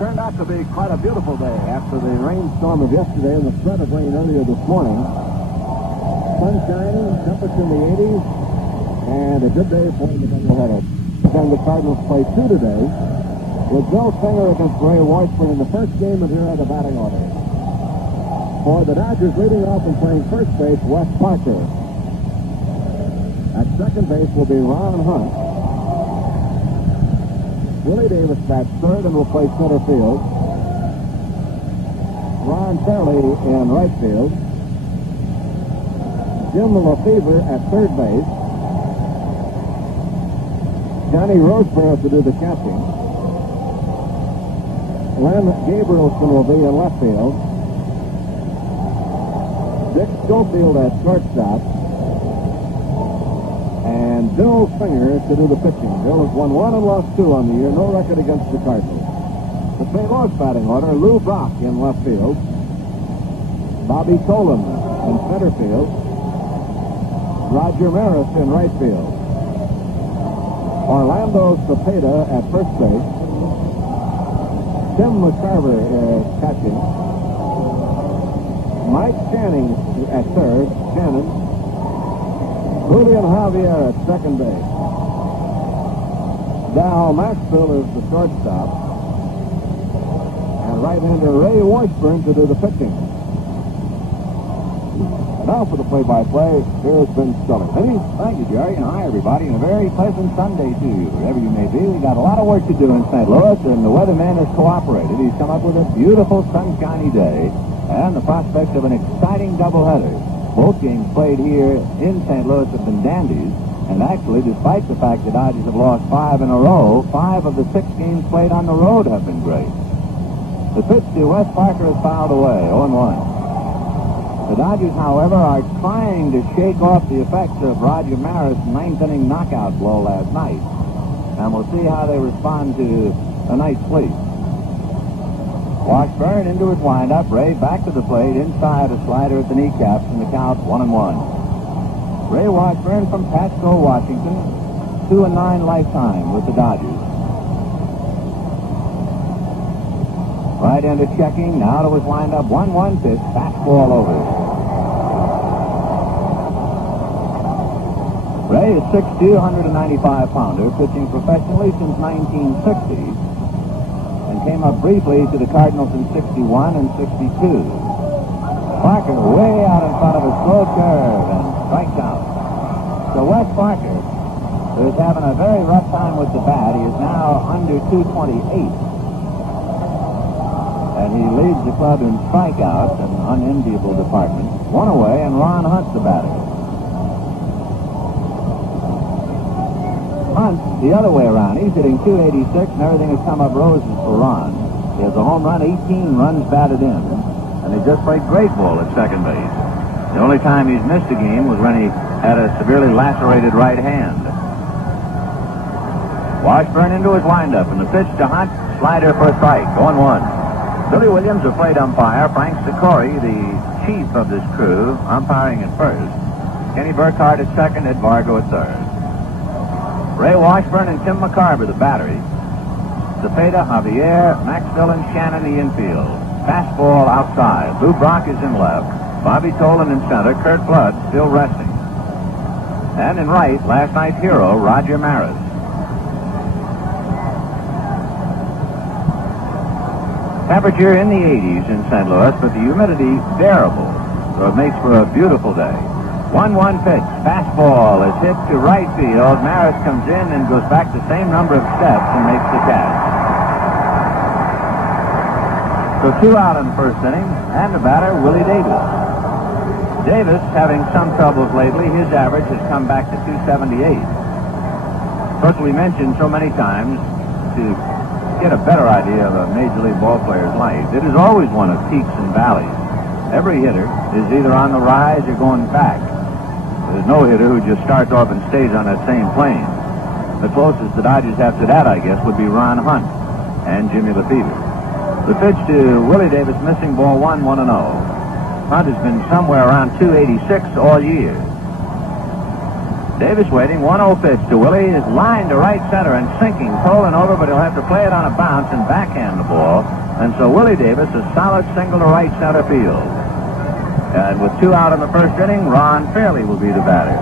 turned out to be quite a beautiful day after the rainstorm of yesterday and the threat of rain earlier this morning. Sun shining, temperature in the 80s, and a good day for the doubleheader. And the Cardinals play 2 today, with Bill Singer against Ray Washburn in the first game, and here are the batting orders. For the Dodgers, leading off and playing first base, Wes Parker. At second base will be Ron Hunt. Willie Davis bats third and will play center field. Ron Fairley in right field. Jim Lefevre at third base. Johnny Roseborough to do the catching. Len Gabrielson will be in left field. Dick Schofield at shortstop. And Bill Singer to do the pitching. Bill has won 1 and lost 2 on the year. No record against the Cardinals. The St. Louis batting order, Lou Brock in left field. Bobby Tolan in center field. Roger Maris in right field. Orlando Cepeda at first base. Tim McCarver catching. Mike Channing at third. Shannon. Julian Javier at second base. Dal Maxwell is the shortstop. And right-hander Ray Washburn to do the pitching. And now for the play-by-play, here's Vince Scully. Vince, thank you, Jerry, and hi, everybody, and a very pleasant Sunday to you, wherever you may be. We've got a lot of work to do in St. Louis, and the weatherman has cooperated. He's come up with a beautiful, sunshiny day and the prospect of an exciting doubleheader. Both games played here in St. Louis have been dandies, and actually, despite the fact the Dodgers have lost 5 in a row, 5 of the 6 games played on the road have been great. The pitch to Wes Parker is fouled away, 0-1. The Dodgers, however, are trying to shake off the effects of Roger Maris' 9th-inning knockout blow last night, and we'll see how they respond to a night's sleep. Washburn into his windup. Ray back to the plate, inside a slider at the kneecaps, and the count 1-1. Ray Washburn from Pasco, Washington, 2-9 lifetime with the Dodgers. Right-hander checking, now to his windup, 1-1 pitch, fastball over. Ray is 6'2", 195-pounder, pitching professionally since 1960. And came up briefly to the Cardinals in 61 and 62. Parker way out in front of a slow curve and strikes out. So Wes Parker, who is having a very rough time with the bat, he is now under 228. And he leads the club in strikeouts, an unenviable department. 1 away, and Ron Hunt the batter. Hunt, the other way around. He's hitting 286, and everything has come up roses for Ron. He has a home run, 18 runs batted in, and he just played great ball at second base. The only time he's missed a game was when he had a severely lacerated right hand. Washburn into his windup, and the pitch to Hunt, slider for a strike, 0-1. Billy Williams, a plate umpire. Frank Sikori, the chief of this crew, umpiring at first. Kenny Burkhardt at second, Ed Vargo at third. Ray Washburn and Tim McCarver, the battery. Cepeda, Javier, Maxwell, and Shannon, the infield. Fastball outside. Lou Brock is in left. Bobby Tolan in center. Kurt Flood still resting. And in right, last night's hero, Roger Maris. Temperature in the 80s in St. Louis, but the humidity bearable, so it makes for a beautiful day. 1-1 pitch. Fastball is hit to right field. Maris comes in and goes back the same number of steps and makes the catch. So 2 out in the first inning, and the batter, Willie Davis. Davis, having some troubles lately, his average has come back to 278. Of course, we mentioned so many times to get a better idea of a Major League ball player's life. It is always one of peaks and valleys. Every hitter is either on the rise or going back. There's no hitter who just starts off and stays on that same plane. The closest the Dodgers have to that, I guess, would be Ron Hunt and Jimmy Lefevre. The pitch to Willie Davis, missing ball 1, 1-0. Hunt has been somewhere around 286 all year. Davis waiting. 1-0 pitch to Willie. Is lined to right center and sinking. Tolan over, but he'll have to play it on a bounce and backhand the ball. And so Willie Davis, a solid single to right center field. And with 2 out in the first inning, Ron Fairley will be the batter.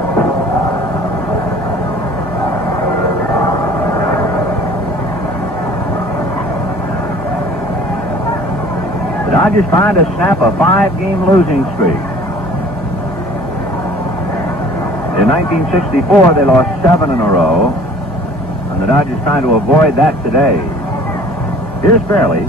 The Dodgers trying to snap a 5-game losing streak. In 1964, they lost 7 in a row, and the Dodgers trying to avoid that today. Here's Fairley,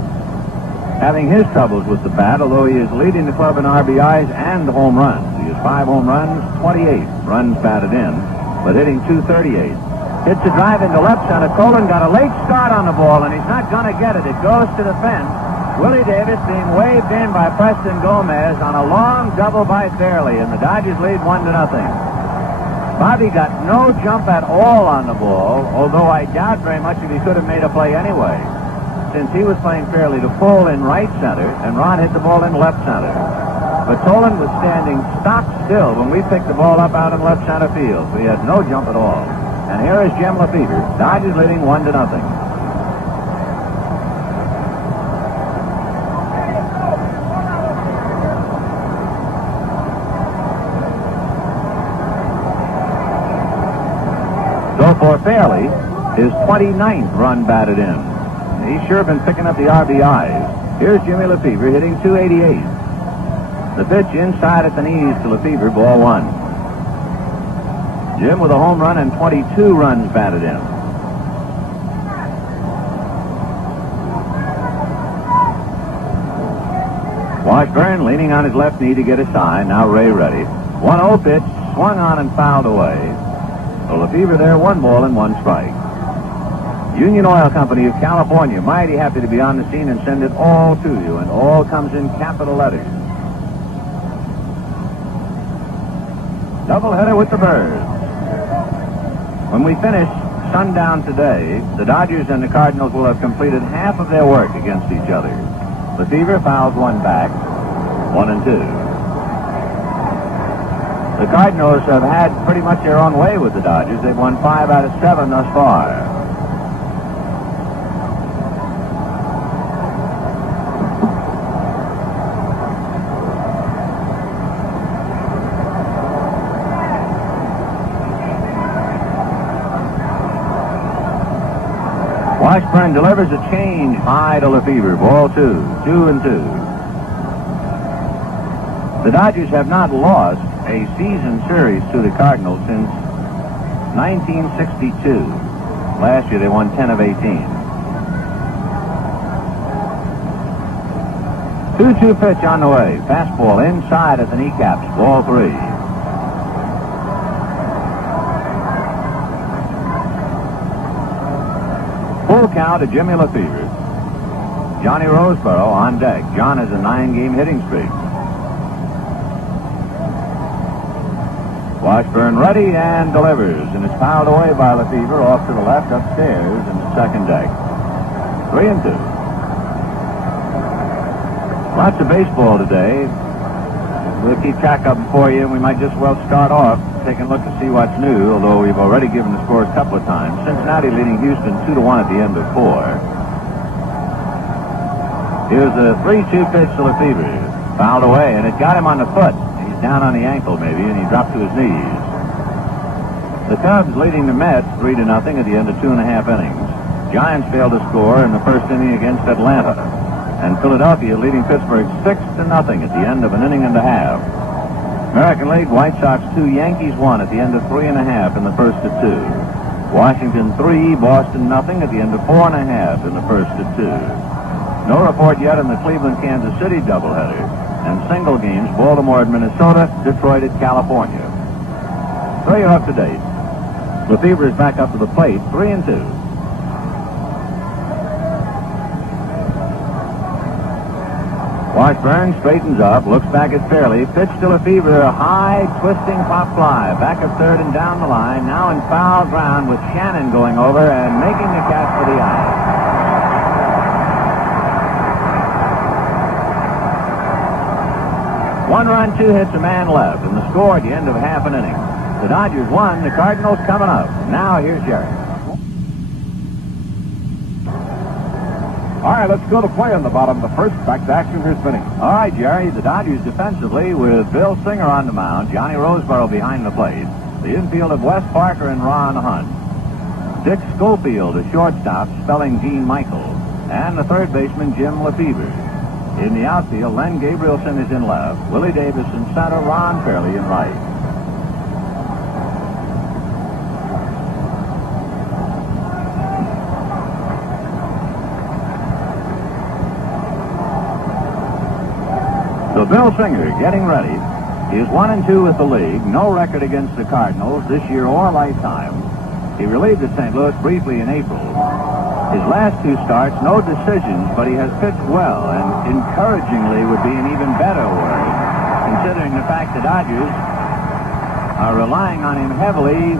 having his troubles with the bat, although he is leading the club in RBIs and home runs. He has 5 home runs, 28 runs batted in, but hitting .238. Hits a drive into left center. Tolan got a late start on the ball, and he's not going to get it. It goes to the fence. Willie Davis being waved in by Preston Gomez on a long double by Fairley, and the Dodgers lead 1-0. Bobby got no jump at all on the ball, although I doubt very much if he could have made a play anyway, since he was playing Fairley to pull in right center, and Ron hit the ball in left center. But Tolan was standing stock still when we picked the ball up out in left center field. So he had no jump at all. And here is Jim Lefevre. Dodgers leading 1-0. So for Fairley, his 29th run batted in. He's sure been picking up the RBIs. Here's Jimmy Lefevre hitting .288. The pitch inside at the knees to Lefevre, ball 1. Jim with a home run and 22 runs batted in. Washburn leaning on his left knee to get a sign. Now Ray ready. 1-0 pitch, swung on and fouled away. So Lefevre there, 1 ball and 1 strike. Union Oil Company of California, mighty happy to be on the scene and send it all to you, and all comes in capital letters. Doubleheader with the Birds. When we finish sundown today, the Dodgers and the Cardinals will have completed half of their work against each other. Lefevre fouls 1 back, 1-2. The Cardinals have had pretty much their own way with the Dodgers. They've won 5 out of 7 thus far. Washburn delivers a change high to Lefevre. Ball 2, 2-2. The Dodgers have not lost a season series to the Cardinals since 1962. Last year they won 10 of 18. 2-2 pitch on the way. Fastball inside at the kneecaps. Ball 3. Full count to Jimmy Lefevre. Johnny Roseboro on deck. John has a 9-game hitting streak. Washburn ready and delivers, and it's fouled away by Lefevre off to the left upstairs in the second deck. 3-2. Lots of baseball today. We'll keep track of them for you, and we might just well start off taking a look to see what's new, although we've already given the scores a couple of times. Cincinnati leading Houston 2-1 at the end of 4. Here's a 3-2 pitch to Lefevre. Fouled away, and it got him on the foot. He's down on the ankle, maybe, and he dropped to his knees. The Cubs leading the Mets 3-0 at the end of 2.5 innings. Giants failed to score in the first inning against Atlanta. And Philadelphia leading Pittsburgh 6-0 at the end of an inning and a half. American League, White Sox 2, Yankees 1 at the end of 3.5 in the first of 2. Washington 3, Boston 0 at the end of 4.5 in the first of 2. No report yet in the Cleveland-Kansas City doubleheader. And single games, Baltimore at Minnesota, Detroit at California. So you're up to date. Lefevre is back up to the plate, 3-2. Washburn straightens up, looks back at Fairley, pitch to Lefevre, a high, twisting pop fly, back of third and down the line, now in foul ground with Shannon going over and making the catch for the out. One run, 2 hits, a man left, and the score at the end of half an inning. The Dodgers won. The Cardinals coming up. Now here's Jerry. All right, let's go to play in the bottom of the first. Back to action. Here's Vinny. All right, Jerry. The Dodgers defensively with Bill Singer on the mound, Johnny Roseboro behind the plate. The infield of Wes Parker and Ron Hunt. Dick Schofield, the shortstop, spelling Gene Michael. And the third baseman, Jim Lefevre. In the outfield, Len Gabrielson is in left. Willie Davis in center, Ron Fairley in right. So Bill Singer getting ready. He is 1-2 with the league. No record against the Cardinals this year or lifetime. He relieved at St. Louis briefly in April. His last two starts, no decisions, but he has pitched well, and encouragingly would be an even better word, considering the fact the Dodgers are relying on him heavily,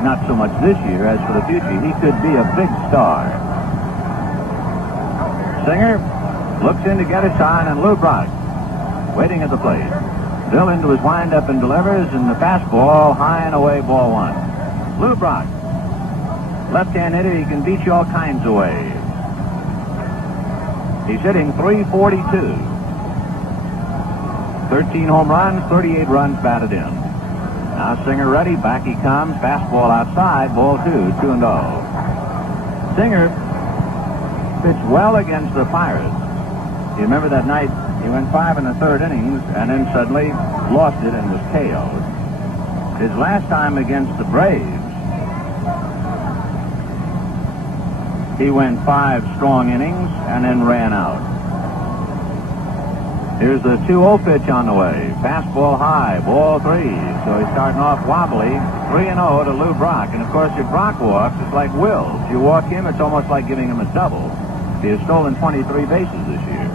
not so much this year as for the future. He could be a big star. Singer looks in to get a sign, and Lou Brock waiting at the plate. Bill into his windup and delivers, and the fastball high and away, ball one. Lou Brock, left-hand hitter, he can beat you all kinds of ways. He's hitting .342. 13 home runs, 38 runs batted in. Now Singer ready, back he comes, fastball outside, ball two, 2-0. Singer pitched well against the Pirates. You remember that night he went 5 in the third innings and then suddenly lost it and was KO'd. His last time against the Braves, he went 5 strong innings and then ran out. Here's the 2-0 pitch on the way. Fastball high, ball 3. So he's starting off wobbly. 3-0 to Lou Brock. And of course, if Brock walks, it's like Wills. You walk him, it's almost like giving him a double. He has stolen 23 bases this year.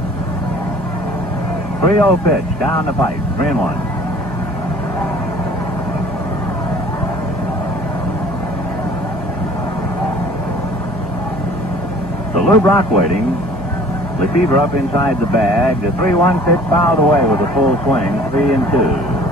3-0 pitch down the pipe. 3-1. So Lou Brock waiting. Lefevre up inside the bag. The 3-1 pitch fouled away with a full swing. 3-2.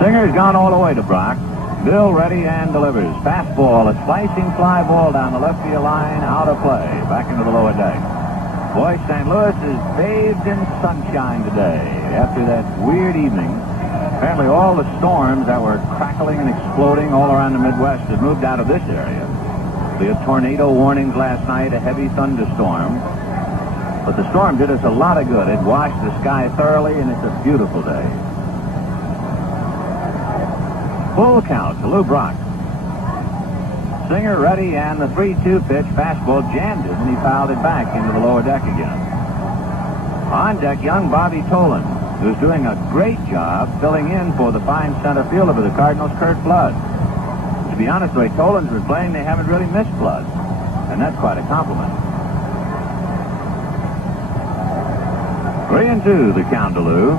Singer's gone all the way to Brock. Bill ready and delivers. Fastball, a slicing fly ball down the left field line, out of play. Back into the lower deck. Boy, St. Louis is bathed in sunshine today after that weird evening. Apparently all the storms that were crackling and exploding all around the Midwest have moved out of this area. We had tornado warnings last night, a heavy thunderstorm. But the storm did us a lot of good. It washed the sky thoroughly, and it's a beautiful day. Full count to Lou Brock. Singer ready, and the 3-2 pitch, fastball jammed it, and he fouled it back into the lower deck again. On deck, young Bobby Tolan, who's doing a great job filling in for the fine center fielder for the Cardinals, Kurt Flood. To be honest, the way Tolan's been playing, they haven't really missed Flood, and that's quite a compliment. 3-2, the count to Lou.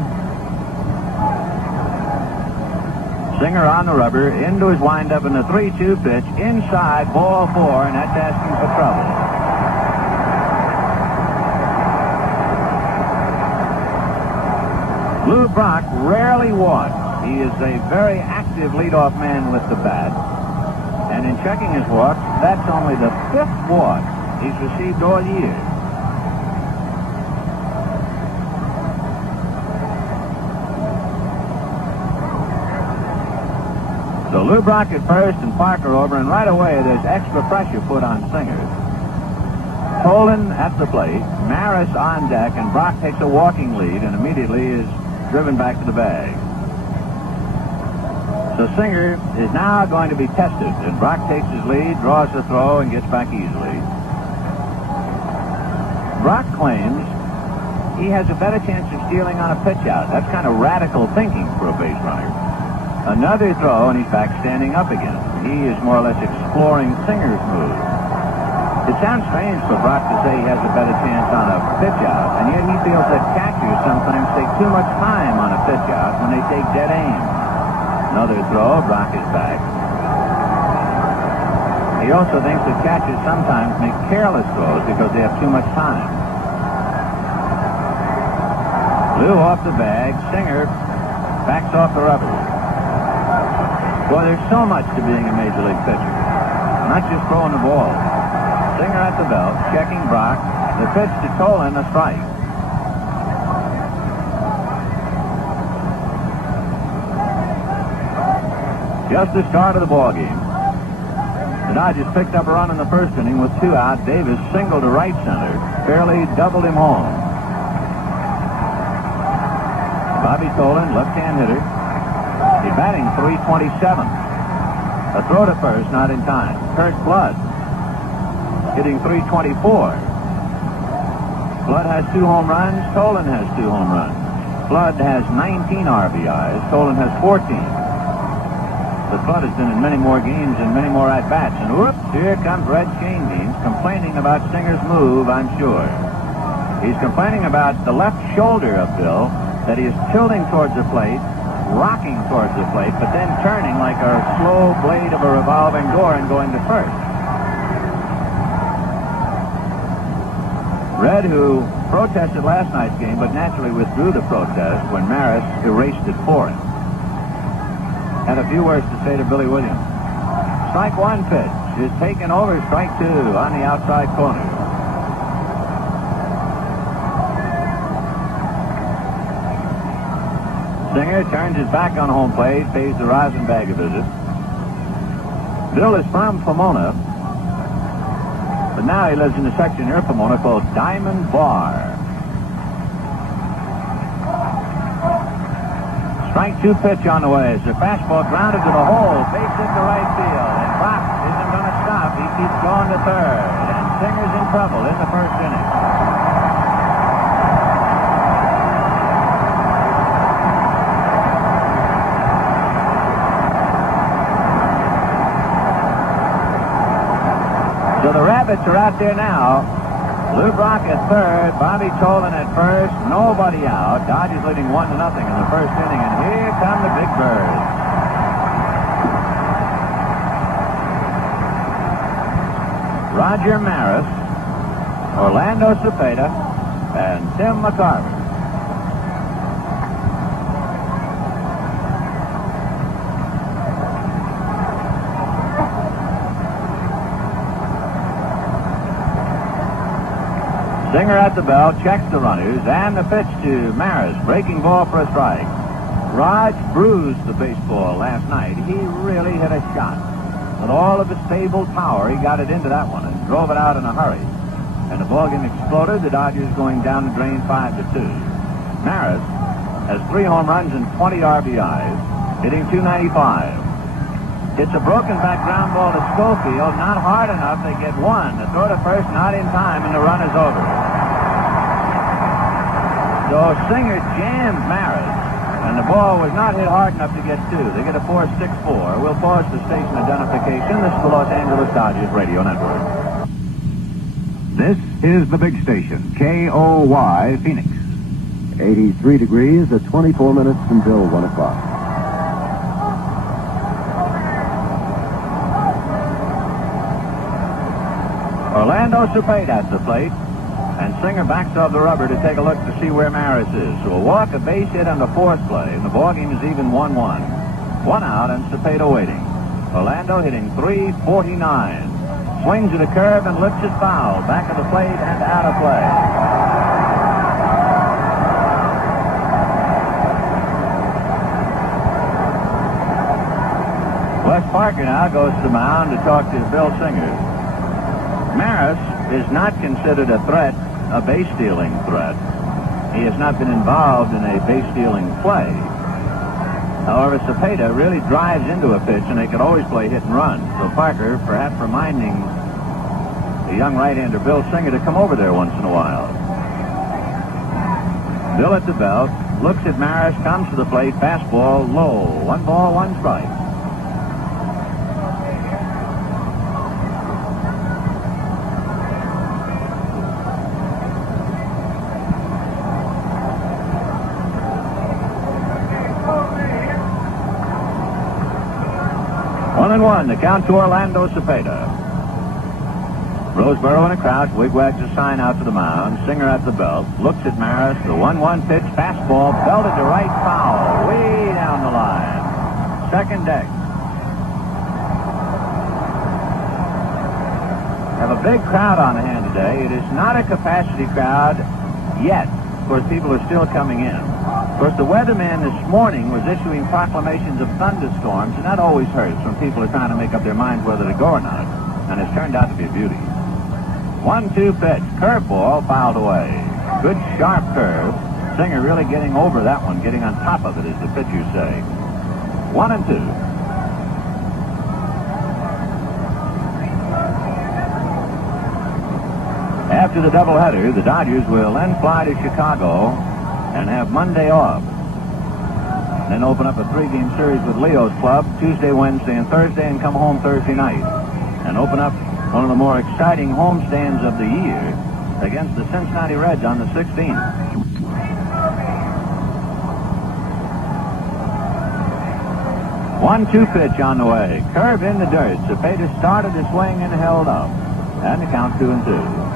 Singer on the rubber, into his windup, and the 3-2 pitch, inside, ball 4, and that's asking for trouble. Lou Brock rarely walks. He is a very active leadoff man with the bat. And in checking his walks, that's only the 5th walk he's received all year. So Lou Brock at first and Parker over, and right away there's extra pressure put on Singer. Tolan at the plate, Maris on deck, and Brock takes a walking lead and immediately is driven back to the bag. So Singer is now going to be tested, and Brock takes his lead, draws the throw, and gets back easily. Brock claims he has a better chance of stealing on a pitch out. That's kind of radical thinking for a base runner. Another throw, and he's back standing up again. He is more or less exploring Singer's move. It sounds strange for Brock to say he has a better chance on a pitch out, and yet he feels that catchers sometimes take too much time on a pitch out when they take dead aim. Another throw, Brock is back. He also thinks that catchers sometimes make careless throws because they have too much time. Lou off the bag. Singer backs off the rubber. Boy, there's so much to being a major league pitcher. Not just throwing the ball. Singer at the belt, checking Brock. The pitch to Tolan, a strike. Just the start of the ball game. The Dodgers picked up a run in the first inning with 2 out. Davis singled to right center, fairly doubled him home. Bobby Tolan, left-hand hitter. He's batting .327. A throw to first, not in time. Kurt Flood hitting .324. Flood has 2 home runs. Tolan has 2 home runs. Flood has 19 RBIs. Tolan has 14. But Flood has been in many more games and many more at-bats. And whoops, here comes Red Cainbeans complaining about Singer's move, I'm sure. He's complaining about the left shoulder of Bill, that he is tilting towards the plate, rocking towards the plate, but then turning like a slow blade of a revolving door and going to first. Red, who protested last night's game, but naturally withdrew the protest when Maris erased it for him, had a few words to say to Billy Williams. Strike 1 pitch is taken over. Strike 2 on the outside corner. Singer turns his back on home plate, pays the Rosenbag a visit. Bill is from Pomona, but now he lives in a section near Pomona called Diamond Bar. Strike 2 pitch on the way. It's a fastball grounded to the hole, base hit to right field, and Fox isn't going to stop. He keeps going to third, and Singer's in trouble in the first inning. So the Rabbits are out there now. Lou Brock at third, Bobby Tolan at first, nobody out. Dodgers leading 1-0 in the first inning, and here come the Big Birds. Roger Maris, Orlando Cepeda, and Tim McCarver. Singer at the belt, checks the runners, and the pitch to Maris. Breaking ball for a strike. Raj bruised the baseball last night. He really hit a shot. With all of his stable power, he got it into that one and drove it out in a hurry. And the ball game exploded. The Dodgers going down the drain 5-2. Maris has 3 home runs and 20 RBIs, hitting .295. It's a broken back ground ball to Schofield. Not hard enough. They get 1. The throw to first, not in time, and the run is over. So Singer jammed Maris, and the ball was not hit hard enough to get 2. They get a 4-6-4. We'll pause for station identification. This is the Los Angeles Dodgers Radio Network. This is the big station, KOY Phoenix. 83 degrees at 24 minutes until 1 o'clock. Orlando Cepeda at the plate, and Singer backs off the rubber to take a look to see where Maris is. So a walk, a base hit on the 4th play, and the ball game is even 1-1. 1 out, and Cepeda waiting. Orlando hitting .349. Swings at a curve and lifts it foul. Back of the plate and out of play. Wes Parker now goes to the mound to talk to Bill Singer. Maris is not considered a threat, a base-stealing threat. He has not been involved in a base-stealing play. However, Cepeda really drives into a pitch, and they could always play hit and run. So Parker, perhaps reminding the young right-hander Bill Singer to come over there once in a while. Bill at the belt, looks at Maris, comes to the plate, fastball low. 1 ball, 1 strike. One, the count to Orlando Cepeda. Roseboro in a crouch, wigwags a sign out to the mound. Singer at the belt, looks at Maris. The 1-1 pitch, fastball, belted to right, foul, way down the line. Second deck. Have a big crowd on hand today. It is not a capacity crowd yet. Of course, people are still coming in. Of course, the weatherman this morning was issuing proclamations of thunderstorms, and that always hurts when people are trying to make up their minds whether to go or not. And it's turned out to be a beauty. 1-2 pitch, curveball, fouled away. Good sharp curve. Singer really getting over that one, getting on top of it, as the pitchers say. 1-2. After the doubleheader, the Dodgers will then fly to Chicago and have Monday off. Then open up a 3-game series with Leo's club Tuesday, Wednesday, and Thursday, and come home Thursday night. And open up one of the more exciting homestands of the year against the Cincinnati Reds on the 16th. One-two pitch on the way. Curve in the dirt. Cepeda started to swing and held up. And the count 2-2.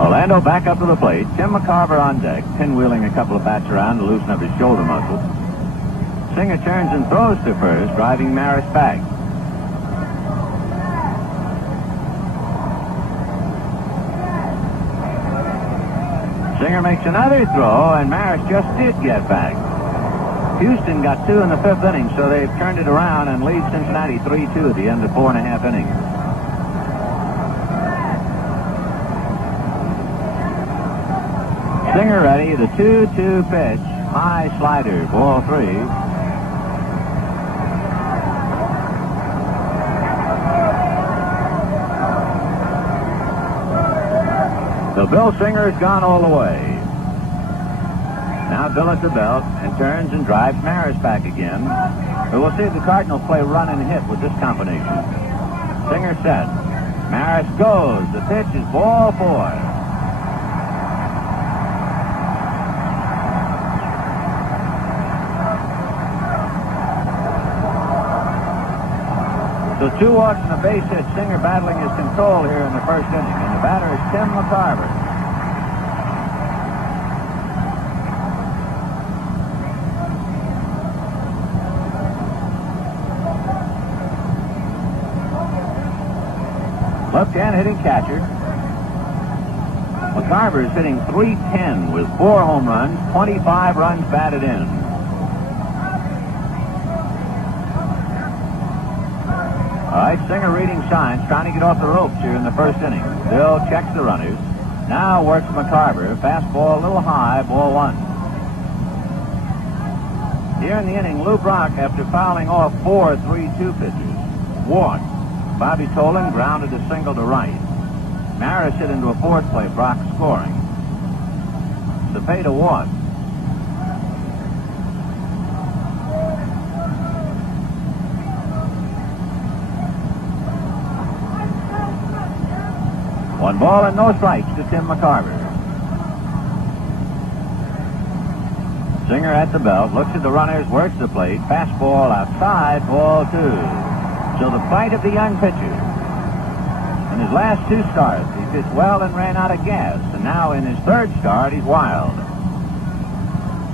Orlando back up to the plate. Tim McCarver on deck, pinwheeling a couple of bats around to loosen up his shoulder muscles. Singer turns and throws to first, driving Maris back. Singer makes another throw, and Maris just did get back. Houston got 2 in the 5th inning, so they've turned it around and lead Cincinnati 3-2 at the end of 4.5 innings. Singer ready, the 2-2 pitch, high slider, ball 3. So Bill Singer has gone all the way. Now Bill at the belt and turns and drives Maris back again. But we'll see if the Cardinals play run and hit with this combination. Singer set. Maris goes. The pitch is ball 4. So 2 walks and a base hit. Singer battling his control here in the 1st inning. And the batter is Tim McCarver. Left-hand hitting catcher. McCarver is hitting .310 with 4 home runs, 25 runs batted in. All right, Singer reading signs, trying to get off the ropes here in the 1st inning. Bill checks the runners. Now works McCarver. Fastball a little high, ball 1. Here in the inning, Lou Brock, after fouling off 4 3-2 pitches, walked. Bobby Tolan grounded a single to right. Maris hit into a 4th play, Brock scoring. Cepeda walked. One ball and no strikes to Tim McCarver. Singer at the belt, looks at the runners, works the plate. Fastball outside, ball 2. So the fight of the young pitcher. In his last 2 starts, he pitched well and ran out of gas. And now in his 3rd start, he's wild.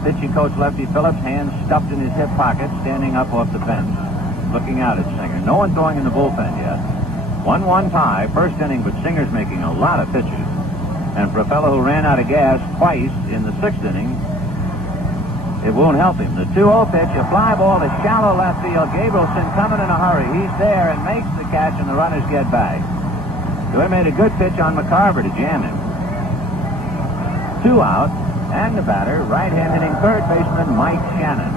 Pitching coach Lefty Phillips, hands stuffed in his hip pocket, standing up off the bench, looking out at Singer. No one throwing in the bullpen yet. 1-1 tie, 1st inning, but Singer's making a lot of pitches. And for a fellow who ran out of gas twice in the 6th inning, it won't help him. The 2-0 pitch, a fly ball to shallow left field. Gabrielson coming in a hurry. He's there and makes the catch, and the runners get back. So he made a good pitch on McCarver to jam him. 2 out, and the batter, right-hand hitting 3rd baseman Mike Shannon.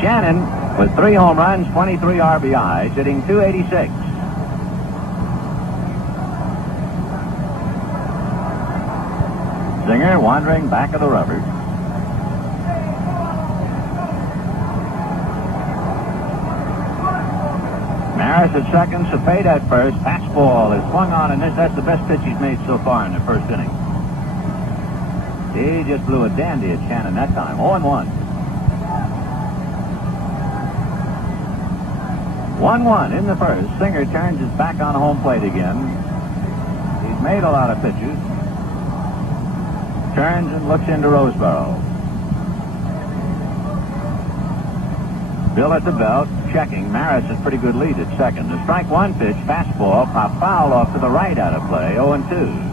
Shannon, with 3 home runs, 23 RBIs, hitting .286. Singer wandering back of the rubber. Maris at second, Cepeda at first. Fastball is swung on, and that's the best pitch he's made so far in the first inning. He just blew a dandy at Shannon that time. 0-1. 1-1 in the first. Singer turns his back on home plate again. He's made a lot of pitches. Turns and looks into Roseboro. Bill at the belt, checking. Maris has pretty good lead at second. The strike one pitch, fastball, pop foul off to the right out of play. 0-2.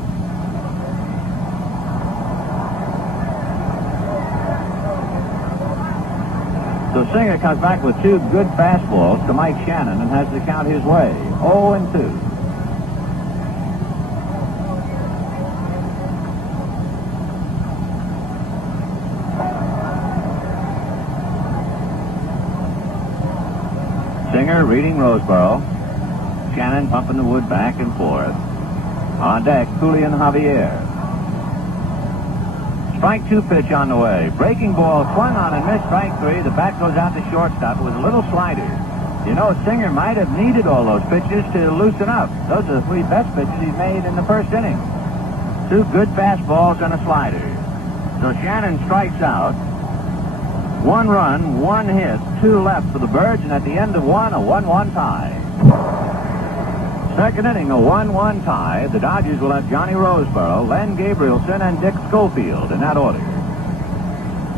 So Singer comes back with two good fastballs to Mike Shannon and has the count his way. 0-2. Singer reading Roseboro. Shannon pumping the wood back and forth. On deck, Julian Javier. Strike two pitch on the way. Breaking ball swung on and missed. Strike three. The bat goes out to shortstop. It was a little slider. You know, Singer might have needed all those pitches to loosen up. Those are the three best pitches he's made in the first inning. Two good fastballs and a slider. So Shannon strikes out. 1 run, 1 hit, 2 left for the Birds, and at the end of one, a 1-1 tie. Second inning, a 1-1 tie. The Dodgers will have Johnny Roseboro, Len Gabrielson, and Dick Schofield in that order.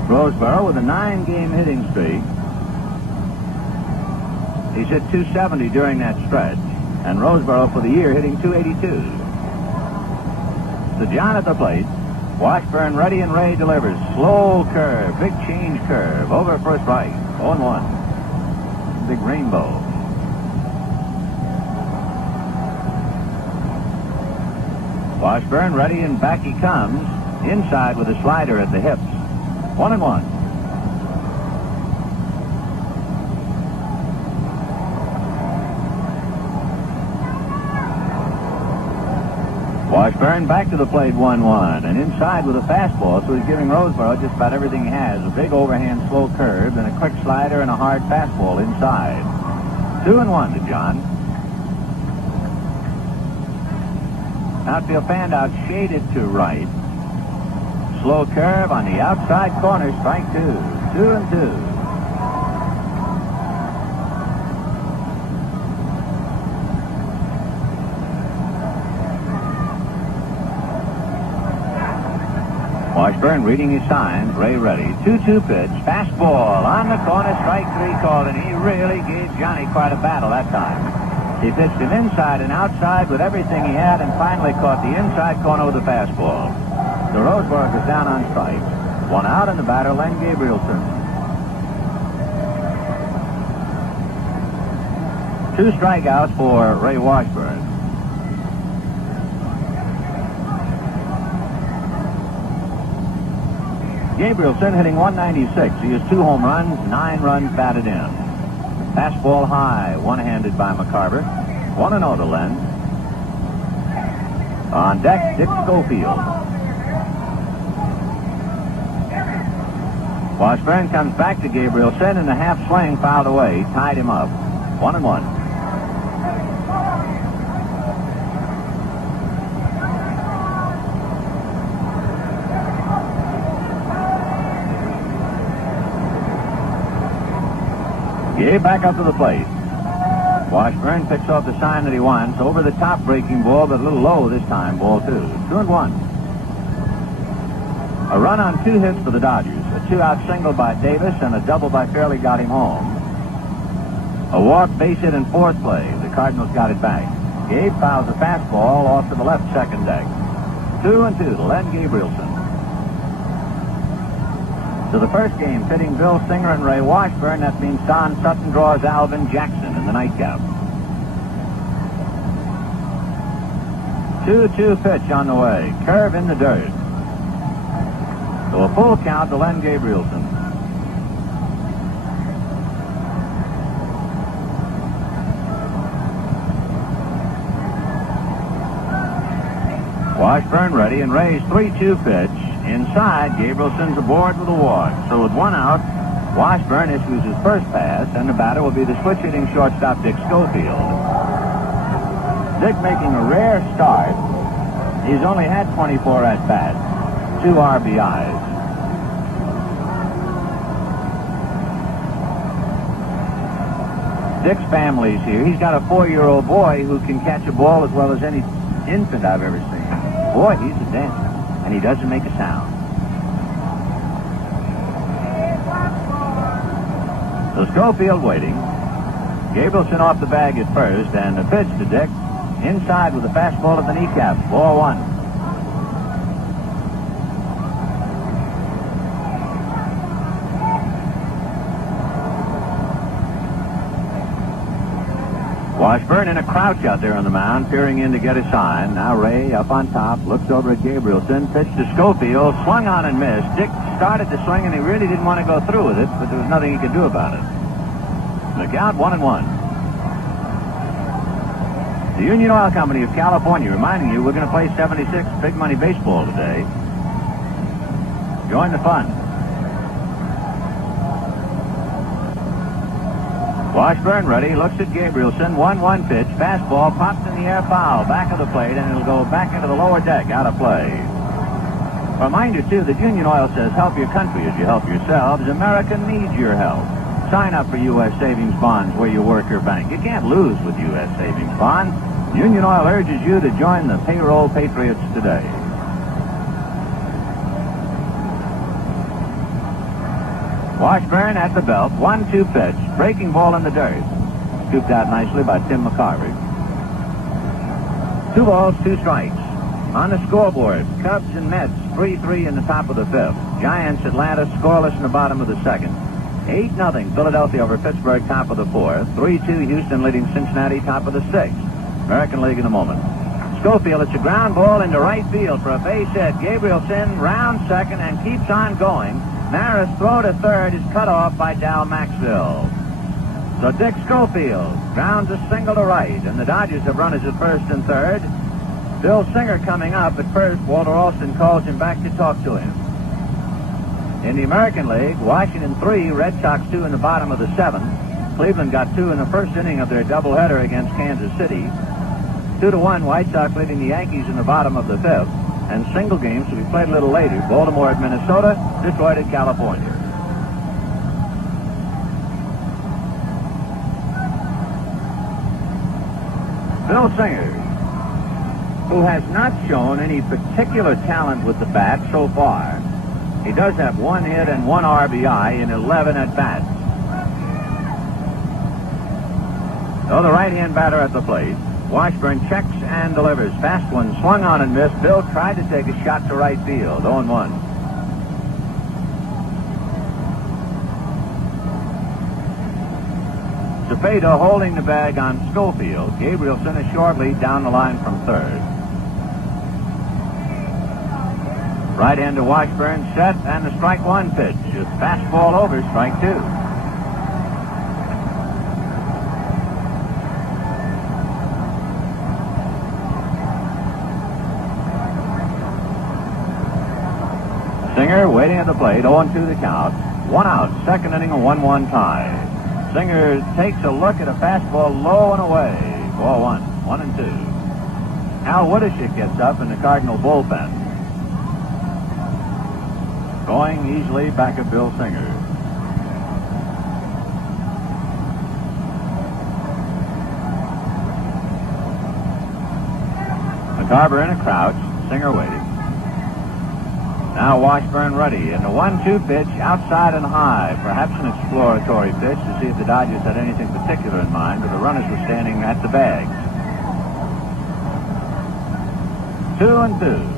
Roseboro with a 9-game hitting streak. He's hit .270 during that stretch, and Roseboro for the year hitting .282. So John at the plate. Washburn ready and Ray delivers. Slow curve, big change curve, over first right. 0-1. Big rainbow. Washburn ready and back he comes. Inside with a slider at the hips. 1-1. Washburn back to the plate. 1-1. And inside with a fastball, so he's giving Roseboro just about everything he has. A big overhand slow curve, and a quick slider and a hard fastball inside. 2-1 to John. Outfield fan out shaded to right. Slow curve on the outside corner. Strike two. 2-2. Washburn reading his signs. Ray ready. 2-2 pitch. Fastball on the corner. Strike three called, and he really gave Johnny quite a battle that time. He pitched him inside and outside with everything he had, and finally caught the inside corner with a fastball. So Roseboro is down on strikes. 1 out, and the batter, Len Gabrielson. 2 strikeouts for Ray Washburn. Gabrielson hitting .196. He has 2 home runs, 9 runs batted in. Fastball high, one-handed by McCarver. 1-0 to Len. On deck, Dick Schofield. Washburn comes back to Gabrielson, and the half swing fouled away. Tied him up. 1-1. Gabe back up to the plate. Washburn picks off the sign that he wants. Over the top breaking ball, but a little low this time. Ball 2. 2-1. A run on 2 hits for the Dodgers. A 2-out single by Davis and a double by Fairley got him home. A walk, base hit in 4th play. The Cardinals got it back. Gabe fouls a fastball off to the left second deck. 2-2 to Len Gabrielson. To the first game, pitting Bill Singer and Ray Washburn. That means Don Sutton draws Alvin Jackson in the nightcap. 2-2 pitch on the way. Curve in the dirt. So a full count to Len Gabrielson. Washburn ready, and Ray's 3-2 pitch. Inside, Gabrielson's aboard with a walk. So with 1 out, Washburn issues his first pass, and the batter will be the switch-hitting shortstop Dick Schofield. Dick making a rare start. He's only had 24 at-bats, 2 RBIs. Dick's family's here. He's got a 4-year-old boy who can catch a ball as well as any infant I've ever seen. Boy, he's a dancer, and he doesn't make a sound. So Schofield waiting. Gabrielson off the bag at first, and the pitch to Dick. Inside with a fastball at the kneecaps. Ball 1. Washburn in a crouch out there on the mound, peering in to get a sign. Now Ray up on top, looks over at Gabrielson, pitch to Schofield, swung on and missed. Dick started to swing, and he really didn't want to go through with it, but there was nothing he could do about it. The count 1-1. The Union Oil Company of California reminding you we're going to play 76 big money baseball today. Join the fun. Washburn ready, looks at Gabrielson, 1-1 pitch, fastball, pops in the air, foul, back of the plate, and it'll go back into the lower deck, out of play. Reminder, too, that Union Oil says help your country as you help yourselves. America needs your help. Sign up for U.S. Savings Bonds where you work or bank. You can't lose with U.S. Savings Bonds. Union Oil urges you to join the payroll patriots today. Washburn at the belt, 1-2 pitch, breaking ball in the dirt. Scooped out nicely by Tim McCarver. 2 balls, 2 strikes. On the scoreboard, Cubs and Mets, 3-3 in the top of the 5th. Giants, Atlanta, scoreless in the bottom of the 2nd. 8-0 Philadelphia over Pittsburgh, top of the 4th. 3-2 Houston leading Cincinnati, top of the 6th. American League in a moment. Schofield, it's a ground ball into right field for a base hit. Gabrielson round second and keeps on going. Maris' throw to third is cut off by Dal Maxville. So Dick Schofield grounds a single to right, and the Dodgers have runners at first and third. Bill Singer coming up at first. Walter Alston calls him back to talk to him. In the American League, Washington 3, Red Sox 2 in the bottom of the 7th. Cleveland got 2 in the first inning of their doubleheader against Kansas City. 2-1, White Sox leading the Yankees in the bottom of the 5th. And single games to be played a little later. Baltimore at Minnesota, Detroit at California. Bill Singer, who has not shown any particular talent with the bat so far. He does have 1 hit and 1 RBI in 11 at-bats. So the right-hand batter at the plate. Washburn checks and delivers. Fast one swung on and missed. Bill tried to take a shot to right field. 0-1. Cepeda holding the bag on Schofield. Gabrielson a short lead down the line from third. Right hand to Washburn, set, and the strike 1 pitch. A fastball over, strike 2. Singer waiting at the plate, 0-2 the count. 1 out, 2nd inning, a 1-1 tie. Singer takes a look at a fastball low and away. Ball 1, 1-2. Al Woodishick gets up in the Cardinal bullpen. Going easily back of Bill Singer. McCarver in a crouch, Singer waiting. Now Washburn ready, and the 1-2 pitch outside and high. Perhaps an exploratory pitch to see if the Dodgers had anything particular in mind, but the runners were standing at the bags. 2-2.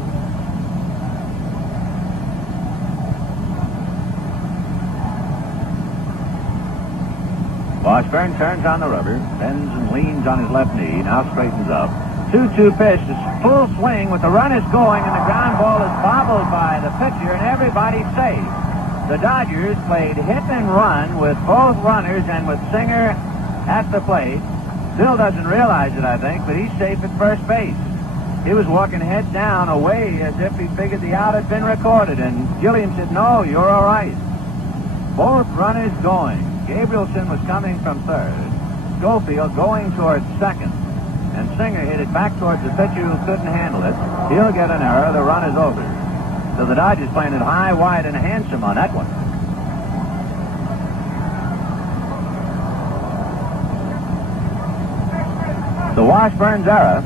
Washburn turns on the rubber, bends and leans on his left knee, now straightens up. 2-2 pitch, full swing with the runners going, and the ground ball is bobbled by the pitcher, and everybody's safe. The Dodgers played hit and run with both runners and with Singer at the plate. Bill doesn't realize it, I think, but he's safe at first base. He was walking head down away as if he figured the out had been recorded, and Gilliam said, "No, you're all right." Both runners going. Gabrielson was coming from third. Schofield going towards second. And Singer hit it back towards the pitcher who couldn't handle it. He'll get an error. The run is over. So the Dodgers playing it high, wide, and handsome on that one. So Washburn's error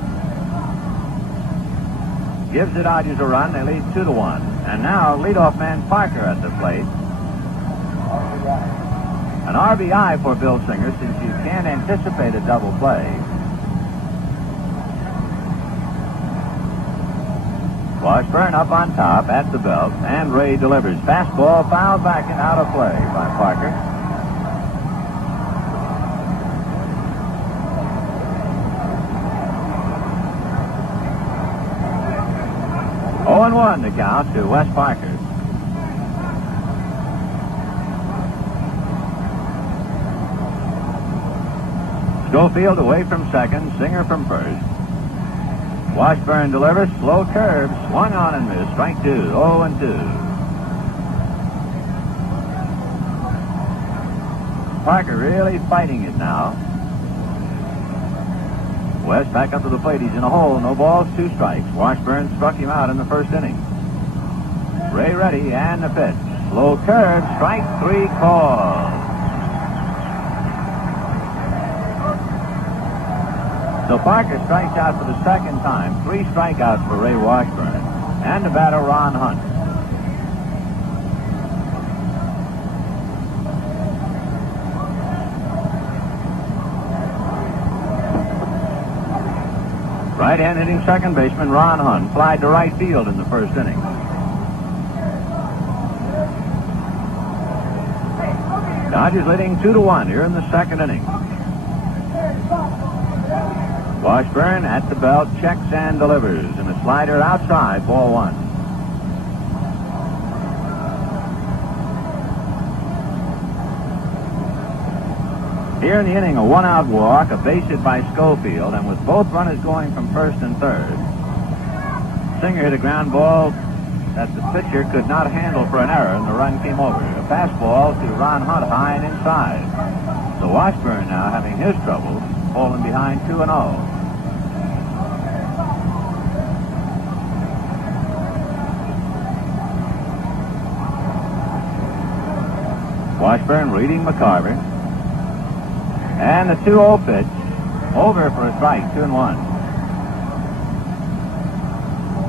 gives the Dodgers a run. They lead 2-1. And now leadoff man Parker at the plate. An RBI for Bill Singer, since you can't anticipate a double play. Washburn up on top at the belt, and Ray delivers. Fastball fouled back and out of play by Parker. Oh, 0-1 to count to Wes Parker. Schofield away from second, Singer from first. Washburn delivers, slow curve, swung on and missed. Strike 2, 0-2. Parker really fighting it now. West back up to the plate. He's in a hole. No balls, 2 strikes. Washburn struck him out in the first inning. Ray ready, and the pitch. Slow curve, strike 3 called. So Parker strikes out for the second time. 3 strikeouts for Ray Washburn. And the batter, Ron Hunt. Right-hand hitting second baseman Ron Hunt flied to right field in the first inning. Dodgers leading 2-1 here in the second inning. Washburn at the belt, checks and delivers, and a slider outside, ball 1. Here in the inning, a 1-out walk, a base hit by Schofield, and with both runners going from first and third, Singer hit a ground ball that the pitcher could not handle for an error, and the run came over. A fastball to Ron Hunt high and inside. So Washburn now having his trouble, falling behind 2-0. Washburn reading McCarver. And the 2-0 pitch. Over for a strike, 2-1.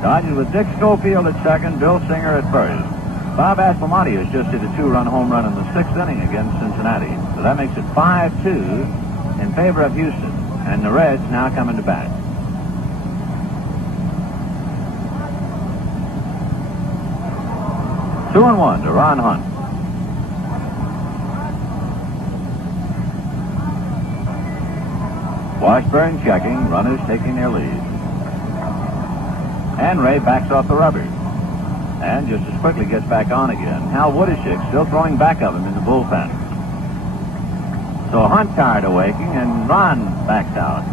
Dodgers with Dick Schofield at second, Bill Singer at first. Bob Aspromonte has just hit a 2-run home run in the 6th inning against Cincinnati. So that makes it 5-2 in favor of Houston. And the Reds now coming to bat. Two and 1 to Ron Hunt. Washburn checking, runners taking their lead. And Ray backs off the rubber. And just as quickly gets back on again. Hal Woodishik still throwing back of him in the bullpen. So Hunt tired of waking, and Ron backs out.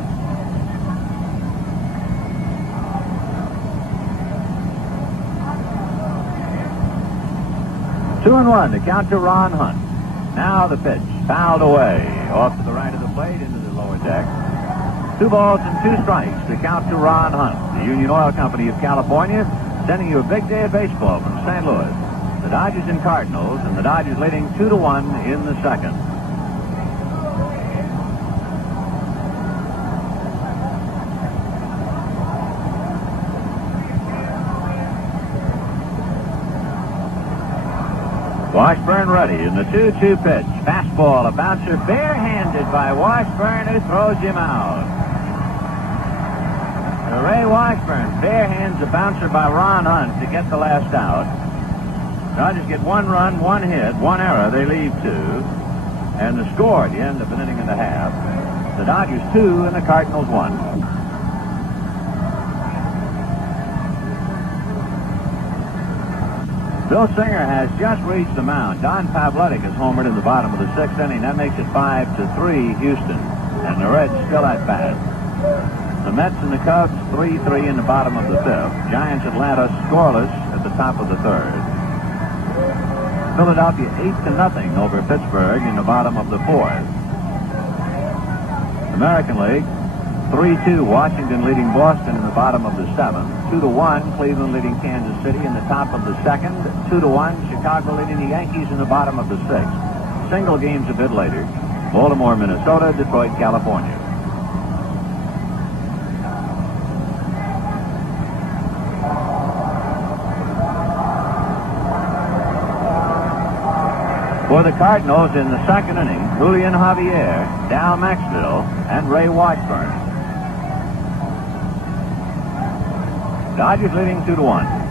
Two and 1 to count to Ron Hunt. Now the pitch, fouled away, off to the right of the plate into the lower deck. 2 balls and 2 strikes to count to Ron Hunt. The Union Oil Company of California sending you a big day of baseball from St. Louis. The Dodgers and Cardinals, and the Dodgers leading 2-1 in the second. Washburn ready in the 2-2 pitch. Fastball, a bouncer, barehanded by Washburn, who throws him out. Ray Washburn barehands a bouncer by Ron Hunt to get the last out. Dodgers get 1 run, 1 hit, 1 error. They leave 2. And the score at the end of an inning and a half. The Dodgers 2 and the Cardinals 1. Bill Singer has just reached the mound. Don Pavletic has homered in the bottom of the 6th inning. That makes it 5-3 Houston. And the Reds still at bat. The Mets and the Cubs 3-3 in the bottom of the 5th. Giants Atlanta scoreless at the top of the 3rd. Philadelphia 8-0 over Pittsburgh in the bottom of the fourth. American League, 3-2 Washington leading Boston in the bottom of the seventh. 2-1 Cleveland leading Kansas City in the top of the second. 2-1 Chicago leading the Yankees in the bottom of the sixth. Single games a bit later. Baltimore, Minnesota, Detroit, California. For the Cardinals in the second inning, Julian Javier, Dal Maxville, and Ray Washburn. Dodgers leading 2-1.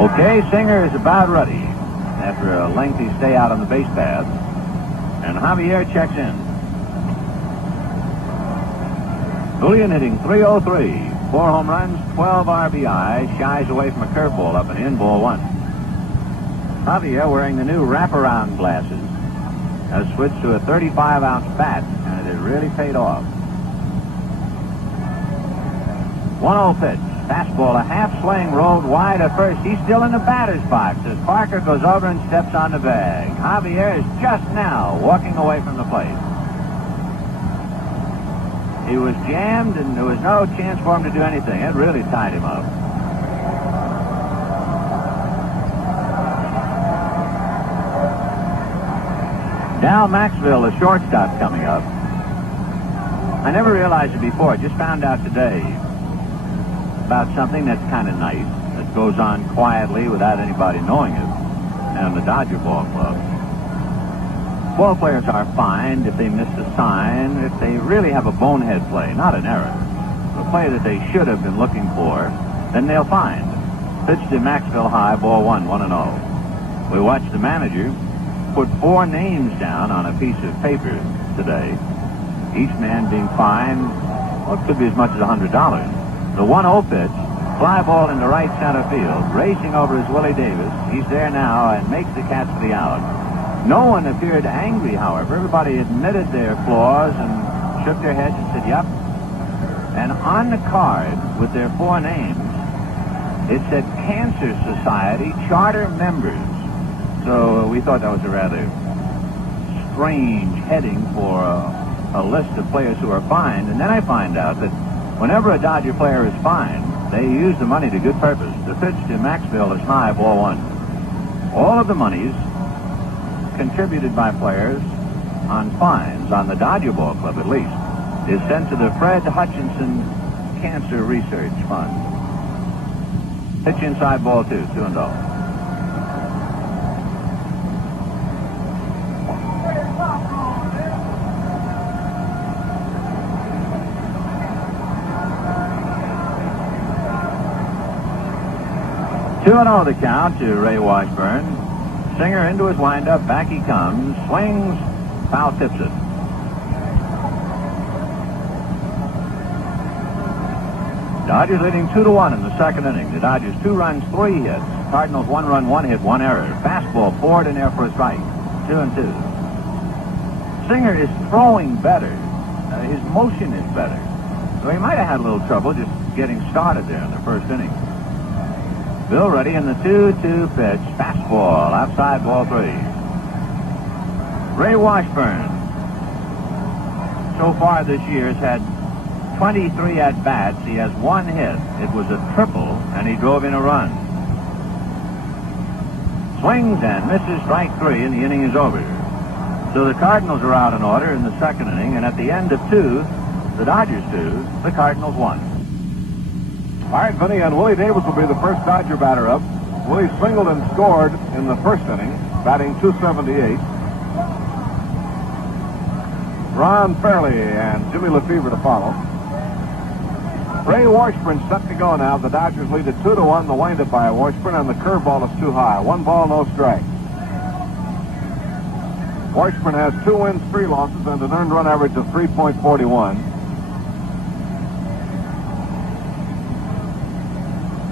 Okay, Singer is about ready after a lengthy stay out on the base paths, and Javier checks in. Julian hitting .303, 4 home runs, 12 RBI, shies away from a curveball up and in, ball one. Javier, wearing the new wraparound glasses, has switched to a 35-ounce bat, and it has really paid off. 1-0 pitch. Fastball, a half swing, rolled wide at first. He's still in the batter's box as Parker goes over and steps on the bag. Javier is just now walking away from the plate. He was jammed, and there was no chance for him to do anything. It really tied him up. Dal Maxville, the shortstop, coming up. I never realized it before. I just found out today about something that's kind of nice, that goes on quietly without anybody knowing it, and the Dodger ball club. Ball players are fined if they miss a sign, if they really have a bonehead play, not an error. A play that they should have been looking for, then they'll find. Pitch to Maxville high, ball one, 1-0. We watched the manager put 4 names down on a piece of paper today, each man being fined, well, it could be as much as $100. The 1-0 pitch, fly ball into right center field. Racing over is Willie Davis. He's there now and makes the catch for the out. No one appeared angry, however. Everybody admitted their flaws and shook their heads and said, yep. And on the card with their 4 names, it said Cancer Society Charter Members. So we thought that was a rather strange heading for a list of players who are fined. And then I find out that whenever a Dodger player is fined, they use the money to good purpose. The pitch to Maxville is high, ball one. All of the monies contributed by players on fines, on the Dodger Ball Club at least, is sent to the Fred Hutchinson Cancer Research Fund. Pitch inside, ball 2, 2-0. The count to Ray Washburn. Singer into his windup. Back he comes. Swings. Foul tips it. Dodgers leading 2-1 in the second inning. The Dodgers 2 runs, 3 hits. Cardinals 1 run, 1 hit, 1 error. Fastball forward and there for a strike. 2-2. Singer is throwing better. His motion is better. So he might have had a little trouble just getting started there in the first inning. Bill ready in the 2-2 pitch. Fastball outside, ball 3. Ray Washburn so far this year has had 23 at-bats. He has 1 hit. It was a triple, and he drove in a run. Swings and misses, strike 3, and the inning is over. So the Cardinals are out in order in the second inning, and at the end of 2, the Dodgers 2, the Cardinals 1. All right, Vinny, and Willie Davis will be the first Dodger batter up. Willie singled and scored in the first inning, batting .278. Ron Fairley and Jimmy Lefevre to follow. Ray Washburn set to go now. The Dodgers lead at 2-1. The windup by Washburn, and the curveball is too high. 1 ball, no strike. Washburn has 2 wins, 3 losses, and an earned run average of 3.41.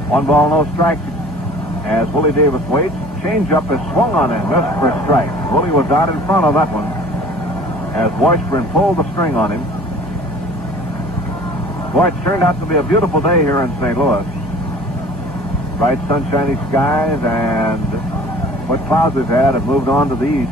1 ball, no strikes as Willie Davis waits. Changeup is swung on and missed for a strike. Willie was out in front on that one. as Washburn pulled the string on him. Boy, it turned out to be a beautiful day here in St. Louis. Bright sunshiny skies, and what clouds we've had have moved on to the east.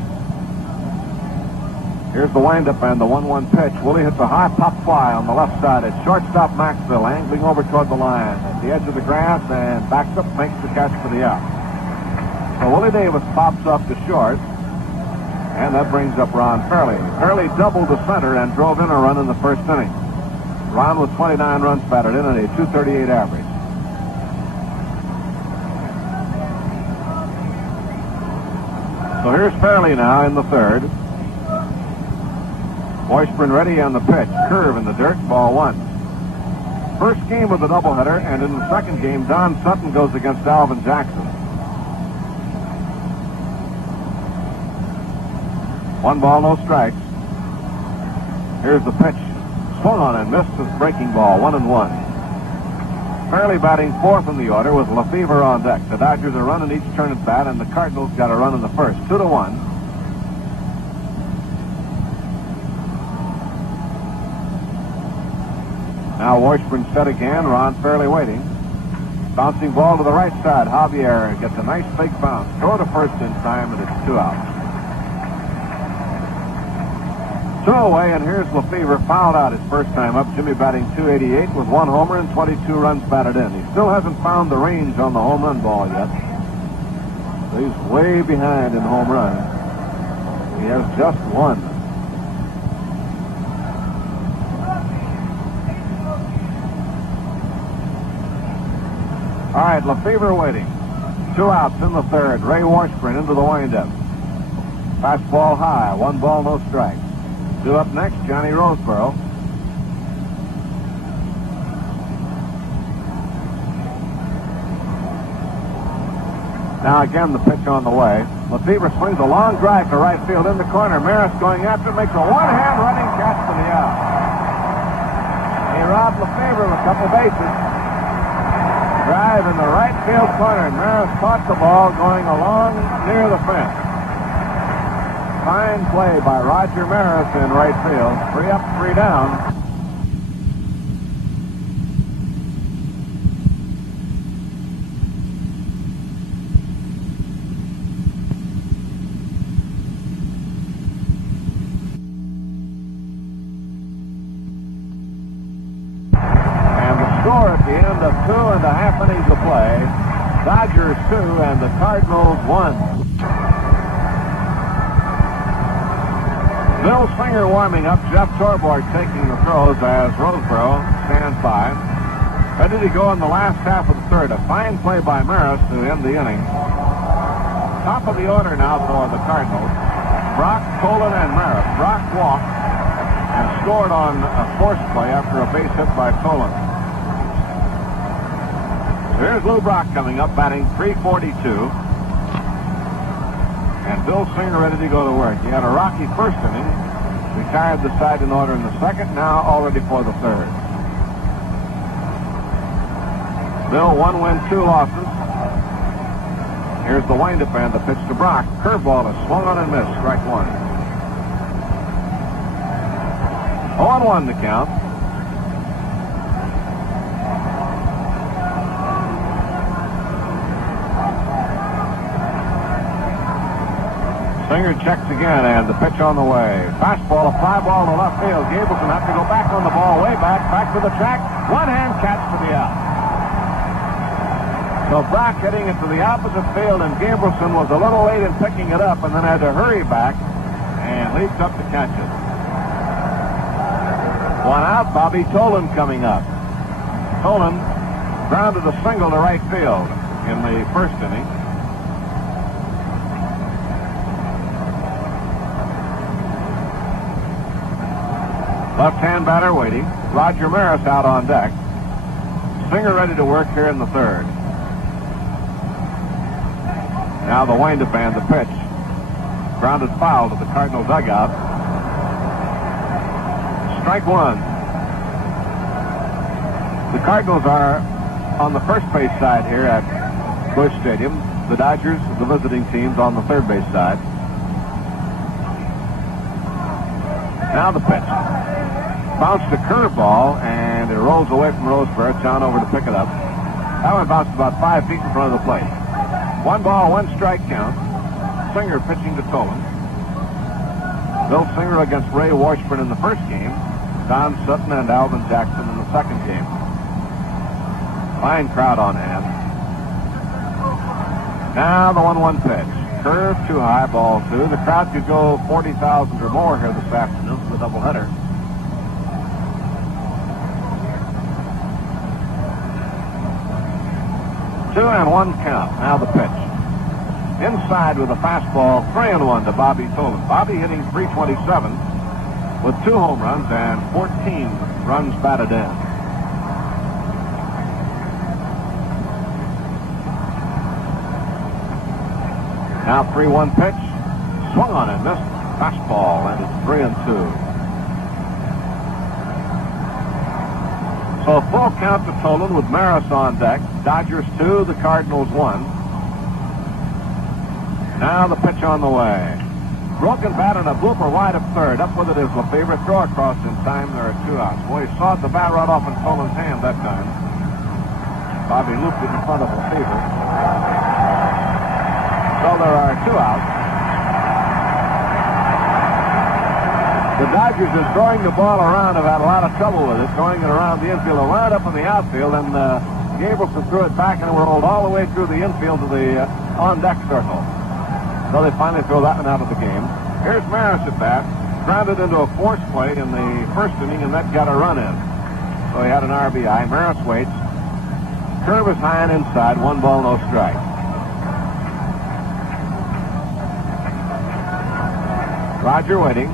Here's the windup and the 1-1 pitch. Willie hits a high pop fly on the left side. It's shortstop Maxville angling over toward the line at the edge of the grass and backs up, makes the catch for the out. So Willie Davis pops up to short, and that brings up Ron Fairley. Fairley doubled the center and drove in a run in the first inning. Ron with 29 runs batted in and a .238 average. So here's Fairley now in the third. Washburn ready on the pitch. Curve in the dirt. Ball 1. First game of the doubleheader, and in the second game, Don Sutton goes against Alvin Jackson. 1 ball, no strikes. Here's the pitch. Swung on and missed his breaking ball. 1-1. Fairley batting fourth in the order with Lefevre on deck. The Dodgers are running each turn at bat, and the Cardinals got a run in the first. 2-1. Now Washburn set again. Ron Fairley waiting. Bouncing ball to the right side. Javier gets a nice big bounce. Throw to first in time, and it's 2 outs. 2 away, and here's Lefevre, fouled out his first time up. Jimmy batting .288 with 1 homer and 22 runs batted in. He still hasn't found the range on the home run ball yet. So he's way behind in home runs. He has just 1. All right, Lefevre waiting. 2 outs in the third. Ray Washburn into the windup. Fastball high. 1 ball, no strikes. 2 up next, Johnny Roseboro. Now again the pitch on the way. Lefevre swings a long drive to right field in the corner. Maris going after it, makes a one-hand running catch for the out. He robbed Lefevre of a couple bases. Drive in the right field corner. Maris caught the ball going along near the fence. Fine play by Roger Maris in right field. 3 up, 3 down. And the score at the end of 2.5 innings of play, Dodgers 2 and the Cardinals 1. Bill Singer warming up. Jeff Torborg taking the throws as Roseboro stands by. Ready to go in the last half of the third. A fine play by Maris to end the inning. Top of the order now for the Cardinals. Brock, Tolan, and Maris. Brock walked and scored on a force play after a base hit by Tolan. Here's Lou Brock coming up, batting .342. And Bill Singer ready to go to work. He had a rocky first inning. Retired the side in order in the second. Now all ready for the third. Bill, 1 win, 2 losses. Here's the windup and the pitch to Brock. Curveball is swung on and missed. Strike 1. 0-1 to count. Singer checks again, and the pitch on the way. Fastball, a fly ball to left field. Gableson has to go back on the ball, way back to the track. One-hand catch for the out. So Brock heading into the opposite field, and Gableson was a little late in picking it up, and then had to hurry back and leaped up to catch it. 1 out. Bobby Tolan coming up. Tolan grounded a single to right field in the first inning. Left-hand batter waiting. Roger Maris out on deck. Singer ready to work here in the third. Now the windup and the pitch. Grounded foul to the Cardinal dugout. Strike 1. The Cardinals are on the first base side here at Busch Stadium. The Dodgers, the visiting teams, on the third base side. Now the pitch. Bounced a curveball, and it rolls away from Roseboro. John over to pick it up. That one bounced about 5 feet in front of the plate. 1 ball, 1 strike count. Singer pitching to Tolan. Bill Singer against Ray Washburn in the first game. Don Sutton and Alvin Jackson in the second game. Fine crowd on hand. Now the 1-1 pitch. Curve too high, ball 2. The crowd could go 40,000 or more here this afternoon for the doubleheader. Two and 1 count. Now the pitch. Inside with a fastball, 3-1 to Bobby Tolan. Bobby hitting .327 with 2 home runs and 14 runs batted in. Now 3-1 pitch. Swung on and missed. Fastball, and it's 3-2. So a full count to Tolan with Maris on deck. Dodgers 2, the Cardinals 1. Now the pitch on the way. Broken bat and a blooper wide of third. Up with it is Lefebvre. Throw across in time. There are 2 outs. Boy, he sawed the bat right off in Tolan's hand that time. Bobby looped it in front of Lefebvre. So there are 2 outs. The Dodgers, in throwing the ball around, have had a lot of trouble with it, throwing it around the infield. It wound up in the outfield, and Gabrielson threw it back, and it rolled all the way through the infield to the on-deck circle. So they finally throw that one out of the game. Here's Maris at bat. Grounded into a force play in the first inning, and that got a run in. So he had an RBI. Maris waits. Curve is high and inside. 1 ball, no strike. Roger waiting.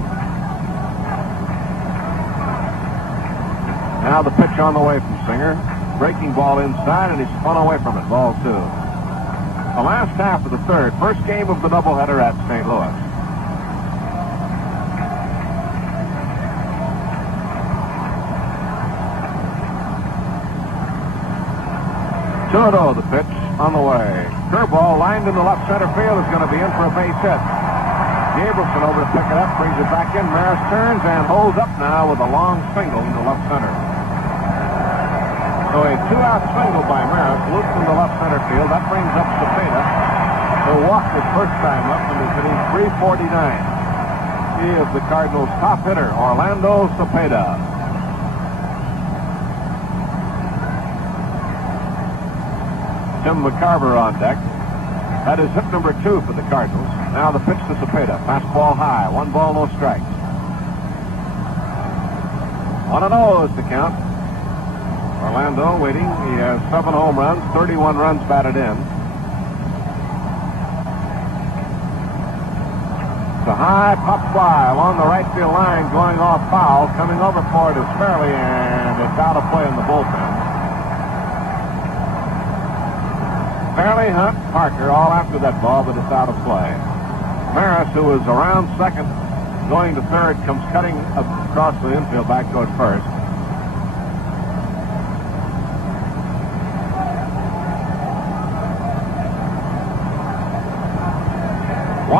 Now the pitch on the way from Singer. Breaking ball inside, and he's spun away from it. Ball 2. The last half of the third. First game of the doubleheader at St. Louis. The pitch on the way. Curveball lined into left center field is going to be in for a base hit. Gabrielson over to pick it up, brings it back in. Maris turns and holds up now with a long single into left center. So a 2-out single by Maris, looped into left center field. That brings up Cepeda, who walked his first time up and is hitting .349. He is the Cardinals' top hitter, Orlando Cepeda. Tim McCarver on deck. That is hit number 2 for the Cardinals. Now the pitch to Cepeda. Fastball high. 1 ball, no strikes. 1-0 is the count. Orlando waiting. He has 7 home runs, 31 runs batted in. It's a high pop fly along the right field line, going off foul. Coming over for it is Fairley, and it's out of play in the bullpen. Fairley, Hunt, Parker, all after that ball, but it's out of play. Maris, who is around second, going to third, comes cutting across the infield back toward first.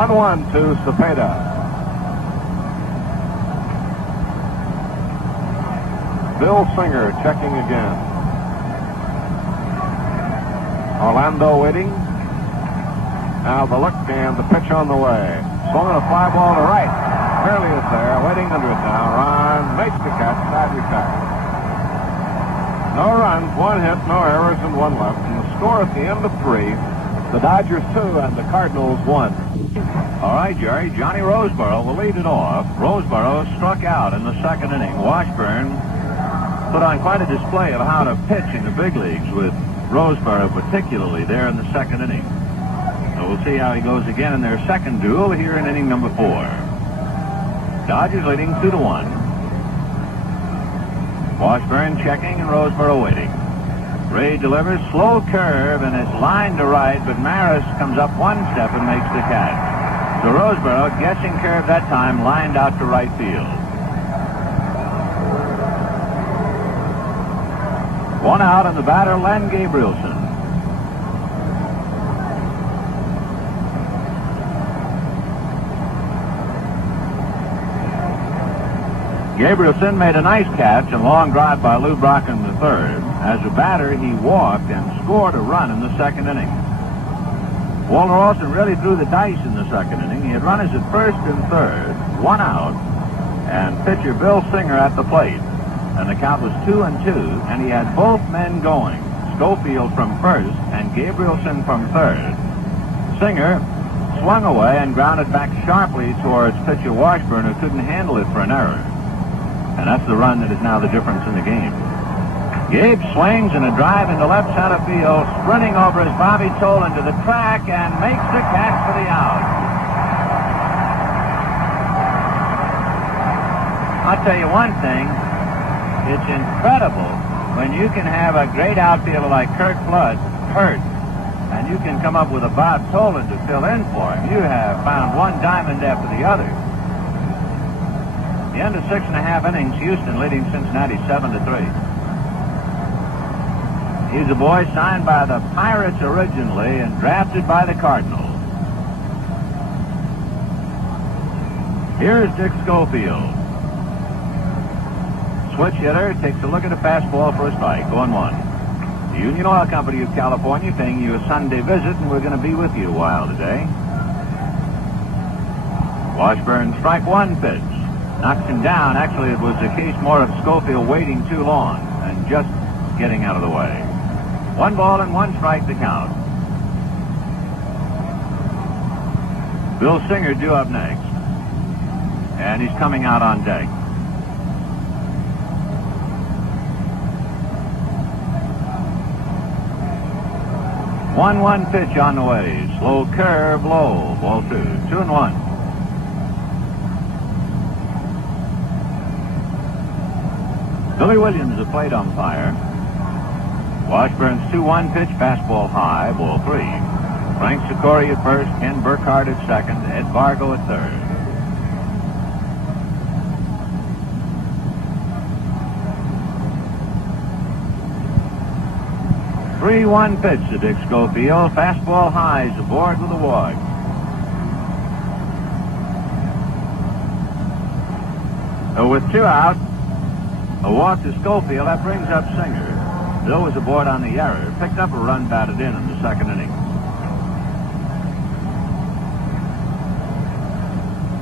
One to Cepeda. Bill Singer checking again. Orlando waiting. Now the look and the pitch on the way. Swung a fly ball to right. Fairley is there, waiting under it now. Ron makes the catch, side retire. No runs, 1 hit, no errors, and 1 left. And the score at the end of 3, the Dodgers 2 and the Cardinals 1. All right, Jerry. Johnny Roseboro will lead it off. Roseboro struck out in the second inning. Washburn put on quite a display of how to pitch in the big leagues, with Roseboro particularly there in the second inning. So we'll see how he goes again in their second duel here in inning number 4. Dodgers leading 2-1. Washburn checking and Roseboro waiting. Ray delivers, slow curve, and it's lined to right, but Maris comes up 1 step and makes the catch. So Roseboro, guessing curve that time, lined out to right field. 1 out, and the batter, Len Gabrielson. Gabrielson made a nice catch and long drive by Lou Brocken III. As a batter, he walked and scored a run in the second inning. Walter Alston really threw the dice in the second inning. He had runners at first and third, 1 out, and pitcher Bill Singer at the plate. And the count was 2-2, and he had both men going, Schofield from first and Gabrielson from third. Singer swung away and grounded back sharply towards pitcher Washburn, who couldn't handle it for an error. And that's the run that is now the difference in the game. Gabe swings in a drive into left center field, sprinting over as Bobby Tolan to the track and makes the catch for the out. I'll tell you one thing. It's incredible when you can have a great outfielder like Kurt Flood hurt, and you can come up with a Bob Tolan to fill in for him. You have found one diamond after the other. The end of 6.5 innings, Houston leading Cincinnati 7-3. He's a boy signed by the Pirates originally and drafted by the Cardinals. Here's Dick Schofield. Switch hitter takes a look at a fastball for a strike, 0-1. The Union Oil Company of California paying you a Sunday visit, and we're going to be with you a while today. Washburn, strike one pitch. Knocks him down. Actually, it was a case more of Schofield waiting too long and just getting out of the way. 1 ball and 1 strike to count. Bill Singer due up next. And he's coming out on deck. One pitch on the way. Slow curve, low. Ball 2. 2-1. Billy Williams, the plate umpire. Washburn's 2-1 pitch, fastball high, ball 3. Frank Sikori at first, Ken Burkhardt at second, Ed Vargo at third. Three-one pitch to Dick Schofield. Fastball high is aboard with a walk. So with 2 out, a walk to Schofield. That brings up Singer. Bill was aboard on the error. Picked up a run batted in the second inning.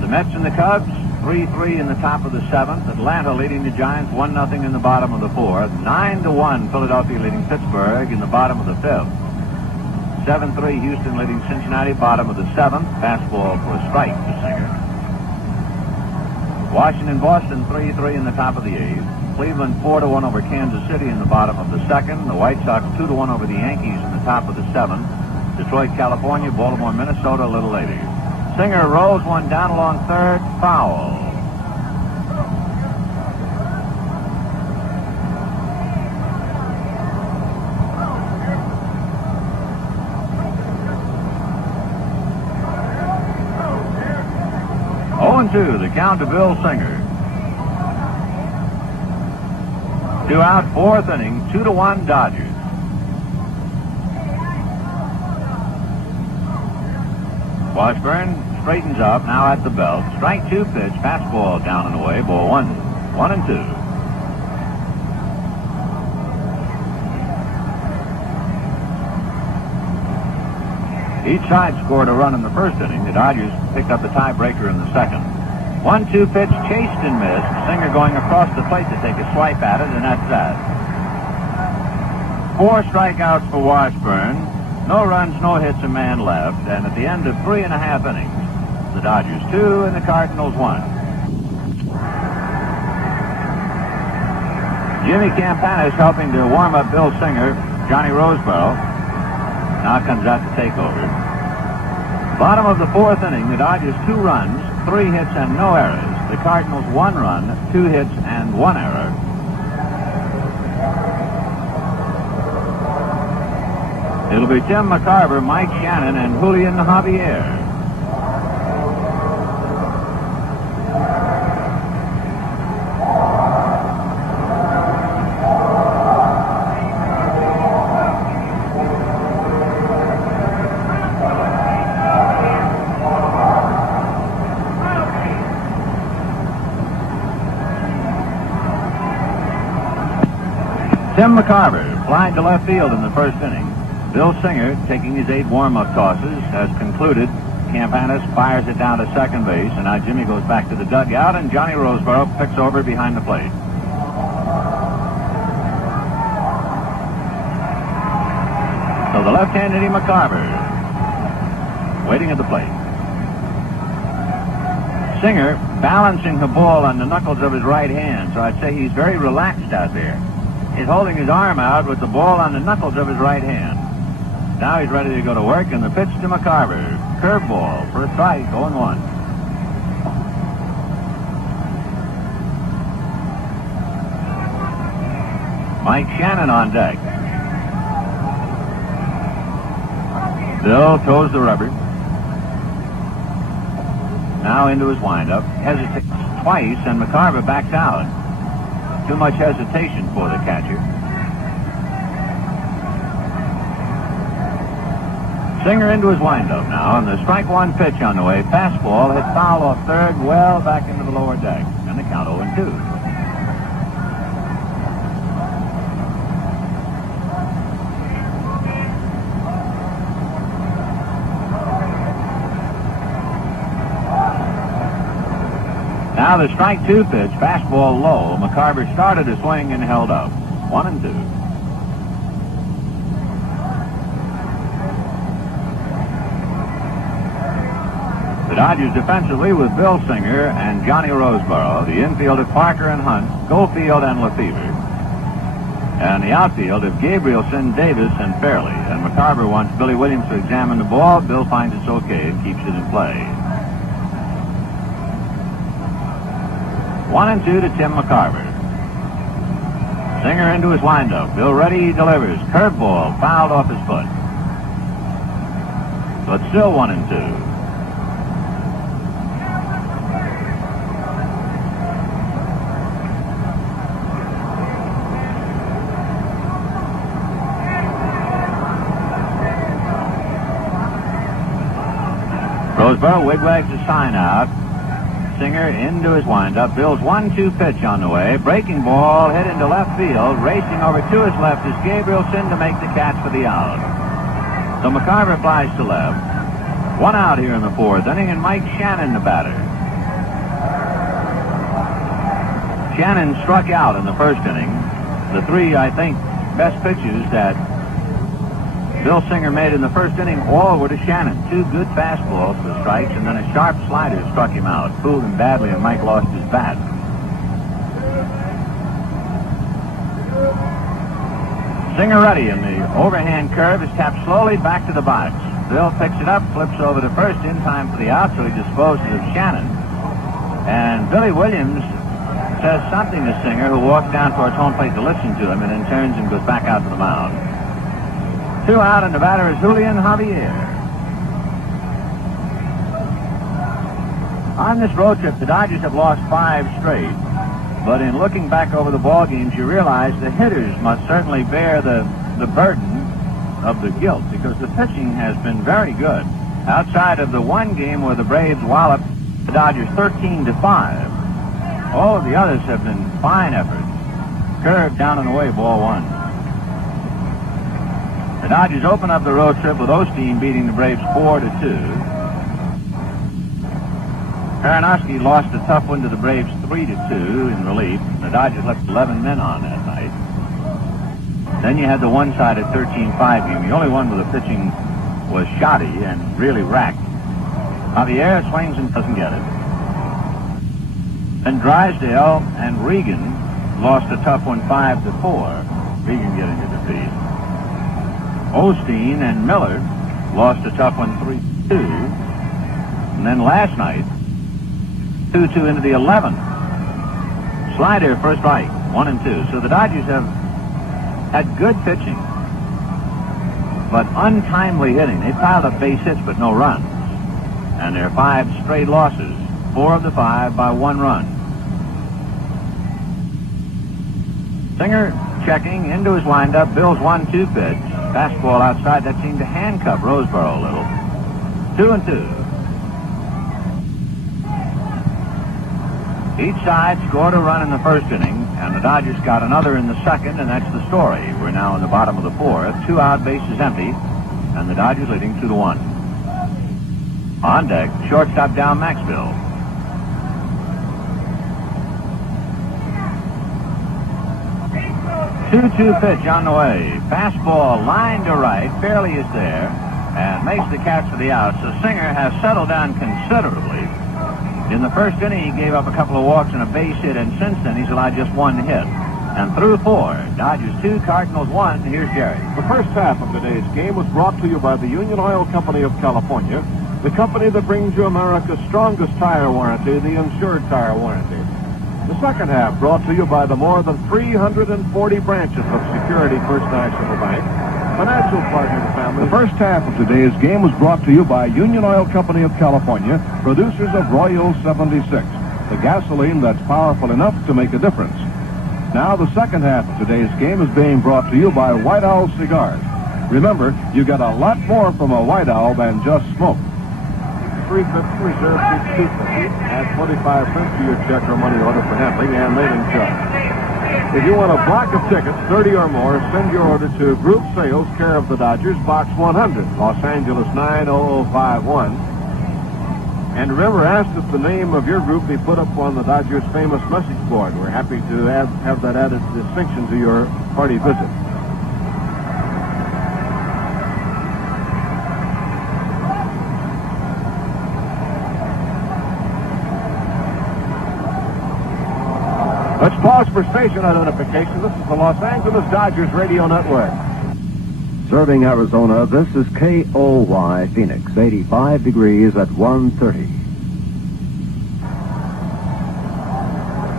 The Mets and the Cubs, 3-3 in the top of the 7th. Atlanta leading the Giants 1-0 in the bottom of the 4th. 9-1 Philadelphia leading Pittsburgh in the bottom of the 5th. 7-3 Houston leading Cincinnati, bottom of the 7th. Fastball for a strike to Singer. Washington, Boston 3-3 in the top of the 8th. Cleveland 4-1 over Kansas City in the bottom of the 2nd. The White Sox 2-1 over the Yankees in the top of the 7th. Detroit, California, Baltimore, Minnesota a little later. Singer rolls one down along third, foul. Oh, 2, the count to Bill Singer. 2 out, 4th inning, 2-1 Dodgers. Washburn straightens up, now at the belt. Strike 2 pitch, fastball down and away, ball 1. 1-2. Each side scored a run in the first inning. The Dodgers picked up the tiebreaker in the second. 1-2 pitch, chased and missed. Singer going across the plate to take a swipe at it, and that's that. 4 strikeouts for Washburn. No runs, no hits, a man left. And at the end of 3.5 innings, the Dodgers 2 and the Cardinals 1. Jimmy Campana is helping to warm up Bill Singer. Johnny Roseboro now comes out to take over. Bottom of the 4th inning, the Dodgers 2 runs, 3 hits, and no errors. The Cardinals 1 run, 2 hits, and 1 error. It'll be Tim McCarver, Mike Shannon, and Julian Javier. Tim McCarver flied to left field in the first inning. Bill Singer, taking his 8 warm-up tosses, has concluded. Campanis fires it down to second base, and now Jimmy goes back to the dugout, and Johnny Roseboro picks over behind the plate. So the left-handed McCarver waiting at the plate. Singer balancing the ball on the knuckles of his right hand, so I'd say he's very relaxed out there. He's holding his arm out with the ball on the knuckles of his right hand. Now he's ready to go to work, and the pitch to McCarver. Curveball for a strike, 0-1. Mike Shannon on deck. Bill toes the rubber. Now into his windup. Hesitates twice, and McCarver backs out. Too much hesitation for the catcher. Singer into his windup now, and the strike one pitch on the way. Fastball hit foul off third, well back into the lower deck. And the count 0-2. Now the strike 2 pitch, fastball low. McCarver started a swing and held up. 1-2. The Dodgers defensively with Bill Singer and Johnny Roseboro. The infield of Parker and Hunt, Schofield and Lefevre. And the outfield of Gabrielson, Davis, and Fairley. And McCarver wants Billy Williams to examine the ball. Bill finds it's okay and keeps it in play. 1-2 to Tim McCarver. Singer into his windup. Bill ready, he delivers. Curveball fouled off his foot. So it's still 1-2. Roseboro wigwags the sign out. Singer into his windup. Bill's 1-2 pitch on the way. Breaking ball hit into left field. Racing over to his left is Gabrielson to make the catch for the out. So McCarver flies to left. 1 out here in the 4th inning, and Mike Shannon the batter. Shannon struck out in the first inning. The 3, I think, best pitches that Bill Singer made in the first inning all were to Shannon. 2 good fastballs for strikes, and then a sharp slider struck him out. Fooled him badly, and Mike lost his bat. Singer ready, and the overhand curve is tapped slowly back to the box. Bill picks it up, flips over to first in time for the out, so he disposes of Shannon. And Billy Williams says something to Singer, who walks down towards home plate to listen to him, and then turns and goes back out to the mound. 2 out, and the batter is Julian Javier. On this road trip, the Dodgers have lost 5 straight, but in looking back over the ball games, you realize the hitters must certainly bear the burden of the guilt, because the pitching has been very good. Outside of the one game where the Braves walloped the Dodgers 13-5, all of the others have been fine efforts. Curved down and away, ball 1. The Dodgers open up the road trip with Osteen beating the Braves 4-2. Karanowski lost a tough one to the Braves 3-2 in relief. The Dodgers left 11 men on that night. Then you had the one-sided 13-5 game. The only one where the pitching was shoddy and really racked. Javier swings and doesn't get it. Then Drysdale and Regan lost a tough one 5-4. Regan getting a defeat. Osteen and Miller lost a tough one 3-2. And then last night, 2-2 into the 11th. Slider for a strike, 1-2. So the Dodgers have had good pitching, but untimely hitting. They piled up base hits, but no runs. And their 5 straight losses, 4 of the 5 by 1 run. Singer checking into his windup. Bill's 1-2 pitch. Fastball outside that seemed to handcuff Roseboro a little. 2-2. Each side scored a run in the first inning. And the Dodgers got another in the second, and that's the story. We're now in the bottom of the fourth. 2 out, bases empty, and the Dodgers leading 2-1. On deck, shortstop down Maxville. 2-2 pitch on the way. Fastball line to right. Fairley is there and makes the catch for the out. So Singer has settled down considerably. In the first inning, he gave up a couple of walks and a base hit, and since then he's allowed just 1 hit. And through 4, Dodgers 2, Cardinals 1. Here's Jerry. The first half of today's game was brought to you by the Union Oil Company of California, the company that brings you America's strongest tire warranty, the Insured Tire Warranty. The second half brought to you by the more than 340 branches of Security First National Bank, financial partner of the family. The first half of today's game was brought to you by Union Oil Company of California, producers of Royal 76, the gasoline that's powerful enough to make a difference. Now the second half of today's game is being brought to you by White Owl Cigars. Remember, you get a lot more from a White Owl than just smoke. $3.50 reserve seat $2.50. Add 25 cents to your check or money order for handling and mailing charge. If you want a block of tickets, 30 or more, send your order to Group Sales, care of the Dodgers, Box 100, Los Angeles 90051. And remember, ask that the name of your group be put up on the Dodgers' famous message board. We're happy to have that added distinction to your party visit. Let's pause for station identification. This is the Los Angeles Dodgers Radio Network. Serving Arizona, this is KOY Phoenix, 85 degrees at 1:30.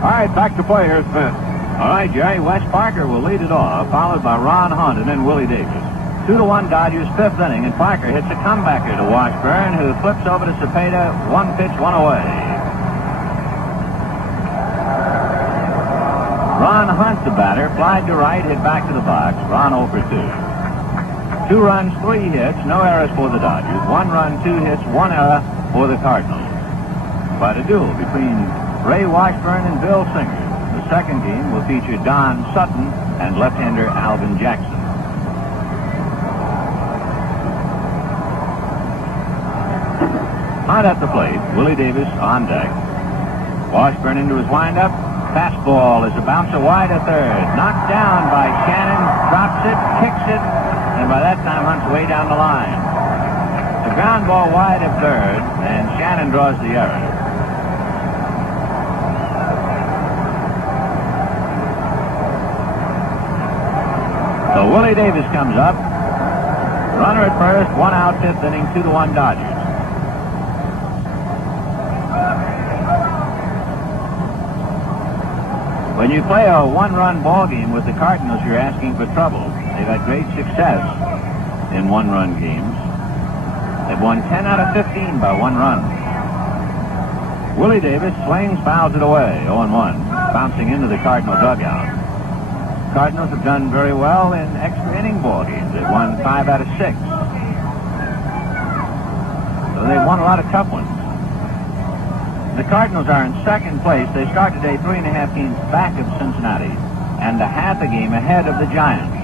All right, back to play. Here's Vince. All right, Jerry. Wes Parker will lead it off, followed by Ron Hunt and then Willie Davis. 2-1 Dodgers, 5th inning, and Parker hits a comebacker to Washburn, who flips over to Cepeda. 1 pitch, 1 away. Ron Hunt, the batter, flied to right, hit back to the box. Ron 0 for 2. 2 runs, 3 hits, no errors for the Dodgers. 1 run, 2 hits, 1 error for the Cardinals. Quite a duel between Ray Washburn and Bill Singer. The second game will feature Don Sutton and left-hander Alvin Jackson. Hunt at the plate. Willie Davis on deck. Washburn into his windup. Fastball is a bouncer wide of third. Knocked down by Shannon. Drops it, kicks it, and by that time Hunt's way down the line. The ground ball wide of third, and Shannon draws the error. So Willie Davis comes up. Runner at first, 1 out, 5th inning, 2-1 Dodgers. When you play a 1-run ball game with the Cardinals, you're asking for trouble. They've had great success in 1-run games. They've won 10 out of 15 by 1 run. Willie Davis swings, fouls it away, 0-1, bouncing into the Cardinal dugout. Cardinals have done very well in extra inning ball games. They've won 5 out of 6. So they've won a lot of tough ones. The Cardinals are in second place. They start today 3.5 games back of Cincinnati and a half a game ahead of the Giants.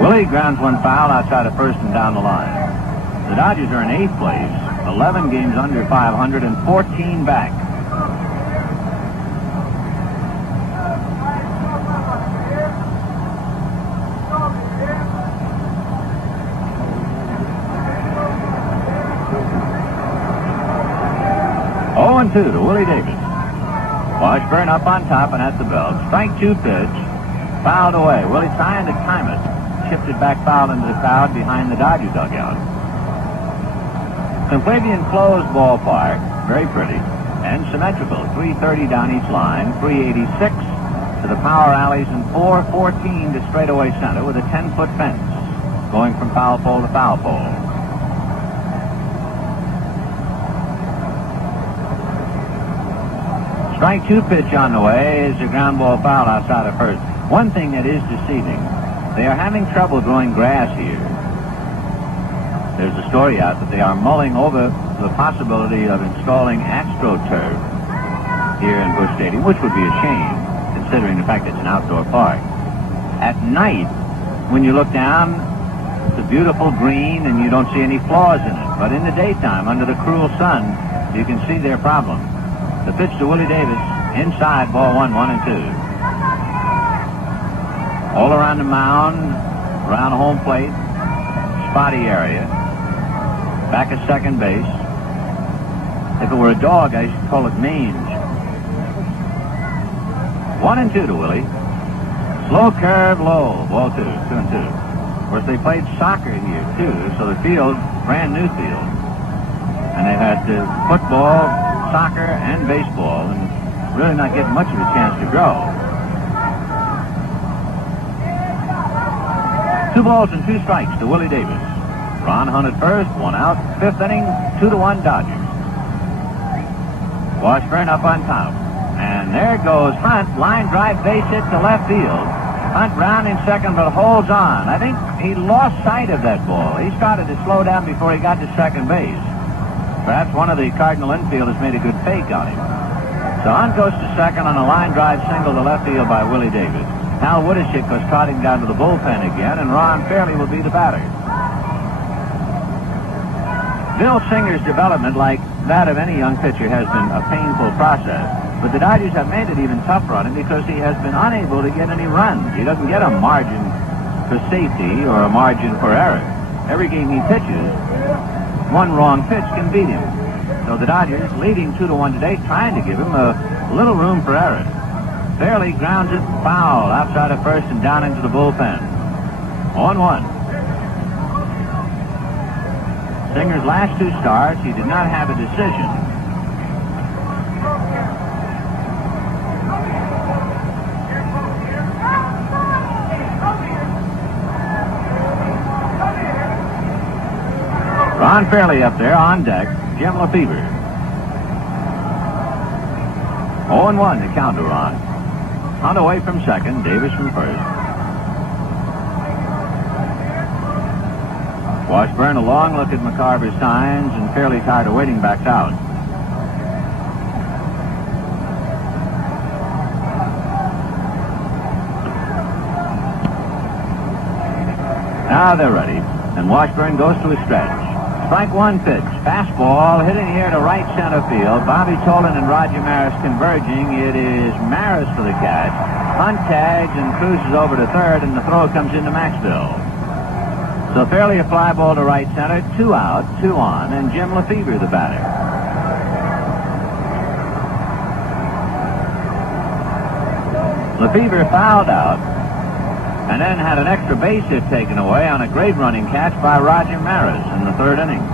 Willie grounds 1 foul outside of first and down the line. The Dodgers are in 8th place, 11 games under 500 and 14 back. And 2 to Willie Davis. Washburn up on top and at the belt. Strike 2 pitch. Fouled away. Willie trying to time it. Chipped it back foul into the crowd behind the Dodger dugout. Completely enclosed ballpark. Very pretty. And symmetrical. 330 down each line. 386 to the power alleys and 414 to straightaway center with a 10-foot fence going from foul pole to foul pole. Strike 2 pitch on the way is a ground ball foul outside of first. One thing that is deceiving, they are having trouble growing grass here. There's a story out that they are mulling over the possibility of installing AstroTurf. here in Busch Stadium, which would be a shame, considering the fact it's an outdoor park. At night, when you look down, it's a beautiful green and you don't see any flaws in it. But in the daytime, under the cruel sun, you can see their problem. The pitch to Willie Davis, inside, ball 1, 1-2. All around the mound, around home plate, spotty area, back at second base. If it were a dog, I should call it mange. 1-2 to Willie. Slow curve, low. Ball 2, 2-2. Of course, they played soccer here, too, so the field, brand new field. And they had football, soccer, and baseball, and really not getting much of a chance to grow. 2 balls and 2 strikes to Willie Davis. Ron Hunt at first, 1 out. 5th inning, 2-1 Dodgers. Washburn up on top. And there goes Hunt. Line drive base hit to left field. Hunt rounding second, but holds on. I think he lost sight of that ball. He started to slow down before he got to second base. Perhaps one of the Cardinal infielders made a good fake on him. So Hunt goes to second on a line drive single to left field by Willie Davis. Hal Woodishick was trotting down to the bullpen again, and Ron Fairley will be the batter. Bill Singer's development, like that of any young pitcher, has been a painful process. But the Dodgers have made it even tougher on him because he has been unable to get any runs. He doesn't get a margin for safety or a margin for error. Every game he pitches, one wrong pitch can beat him. So the Dodgers, leading 2-1 today, trying to give him a little room for error. Fairley grounds it foul outside of first and down into the bullpen. 1-1. Singer's last 2 starts, he did not have a decision. Ron Fairley up there on deck. Jim Lefebvre. 0-1 to count to Ron. Hunt away from second, Davis from first. Washburn, a long look at McCarver's signs, and Fairley, tired of waiting, backs out. Now they're ready, and Washburn goes to a stretch. Strike 1 pitch. Fastball hitting here to right center field. Bobby Tolan and Roger Maris converging. It is Maris for the catch. Hunt tags and cruises over to third, and the throw comes into Maxville. So Fairley a fly ball to right center. 2 out, 2 on, and Jim Lefebvre the batter. Lefebvre fouled out, and then had an extra base hit taken away on a great running catch by Roger Maris in the 3rd inning.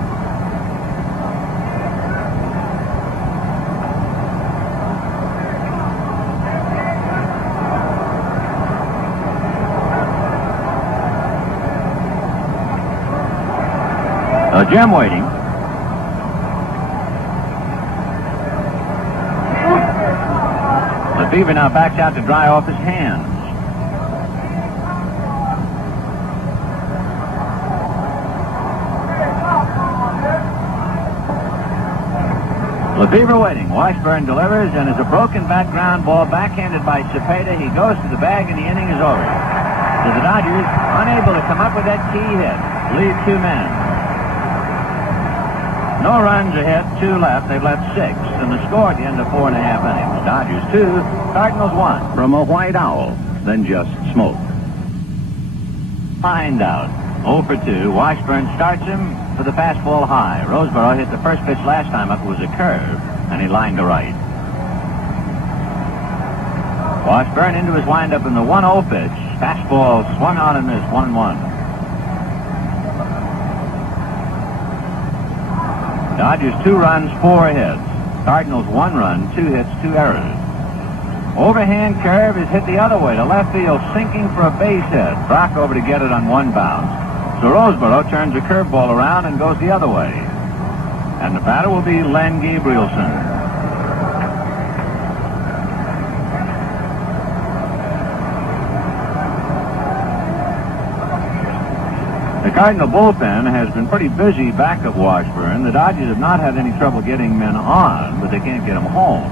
So Jim waiting. Lefebvre now backs out to dry off his hands. Lefebvre waiting. Washburn delivers, and it's a broken bat ground ball backhanded by Cepeda. He goes to the bag, and the inning is over. So the Dodgers unable to come up with that key hit. Leave 2 men. No runs ahead, 2 left. They've left 6, and the score at the end of 4.5 innings. Dodgers 2, Cardinals 1. From a white owl, then just smoke. Find out. 0 for 2. Washburn starts him for the fastball high. Roseboro hit the first pitch last time up. It was a curve, and he lined to right. Washburn into his windup in the 1-0 pitch. Fastball swung on and missed. 1-1. Dodgers 2 runs, 4 hits. Cardinals 1 run, 2 hits, 2 errors. Overhand curve is hit the other way to left field, sinking for a base hit. Brock over to get it on 1 bounce. So Roseboro turns the curveball around and goes the other way. And the batter will be Len Gabrielson. The Cardinal bullpen has been pretty busy back of Washburn. The Dodgers have not had any trouble getting men on, but they can't get them home.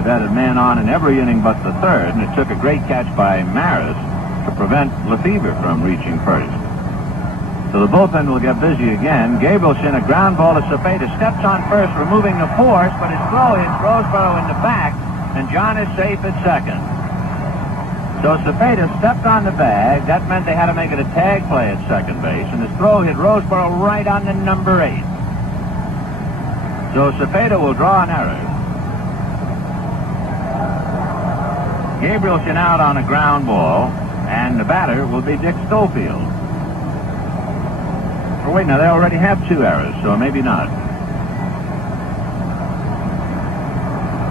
have had a man on in every inning but the third, and it took a great catch by Maris to prevent Lefebvre from reaching first. So the bullpen will get busy again. Gabrielson, a ground ball to Cepeda, steps on first, removing the force, but his throw hits Roseboro in the back, and John is safe at second. So Cepeda stepped on the bag. That meant they had to make it a tag play at second base, and his throw hit Roseboro right on the number 8. So Cepeda will draw an error. Gabrielson out on a ground ball, and the batter will be Dick Schofield. Oh, wait, now they already have 2 errors, so maybe not.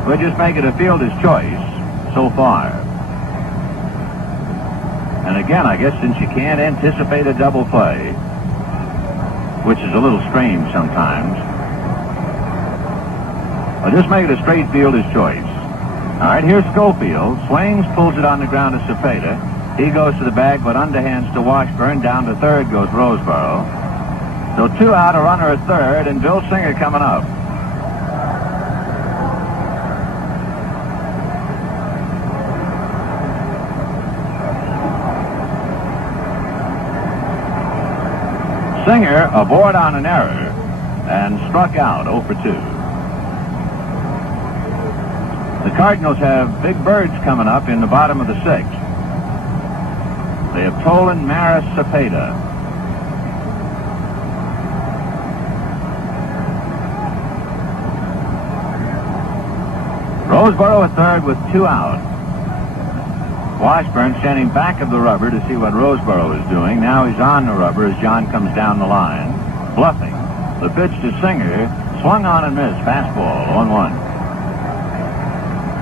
We'll just make it a fielder's choice so far. And again, I guess since you can't anticipate a double play, which is a little strange sometimes, I'll just make it a straight fielder's choice. All right, here's Schofield. Swings, pulls it on the ground to Cepeda. He goes to the bag, but underhands to Washburn. Down to third goes Roseboro. So 2 out, a runner at third, and Bill Singer coming up. Singer aboard on an error and struck out 0 for 2. The Cardinals have big birds coming up in the bottom of the 6th. They have Tolan, Maris, Cepeda. Roseboro at third with 2 out. Washburn standing back of the rubber to see what Roseboro is doing. Now he's on the rubber as John comes down the line. Bluffing. The pitch to Singer. Swung on and missed. Fastball, 0-1.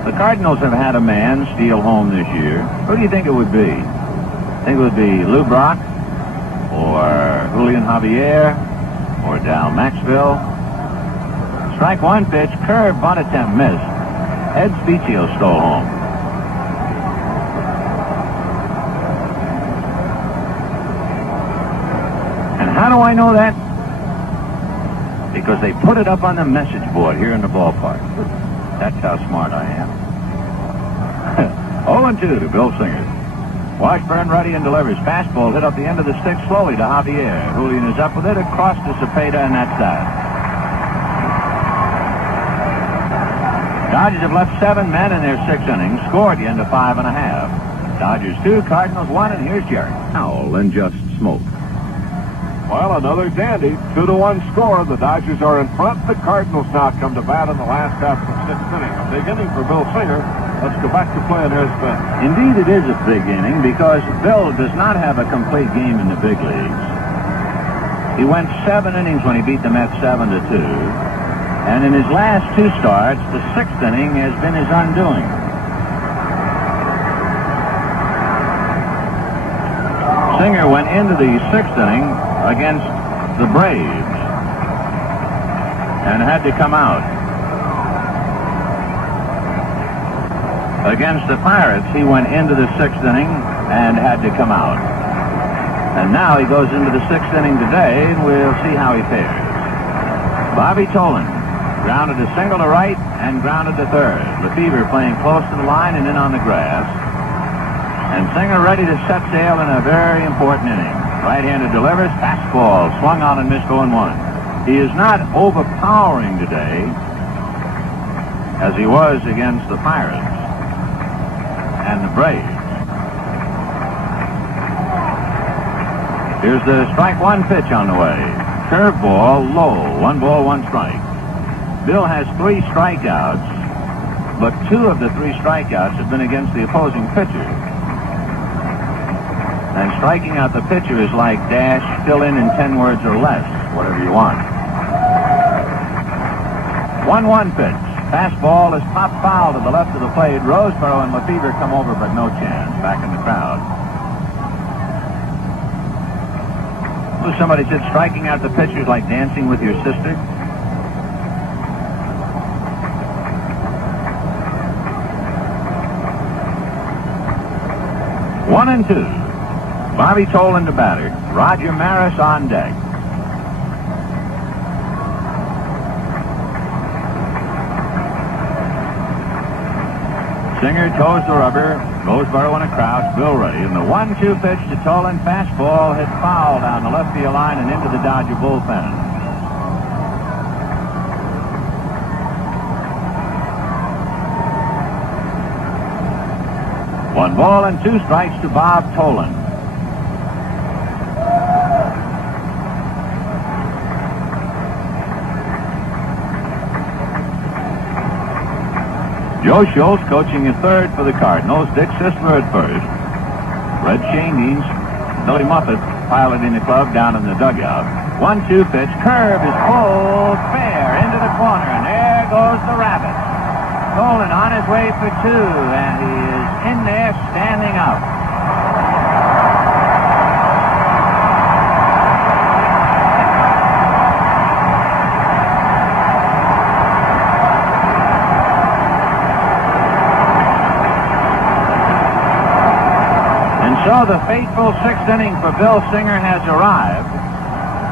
The Cardinals have had a man steal home this year. Who do you think it would be? Think it would be Lou Brock? Or Julian Javier? Or Dal Maxville? Strike 1 pitch. Curve, bunt attempt missed. Ed Spezio stole home. How do I know that? Because they put it up on the message board here in the ballpark. That's how smart I am. 0-2 to Bill Singer. Washburn ready and delivers. Fastball hit up the end of the stick slowly to Javier. Julian is up with it across to Cepeda, and that's that. Dodgers have left 7 men in their 6 innings. Scored the end of 5.5. Dodgers 2, Cardinals 1, and here's Jerry. Howl and just smoke. Well, another dandy. 2-1 score. The Dodgers are in front. The Cardinals now come to bat in the last half of the 6th inning. A big inning for Bill Singer. Let's go back to play in his bench. Indeed, it is a big inning because Bill does not have a complete game in the big leagues. He went 7 innings when he beat the Mets 7-2. And in his last 2 starts, the 6th inning has been his undoing. Singer went into the 6th inning against the Braves and had to come out. Against the Pirates, he went into the 6th inning and had to come out. And now he goes into the 6th inning today, and we'll see how he fares. Bobby Tolan grounded a single to right and grounded to third. Lefebvre playing close to the line and in on the grass. And Singer ready to set sail in a very important inning. Right-handed delivers, fastball, swung on and missed 0-1. He is not overpowering today as he was against the Pirates and the Braves. Here's the strike 1 pitch on the way. Curveball, low, 1 ball, 1 strike. Bill has 3 strikeouts, but 2 of the 3 strikeouts have been against the opposing pitcher. And striking out the pitcher is like dash, fill in 10 words or less, whatever you want. 1-1 pitch. Fastball is popped foul to the left of the plate. Roseboro and Lefebvre come over, but no chance. Back in the crowd. Somebody said striking out the pitcher is like dancing with your sister. One and 2. Bobby Tolan the batter. Roger Maris on deck. Singer toes the rubber. Roseboro in a crouch. Bill ready. And the 1-2 pitch to Tolan. Fastball hit foul down the left field line and into the Dodger bullpen. 1 ball and 2 strikes to Bob Tolan. Joe Schultz coaching at third for the Cardinals. Dick Sisler at first. Red Schoendienst, Billy Muffet piloting the club down in the dugout. 1-2 pitch. Curve is pulled fair into the corner, and there goes the rabbit. Tolan on his way for 2, and he is in there standing up. And so the fateful 6th inning for Bill Singer has arrived,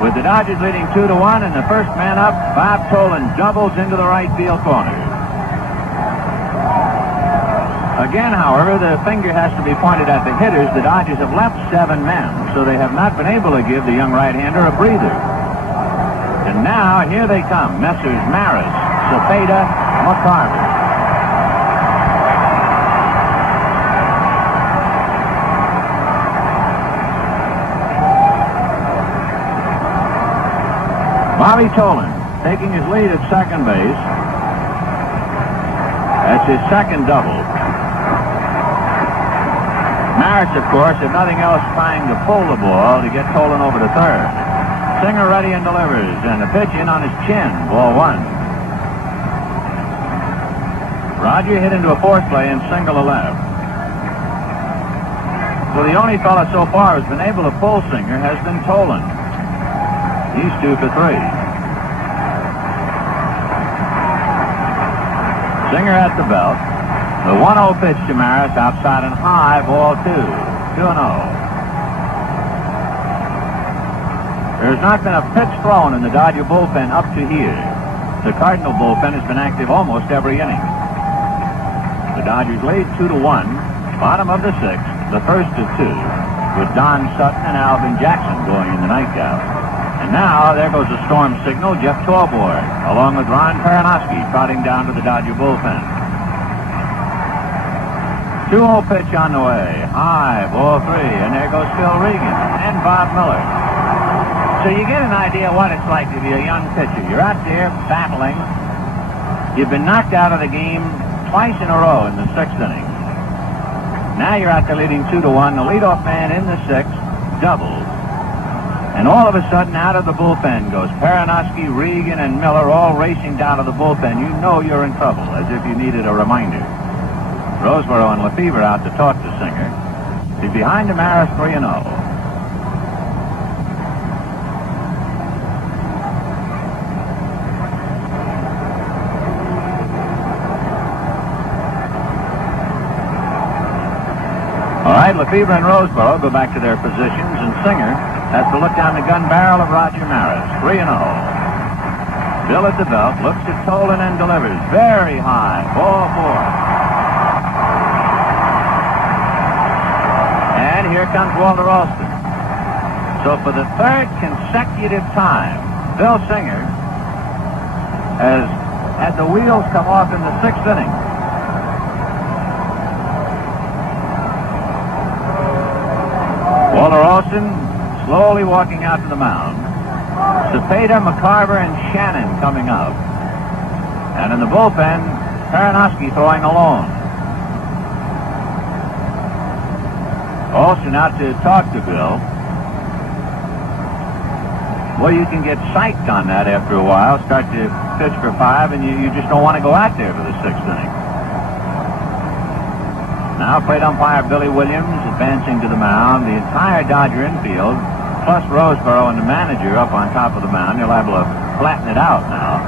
with the Dodgers leading 2-1, and the first man up, Bob Tolan, doubles into the right field corner. Again, however, the finger has to be pointed at the hitters. The Dodgers have left 7 men, so they have not been able to give the young right-hander a breather. And now, here they come, Messrs. Maris, Cepeda, McCarver. Bobby Tolan taking his lead at second base. That's his second double. Maris, of course, if nothing else, trying to pull the ball to get Tolan over to third. Singer ready and delivers, and a pitch in on his chin, ball 1. Roger hit into a force play and single to left. So the only fellow so far who's been able to pull Singer has been Tolan. He's 2 for 3. Singer at the belt. The 1-0 pitch to Maris, outside and high, ball 2. 2-0. There's not been a pitch thrown in the Dodger bullpen up to here. The Cardinal bullpen has been active almost every inning. The Dodgers lead 2-1, bottom of the 6th, the first of 2, with Don Sutton and Alvin Jackson going in the nightcap. And now, there goes a storm signal. Jeff Torborg, along with Ron Peranoski, trotting down to the Dodger bullpen. 2-0 pitch on the way. High, ball 3, and there goes Phil Regan and Bob Miller. So you get an idea what it's like to be a young pitcher. You're out there battling. You've been knocked out of the game twice in a row in the 6th inning. Now you're out there leading 2-1. The leadoff man in the 6th doubles. And all of a sudden, out of the bullpen goes Peranoski, Regan, and Miller, all racing down to the bullpen. You know you're in trouble, as if you needed a reminder. Roseboro and Lefevre out to talk to Singer. He's behind the Maris 3-0. All right, Lefevre and Roseboro go back to their positions, and Singer has to look down the gun barrel of Roger Maris. 3-0. Bill at the belt, looks at Tolan and delivers. Very high. Ball 4. And here comes Walter Alston. So for the 3rd consecutive time, Bill Singer has had the wheels come off in the 6th inning. Walter Alston slowly walking out to the mound. Cepeda, McCarver, and Shannon coming up. And in the bullpen, Peranoski throwing alone. Alston out to talk to Bill. Well, you can get psyched on that after a while. Start to pitch for 5, and you just don't want to go out there for the 6th inning. Now plate umpire Billy Williams advancing to the mound. The entire Dodger infield, plus Roseboro and the manager up on top of the mound. You'll able to flatten it out now.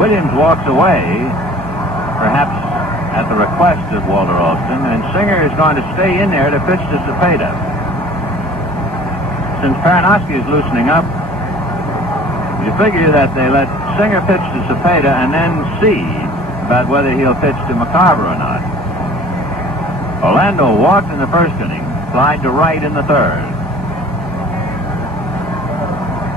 Williams walks away, perhaps at the request of Walter Alston, and Singer is going to stay in there to pitch to Cepeda. Since Peranoski is loosening up, you figure that they let Singer pitch to Cepeda and then see about whether he'll pitch to McCarver or not. Orlando walked in the first inning, flied to right in the third.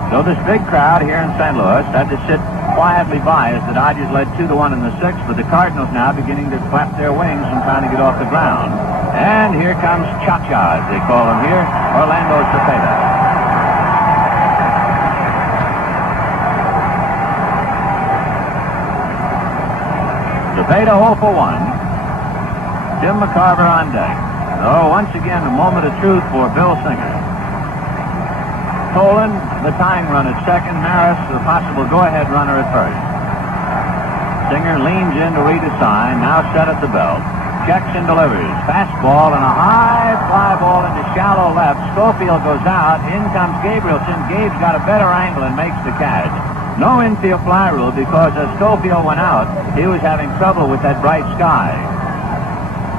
So this big crowd here in St. Louis had to sit quietly by as the Dodgers led 2-1 in the sixth, but the Cardinals now beginning to flap their wings and trying to get off the ground. And here comes Cha-Cha, as they call him here, Orlando Cepeda. Cepeda 0 for 1. Tim McCarver on deck. Oh, once again, a moment of truth for Bill Singer. Tolan, the tying run at second. Maris, the possible go-ahead runner at first. Singer leans in to read a sign, now set at the belt. Checks and delivers. Fastball and a high fly ball into shallow left. Schofield goes out. In comes Gabrielson. Gabe's got a better angle and makes the catch. No infield fly rule because as Schofield went out, he was having trouble with that bright sky.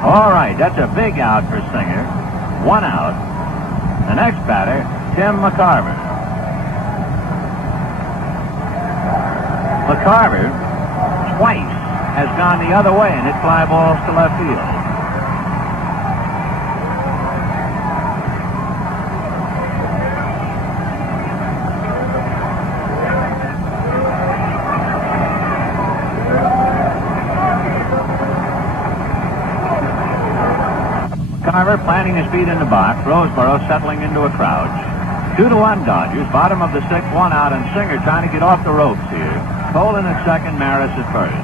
All right, that's a big out for Singer. 1 out. The next batter, Tim McCarver. McCarver twice has gone the other way and hit fly balls to left field. McCarver planting his feet in the box. Roseboro settling into a crouch. 2-1 Dodgers, bottom of the sixth, 1 out, and Singer trying to get off the ropes here. Tolan at second, Maris at first.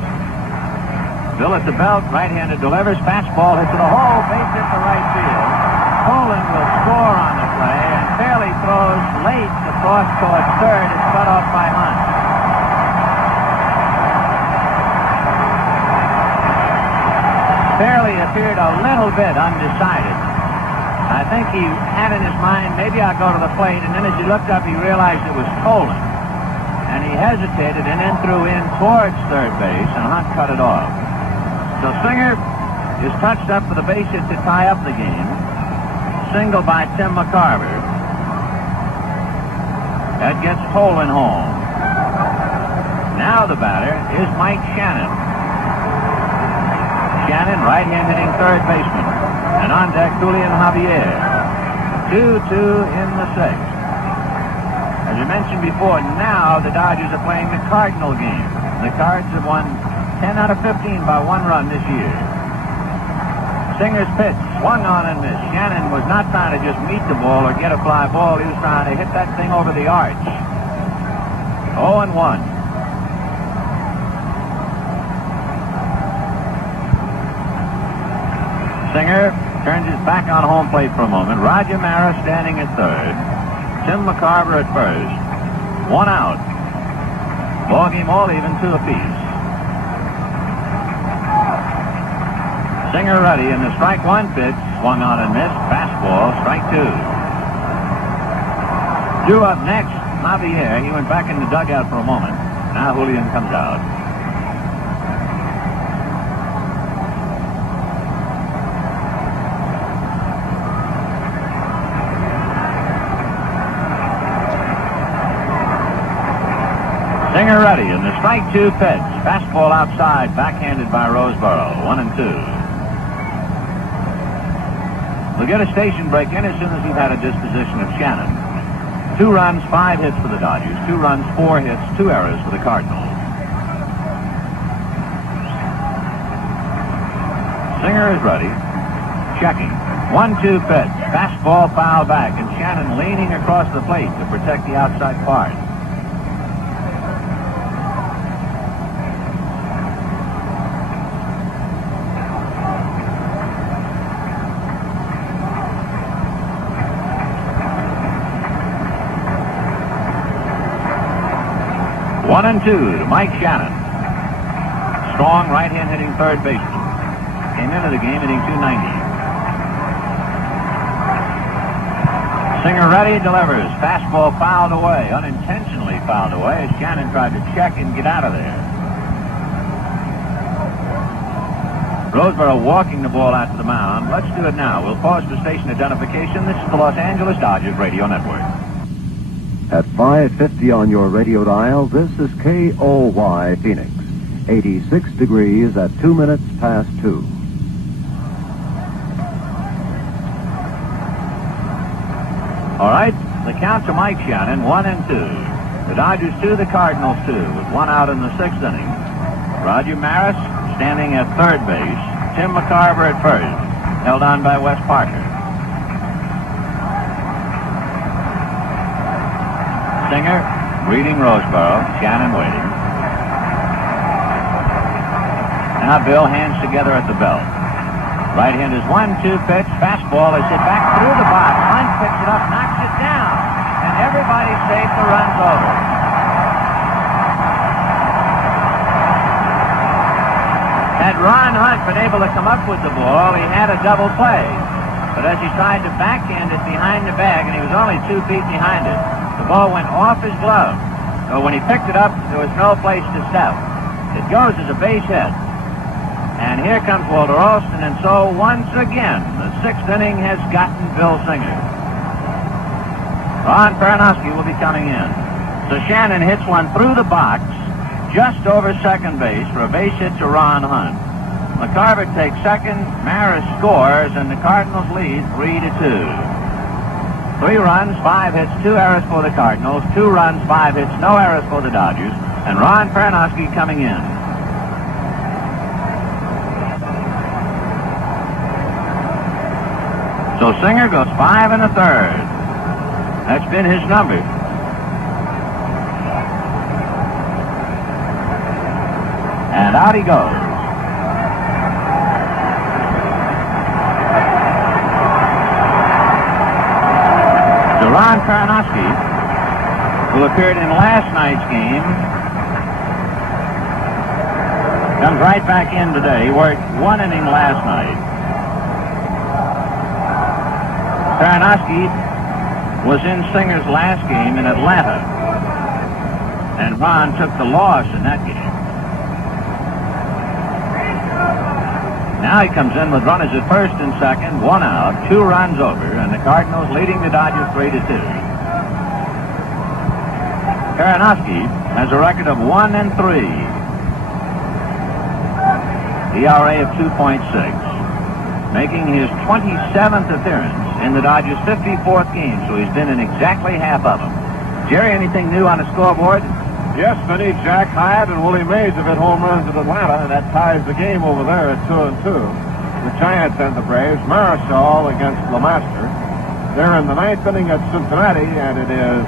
Bill at the belt, right-handed delivers, fastball hits to the hole, base hit to right field. Tolan will score on the play, and Fairley throws late across towards third. It's cut off by Hunt. Fairley appeared a little bit undecided. I think he had in his mind, maybe I'll go to the plate, and then as he looked up, he realized it was Tolan. And he hesitated and then threw in towards third base, and Hunt cut it off. So Singer is touched up for the base hit to tie up the game. Single by Tim McCarver. That gets Tolan home. Now the batter is Mike Shannon. Shannon, right-hand hitting third baseman. And on deck, Julian Javier. 2-2 in the sixth. As I mentioned before, now the Dodgers are playing the Cardinal game. The Cards have won 10 out of 15 by 1 run this year. Singer's pitch, swung on and missed. Shannon was not trying to just meet the ball or get a fly ball. He was trying to hit that thing over the arch. 0-1. Singer turns his back on home plate for a moment. Roger Maris standing at third. Tim McCarver at first. 1 out. Ball game all even, 2 apiece. Singer ready, and the strike 1 pitch swung on and missed. Fastball, strike 2. Drew up next, Javier. He went back in the dugout for a moment. Now Julian comes out. Singer ready, and the strike 2 pitch. Fastball outside, backhanded by Roseboro. 1-2. We'll get a station break in as soon as we've had a disposition of Shannon. 2 runs, 5 hits for the Dodgers. 2 runs, 4 hits, 2 errors for the Cardinals. Singer is ready. Checking. 1-2 pitch. Fastball foul back, and Shannon leaning across the plate to protect the outside part. One and 2 to Mike Shannon. Strong right-hand hitting third baseman. Came into the game hitting .290. Singer ready, delivers. Fastball fouled away, unintentionally fouled away as Shannon tried to check and get out of there. Roseboro walking the ball out to the mound. Let's do it now. We'll pause for station identification. This is the Los Angeles Dodgers Radio Network. At 5:50 on your radio dial, this is KOY Phoenix. 86 degrees at 2 minutes past 2. All right, the count to Mike Shannon, 1-2. The Dodgers 2, the Cardinals 2, with 1 out in the 6th inning. Roger Maris standing at third base. Tim McCarver at first, held on by Wes Parker. Singer greeting Roseboro, Shannon waiting. Now Bill hands together at the belt. Right hand is 1-2 pitch. Fastball is hit back through the box. Hunt picks it up, knocks it down. And everybody's safe. The run's over. Had Ron Hunt been able to come up with the ball, he had a double play. But as he tried to backhand it behind the bag, and he was only 2 feet behind it, the ball went off his glove. So when he picked it up, there was no place to step. It goes as a base hit. And here comes Walter Alston, and so once again, the 6th inning has gotten Bill Singer. Ron Peranowski will be coming in. So Shannon hits one through the box, just over second base for a base hit to Ron Hunt. McCarver takes second, Maris scores, and the Cardinals lead 3-2. 3 runs, 5 hits, 2 errors for the Cardinals, 2 runs, 5 hits, no errors for the Dodgers, and Ron Peranowski coming in. So Singer goes 5 1/3. That's been his number. And out he goes. So Ron Peranowski, who appeared in last night's game, comes right back in today. He worked 1 inning last night. Peranowski was in Singer's last game in Atlanta, and Ron took the loss in that game. Now he comes in with runners at first and second, 1 out, 2 runs over, and the Cardinals leading the Dodgers 3-2. Peranowski has a record of 1-3, ERA of 2.6, making his 27th appearance in the Dodgers' 54th game, so he's been in exactly half of them. Jerry, anything new on the scoreboard? Yes, Vinny. Jack Hyatt and Willie Mays have hit home runs at Atlanta, and that ties the game over there at 2-2. The Giants and the Braves. Marisol against LeMaster. They're in the 9th inning at Cincinnati, and it is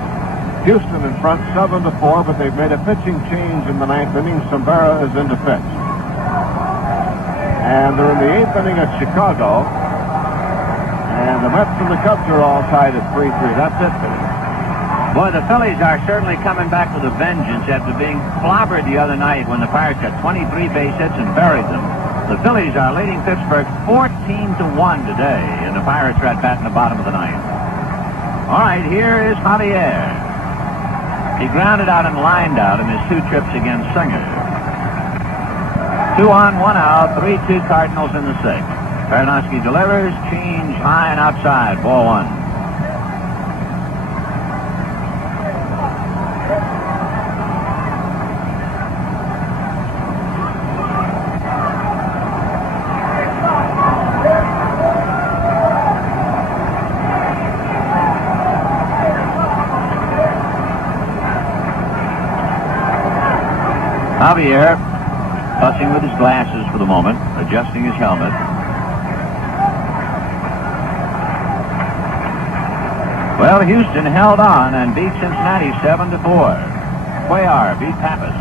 Houston in front 7-4, but they've made a pitching change in the 9th inning. Sombera is in to pitch. And they're in the 8th inning at Chicago. And the Mets and the Cubs are all tied at 3-3. That's it, Vinny. Boy, the Phillies are certainly coming back with a vengeance after being clobbered the other night when the Pirates got 23 base hits and buried them. The Phillies are leading Pittsburgh 14-1 today, and the Pirates are at bat in the bottom of the 9th. All right, here is Javier. He grounded out and lined out in his 2 trips against Singer. 2 on, 1 out, 3-2 Cardinals in the 6th. Peranowski delivers, change high and outside, ball 1. Javier fussing with his glasses for the moment, adjusting his helmet. Well, Houston held on and beat Cincinnati 7-4. Cuellar beat Pappas.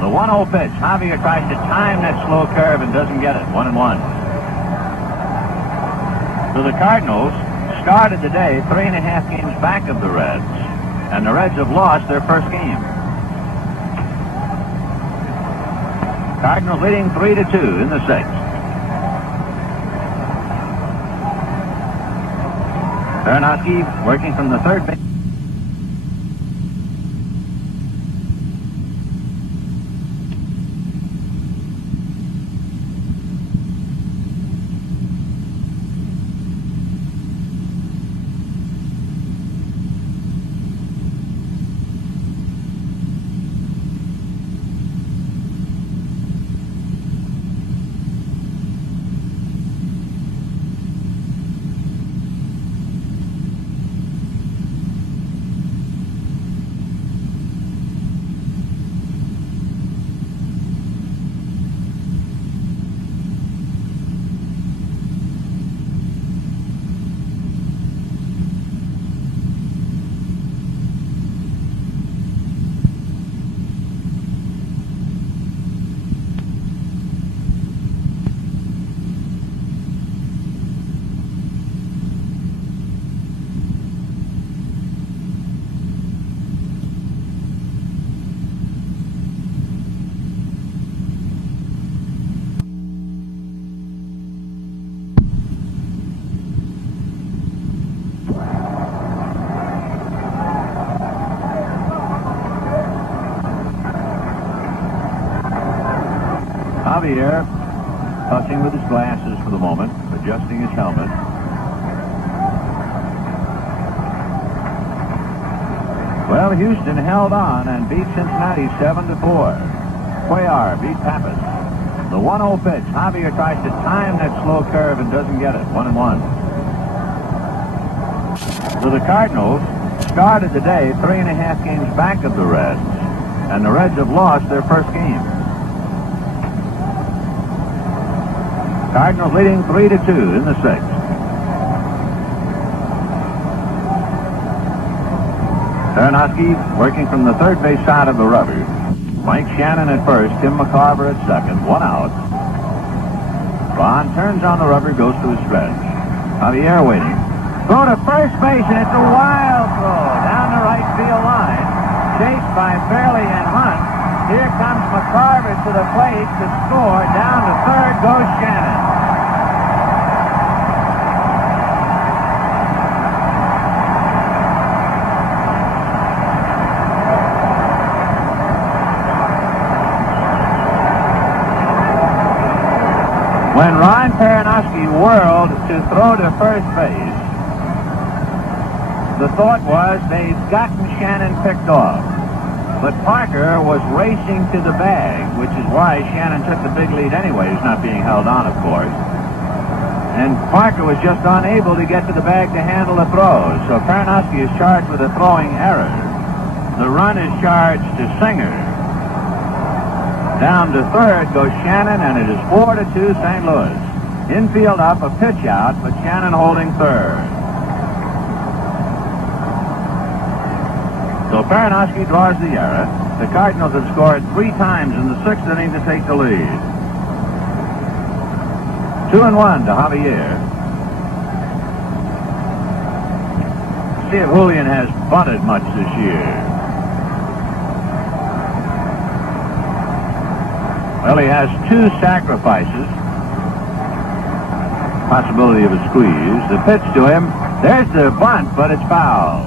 The 1-0 pitch. Javier tries to time that slow curve and doesn't get it. 1-1. So the Cardinals started the day 3.5 games back of the Reds, and the Reds have lost their first game. Cardinals leading 3-2 in the 6th. Peranowski working from the third base. Javier touching with his glasses for the moment, adjusting his helmet. Well, Houston held on and beat Cincinnati 7-4. Cuellar beat Pappas. The 1-0 pitch. Javier tries to time that slow curve and doesn't get it. 1-1. So the Cardinals started the day 3.5 games back of the Reds, and the Reds have lost their first game. Cardinals leading 3-2 in the 6th. Aronofsky working from the third base side of the rubber. Mike Shannon at first, Tim McCarver at second, 1 out. Ron turns on the rubber, goes to his stretch. Javier waiting. Throw to first base, and it's a wild throw down the right field line. Chased by Fairley and Hunt. Here comes McCarver to the plate to score. Down to third goes Shannon. When Ron Peronowski whirled to throw to first base, the thought was they've gotten Shannon picked off. But Parker was racing to the bag, which is why Shannon took the big lead anyways, not being held on, of course. And Parker was just unable to get to the bag to handle the throw. So Peronowski is charged with a throwing error. The run is charged to Singer. Down to third goes Shannon, and it is 4-2 St. Louis. Infield up, a pitch out, but Shannon holding third. So Peronowski draws the error. The Cardinals have scored 3 times in the 6th inning to take the lead. 2-1 to Javier. See if Julian has bunted much this year. Well, he has 2 sacrifices. Possibility of a squeeze. The pitch to him. There's the bunt, but it's foul.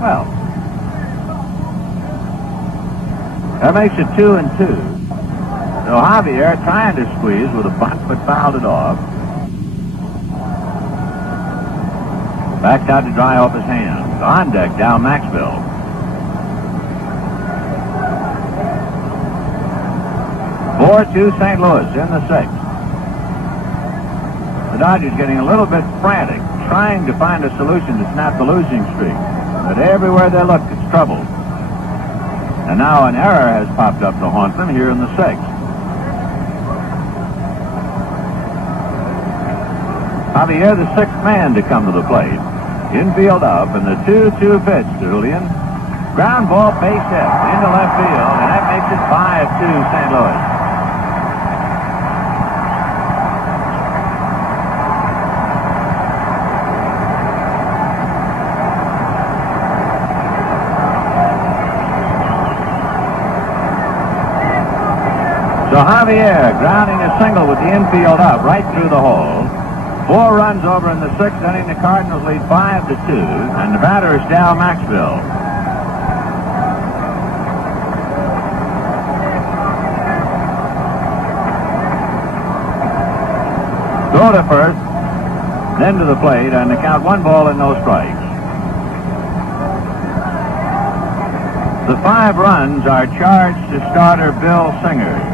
Well, that makes it 2-2. So Javier trying to squeeze with a bunt, but fouled it off. Backs out to dry off his hands. On deck, Dow Maxwell. Four to St. Louis in the 6th. The Dodgers getting a little bit frantic, trying to find a solution to snap the losing streak. But everywhere they look, it's trouble. And now an error has popped up to haunt them here in the 6th. Javier, the 6th man to come to the plate. Infield up, and the 2-2 pitch to Julian. Ground ball, base hit into left field, and that makes it 5-2 St. Louis. So Javier grounding a single with the infield up right through the hole. 4 runs over in the 6th inning. The Cardinals lead 5-2, and the batter is Dow Maxwell. Throw to first, then to the plate, and the count 1 ball and no strikes. The 5 runs are charged to starter Bill Singer.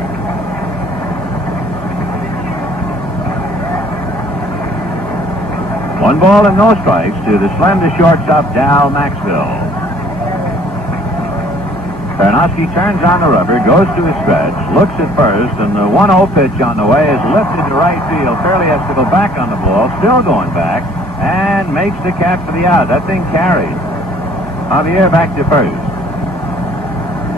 1 ball and no strikes to the slender shortstop Dow Maxwell. Peronowski turns on the rubber, goes to his stretch, looks at first, and the 1-0 pitch on the way is lifted to right field. Fairley has to go back on the ball, still going back, and makes the catch for the out. That thing carried. Javier back to first.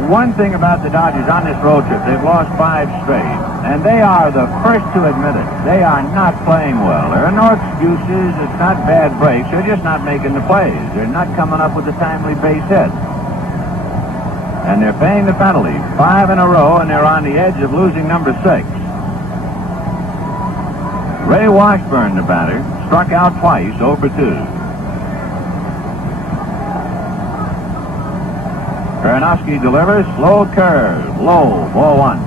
One thing about the Dodgers on this road trip, they've lost 5 straight, and they are the first to admit it. They are not playing well. There are no excuses. It's not bad breaks. They're just not making the plays. They're not coming up with a timely base hit. And they're paying the penalty. 5 in a row, and they're on the edge of losing number 6. Ray Washburn, the batter, struck out twice, 0 for 2. Peronowski delivers, slow curve, low, ball 1.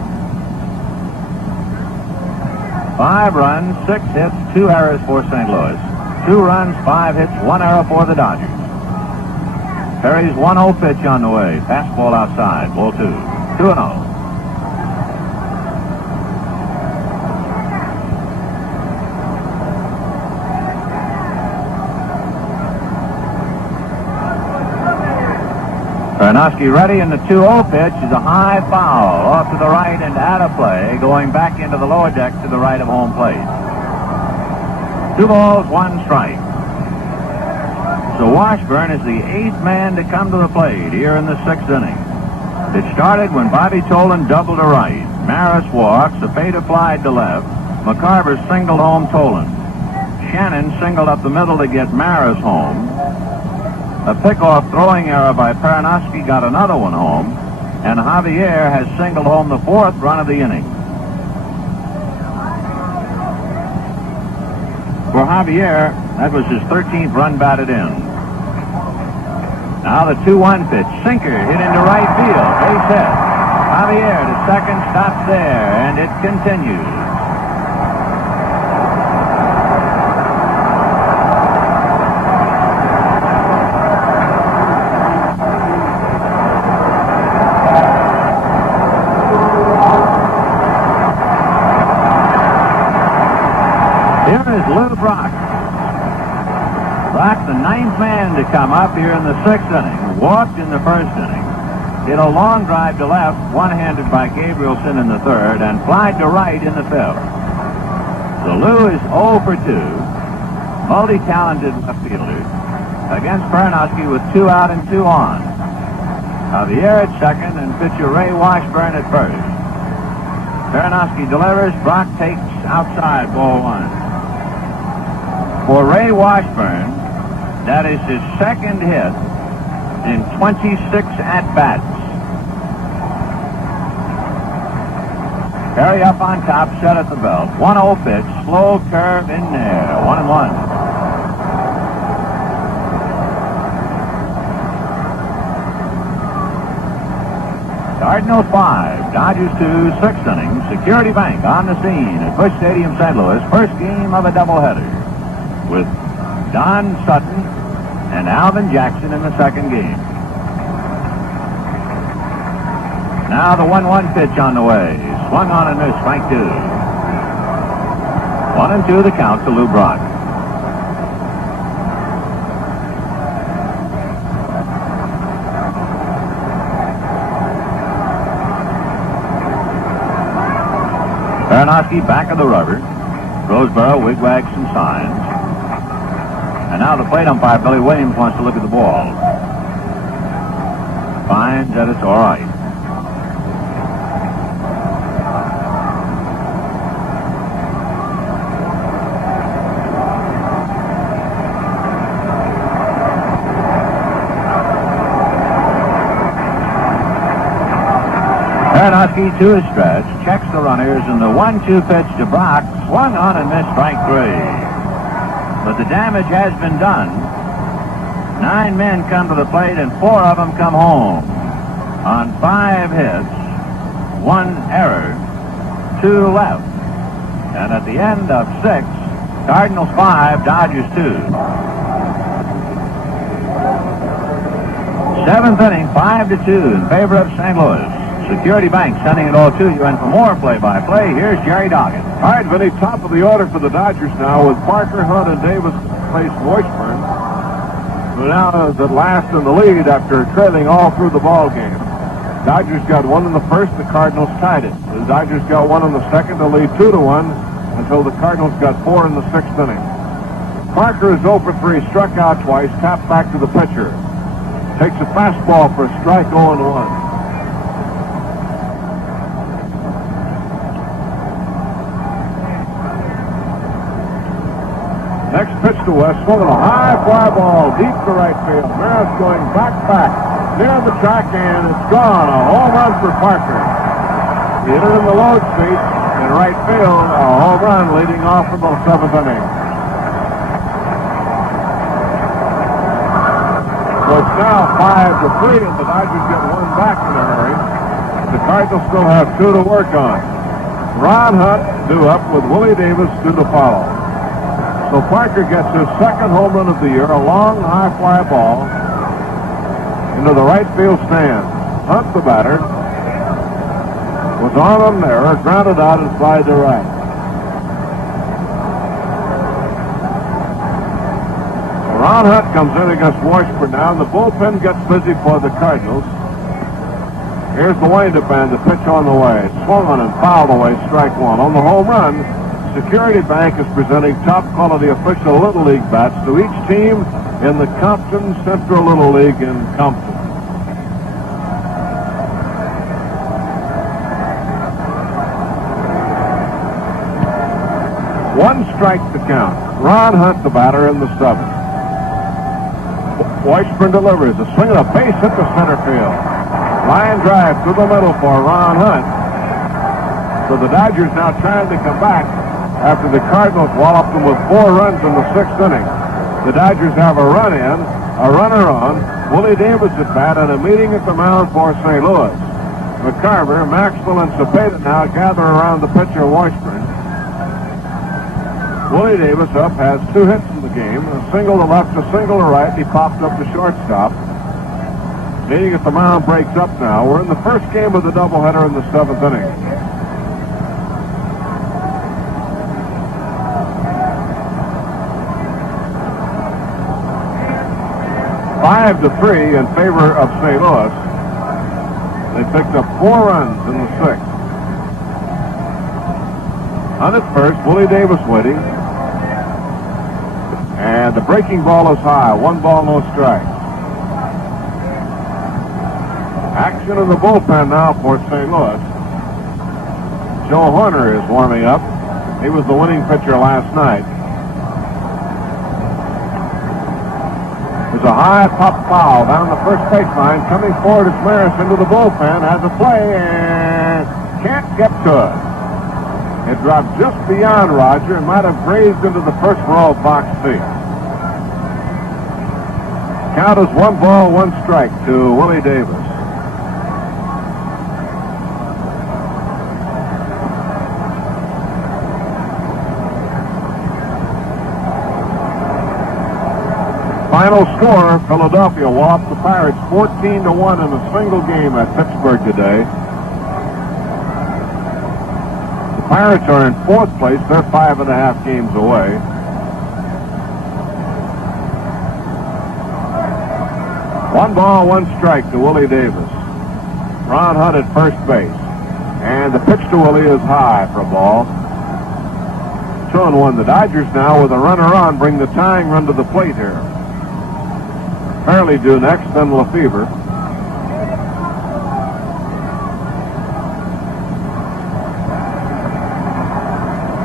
5 runs, 6 hits, 2 errors for St. Louis. 2 runs, 5 hits, 1 error for the Dodgers. Perry's 1-0 pitch on the way. Fastball outside. Ball 2. 2-0. Pernoski ready, and the 2-0 pitch is a high foul off to the right and out of play, going back into the lower deck to the right of home plate. 2 balls, 1 strike. So Washburn is the 8th man to come to the plate here in the 6th inning. It started when Bobby Tolan doubled to right. Maris walks, a fade applied to left. McCarver singled home Tolan. Shannon singled up the middle to get Maris home. A pickoff throwing error by Pernoski got another one home, and Javier has singled home the 4th run of the inning. For Javier, that was his 13th run batted in. Now the 2-1 pitch. Sinker hit into right field. Base hit. Javier to second, stops there, and it continues. Lou Brock. Brock, the 9th man to come up here in the 6th inning. Walked in the 1st inning. Hit a long drive to left, one-handed by Gabrielson in the 3rd, and flied to right in the 5th. So Lou is 0 for 2. Multi-talented left fielder against Pernoski with 2 out and 2 on. Javier at second and pitcher Ray Washburn at first. Pernoski delivers. Brock takes outside, ball 1. For Ray Washburn, that is his 2nd hit in 26 at-bats. Perry up on top, set at the belt. 1-0 pitch, slow curve in there. 1-1. Cardinals 5, Dodgers 2, 6th inning. Security Bank on the scene at Busch Stadium, St. Louis. First game of a doubleheader, with Don Sutton and Alvin Jackson in the 2nd game. Now the 1-1 pitch on the way. Swung on and missed, strike 2. 1-2 the count to Lou Brock. Pernoski back of the rubber. Roseboro wigwags some signs. And now the plate umpire, Billy Williams, wants to look at the ball. Finds that it's all right. Pernoski to his stretch, checks the runners, and the 1-2 pitch to Brock swung on and missed, strike 3. But the damage has been done. 9 men come to the plate, and 4 of them come home on 5 hits, 1 error, 2 left. And at the end of 6, Cardinals 5, Dodgers 2. 7th inning, 5-2 in favor of St. Louis. Security Bank sending it all to you, and for more play-by-play, here's Jerry Doggett. All right, Vinny, top of the order for the Dodgers now, with Parker, Hunt, and Davis face Washburn, who now is at last in the lead after trailing all through the ball game. Dodgers got 1 in the 1st, the Cardinals tied it. The Dodgers got 1 in the 2nd to lead 2-1 until the Cardinals got 4 in the 6th inning. Parker is 0 for 3, struck out twice, tapped back to the pitcher. Takes a fastball for a strike, 0-1. Next pitch to West, swung on a high fly ball deep to right field. Maris going back near the track, and it's gone. A home run for Parker. He hit it in the load seat in right field. A home run leading off from the 7th inning. So it's now 5-3, and the Dodgers get 1 back in a hurry. The Cardinals still have 2 to work on. Ron Hunt due up with Willie Davis due to follow. So Parker gets his second home run of the year, a long high fly ball into the right field stand. Hunt, the batter, was on an error, grounded out and flied to right. Ron Hunt comes in against Washburn now, and the bullpen gets busy for the Cardinals. Here's the windup and the pitch on the way. Swung on and fouled away, strike one. On the home run, Security Bank is presenting top-quality official Little League bats to each team in the Compton Central Little League in Compton. One strike to count. Ron Hunt, the batter, in the seventh. Washburn delivers a swing and a base hit to center field. Line drive through the middle for Ron Hunt. So the Dodgers now trying to come back after the Cardinals walloped them with 4 runs in the 6th inning. The Dodgers have a run in, a runner on, Willie Davis at bat, and a meeting at the mound for St. Louis. McCarver, Maxwell, and Cepeda now gather around the pitcher Washburn. Willie Davis up has 2 hits in the game, a single to left, a single to right. He popped up to shortstop. Meeting at the mound breaks up now. We're in the first game of the doubleheader in the 7th inning. Five to 3 in favor of St. Louis. They picked up 4 runs in the 6th. On at first, Willie Davis waiting. And the breaking ball is high. 1 ball, no strike. Action in the bullpen now for St. Louis. Joe Horner is warming up. He was the winning pitcher last night. There's a high pop foul down the first baseline. Coming forward is Maris into the bullpen. Has a play and can't get to it. It dropped just beyond Roger and might have grazed into the first row of box seats. Count is 1 ball, 1 strike to Willie Davis. Final score, Philadelphia walloped the Pirates 14-1 in a single game at Pittsburgh today. The Pirates are in 4th place. They're 5.5 games away. One ball, 1 strike to Willie Davis. Ron Hunt at first base. And the pitch to Willie is high for a ball. 2-1. The Dodgers now with a runner on bring the tying run to the plate here. Fairly due next, then Lefevre.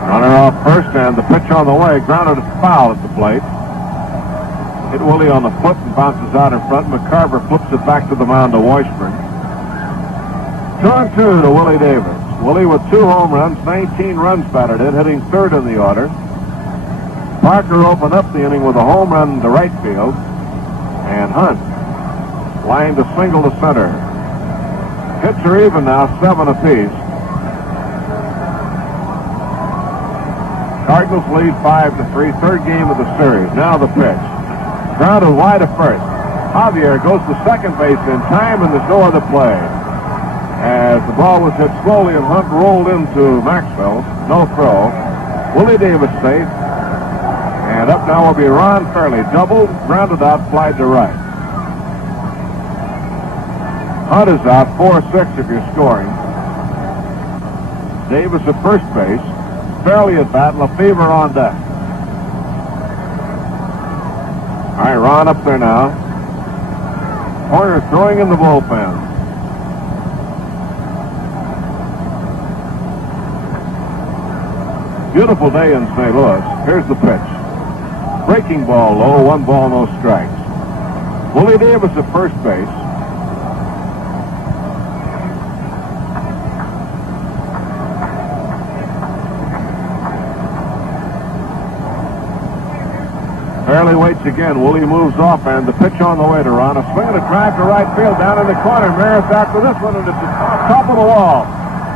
Runner off first, and the pitch on the way, grounded foul at the plate. Hit Willie on the foot and bounces out in front. McCarver flips it back to the mound to Washburn. 2-2 to Willie Davis. Willie with 2 home runs, 19 runs batted in, hitting 3rd in the order. Parker opened up the inning with a home run to right field. And Hunt lined a single to center. Hits are even now, 7 apiece. Cardinals lead 5-3, 3rd game of the series. Now the pitch. Grounded wide to first. Javier goes to second base in time, and there's no other play. As the ball was hit slowly and Hunt rolled into Maxwell. No throw. Willie Davis safe. And up now will be Ron Fairley. Doubled, grounded out, flied to right. Hunt is out, 4-6 if you're scoring. Davis at first base. Fairley at bat, Lefevre on deck. All right, Ron up there now. Horner throwing in the bullpen. Beautiful day in St. Louis. Here's the pitch. Breaking ball low, 1 ball, no strikes. Willie Davis at first base. Fairley waits again. Willie moves off, and the pitch on the way to Ron. A swing and a drive to right field down in the corner. Maris after this one, and it's the top of the wall.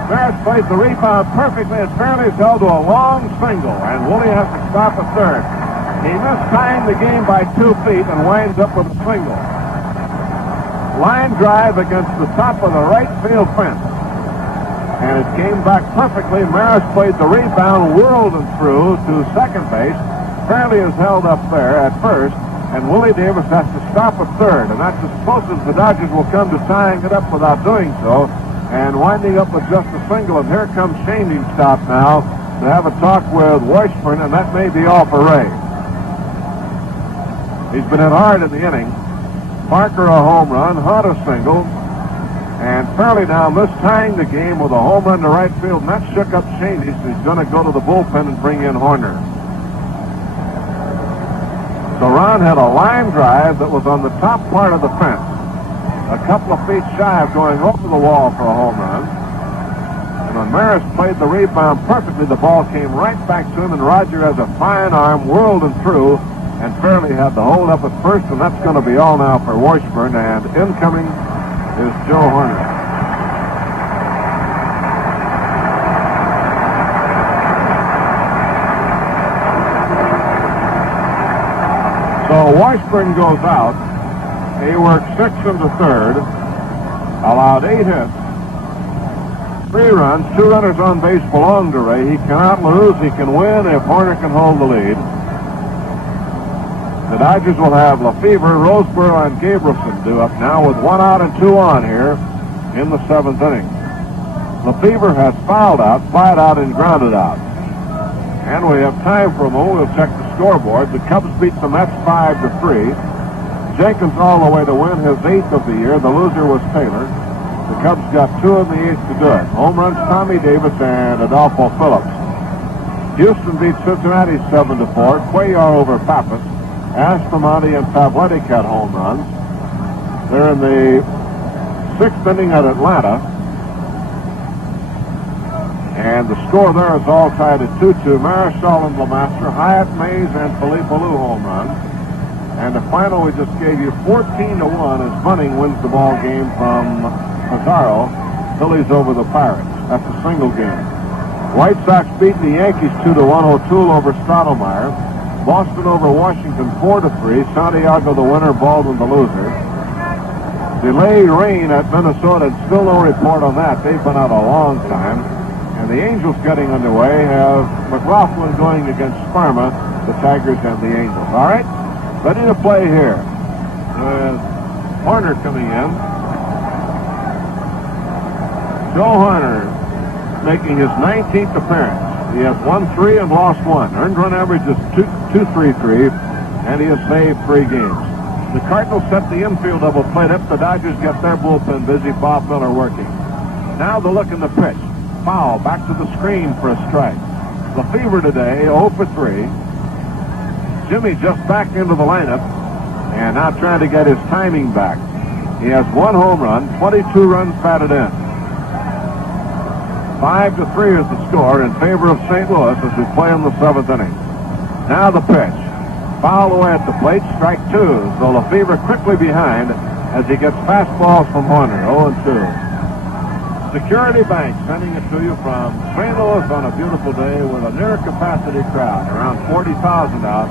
Maris plays the rebound perfectly, and Fairley's held to a long single, and Woolley has to stop at third. He mistimed the game by 2 feet and winds up with a single. Line drive against the top of the right field fence. And it came back perfectly. Maris played the rebound, whirled and through to second base. Fairley is held up there at first, and Willie Davis has to stop at third. And that's as close as the Dodgers will come to tying it up without doing so, and winding up with just a single. And here comes changing stop now to have a talk with Washburn, and that may be all for Ray. He's been hit hard in the inning. Parker a home run, Hunt a single, and Fairley now mistying the game with a home run to right field, and that shook up Chaney, so he's going to go to the bullpen and bring in Horner. So Ron had a line drive that was on the top part of the fence, a couple of feet shy of going over the wall for a home run. And when Maris played the rebound perfectly, the ball came right back to him, and Roger has a fine arm, whirled and through, and Fairley had the hold up at first, and that's going to be all now for Washburn, and incoming is Joe Horner. So Washburn goes out. He worked 6 into third, allowed 8 hits, 3 runs, 2 runners on base belong to Ray. He cannot lose. He can win if Horner can hold the lead. The Dodgers will have Lefevre, Roseboro, and Gabrielson due up now with 1 out and 2 on here in the 7th inning. Lefevre has fouled out, flied out, and grounded out. And we have time for a moment. We'll check the scoreboard. The Cubs beat the Mets 5-3. Jenkins all the way to win his 8th of the year. The loser was Taylor. The Cubs got 2 in the 8th to do it. Home runs Tommy Davis and Adolfo Phillips. Houston beat Cincinnati 7-4. Cuellar over Pappas. Astromonte and Pavletic had home runs. They're in the 6th inning at Atlanta. And the score there is all tied at 2-2. Marisol and Lemaster, Hyatt, Mays, and Felipe Alou home runs. And the final we just gave you, 14-1, as Bunning wins the ball game from Pizarro. Phillies over the Pirates. That's a single game. White Sox beat the Yankees 2-1. O'Toole over Stottlemyre. Boston over Washington 4-3. Santiago the winner, Baldwin the loser. Delayed rain at Minnesota, and still no report on that. They've been out a long time. And the Angels getting underway have McLaughlin going against Sparma, the Tigers and the Angels. All right, ready to play here. Horner coming in. Joe Horner making his 19th appearance. He has won 3 and lost 1. Earned run average is 2.33, and he has saved 3 games. The Cardinals set the infield double plate up. The Dodgers get their bullpen busy. Bob Miller working. Now the look in the pitch. Foul back to the screen for a strike. Lefevre today 0 for 3. Jimmy just back into the lineup and now trying to get his timing back. He has 1 home run, 22 runs batted in. 5-3 is the score in favor of St. Louis as we play in the 7th inning. Now the pitch. Foul away at the plate, strike 2. So Lefevre quickly behind as he gets fastballs from Horner, 0-2. Security Bank sending it to you from St. Louis on a beautiful day with a near capacity crowd, around 40,000 out.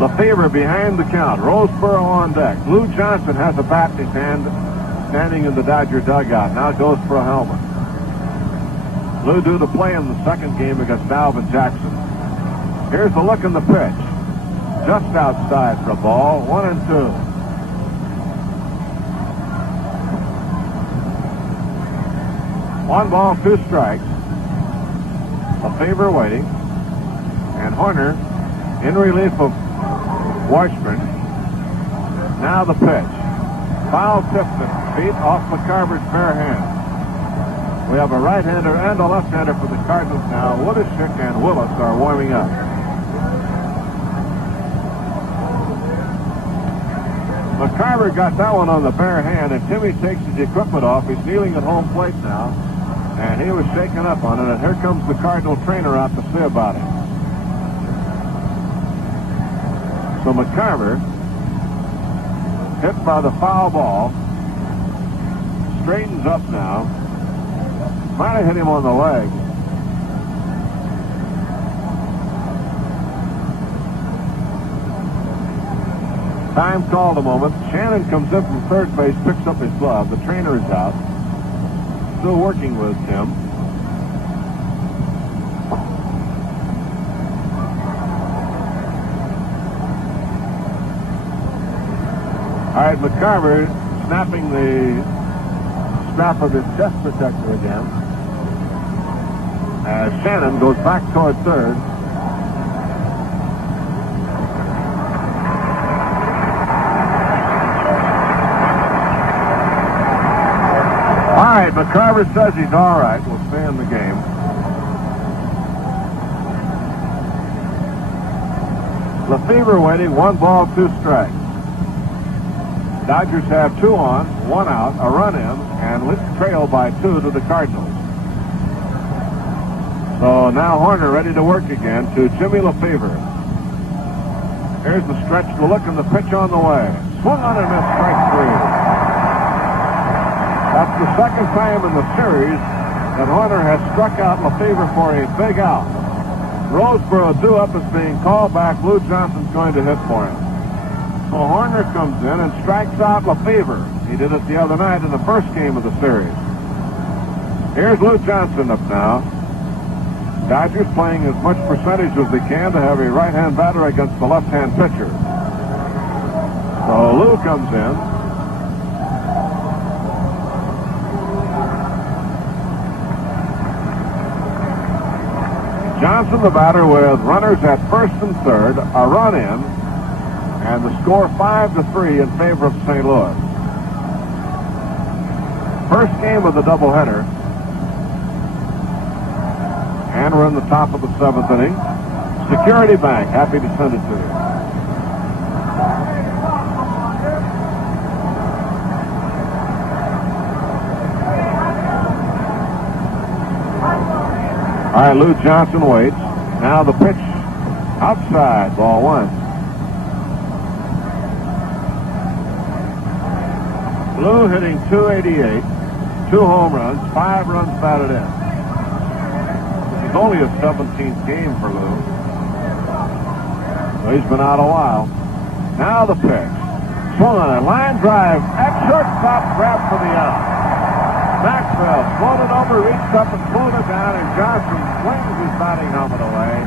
Lefevre behind the count. Roseboro on deck. Lou Johnson has a bat in his hand, standing in the Dodger dugout. Now goes for a helmet. Lou due to play in the 2nd game against Alvin Jackson. Here's the look in the pitch. Just outside for a ball. 1-2. 1 ball, 2 strikes. Lefevre waiting. And Horner in relief of Washburn. Now the pitch. Foul tipped at feet off McCarver's bare hand. We have a right-hander and a left-hander for the Cardinals now. Woodishick and Willis are warming up. McCarver got that one on the bare hand, and Timmy takes his equipment off. He's kneeling at home plate now, and he was shaken up on it, and here comes the Cardinal trainer out to see about it. So McCarver hit by the foul ball. straightens up now. Might have hit him on the leg. Time called a moment. Shannon comes in from third base, picks up his glove. The trainer is out. Still working with Tim. All right, McCarver snapping the strap of his chest protector again. As Shannon goes back toward third. All right, McCarver says he's all right. We'll stay in the game. Lefevre waiting, 1 ball, 2 strikes. Dodgers have 2 on, 1 out, a run in, and trail by 2 to the Cardinals. So now Horner ready to work again to Jimmy Lefevre. Here's the stretch, the look, and the pitch on the way. Swung on and missed, strike 3. That's the second time in the series that Horner has struck out Lefevre for a big out. Roseboro due up is being called back. Lou Johnson's going to hit for him. So Horner comes in and strikes out Lefevre. He did it the other night in the first game of the series. Here's Lou Johnson up now. Dodgers playing as much percentage as they can to have a right-hand batter against the left-hand pitcher. So Lou comes in. Johnson, the batter, with runners at first and third, a run in, and the score 5-3 in favor of St. Louis. First game of the doubleheader. And we're in the top of the 7th inning. Security Bank, happy to send it to you. All right, Lou Johnson waits. Now the pitch outside, ball 1. Lou hitting .288, 2 home runs, 5 runs batted in. This is only his 17th game for Lou. So he's been out a while. Now the pitch. Swung on a line drive at shortstop, grab for the out. Maxwell floated over, reached up and pulled it down, and Johnson swings his batting helmet away.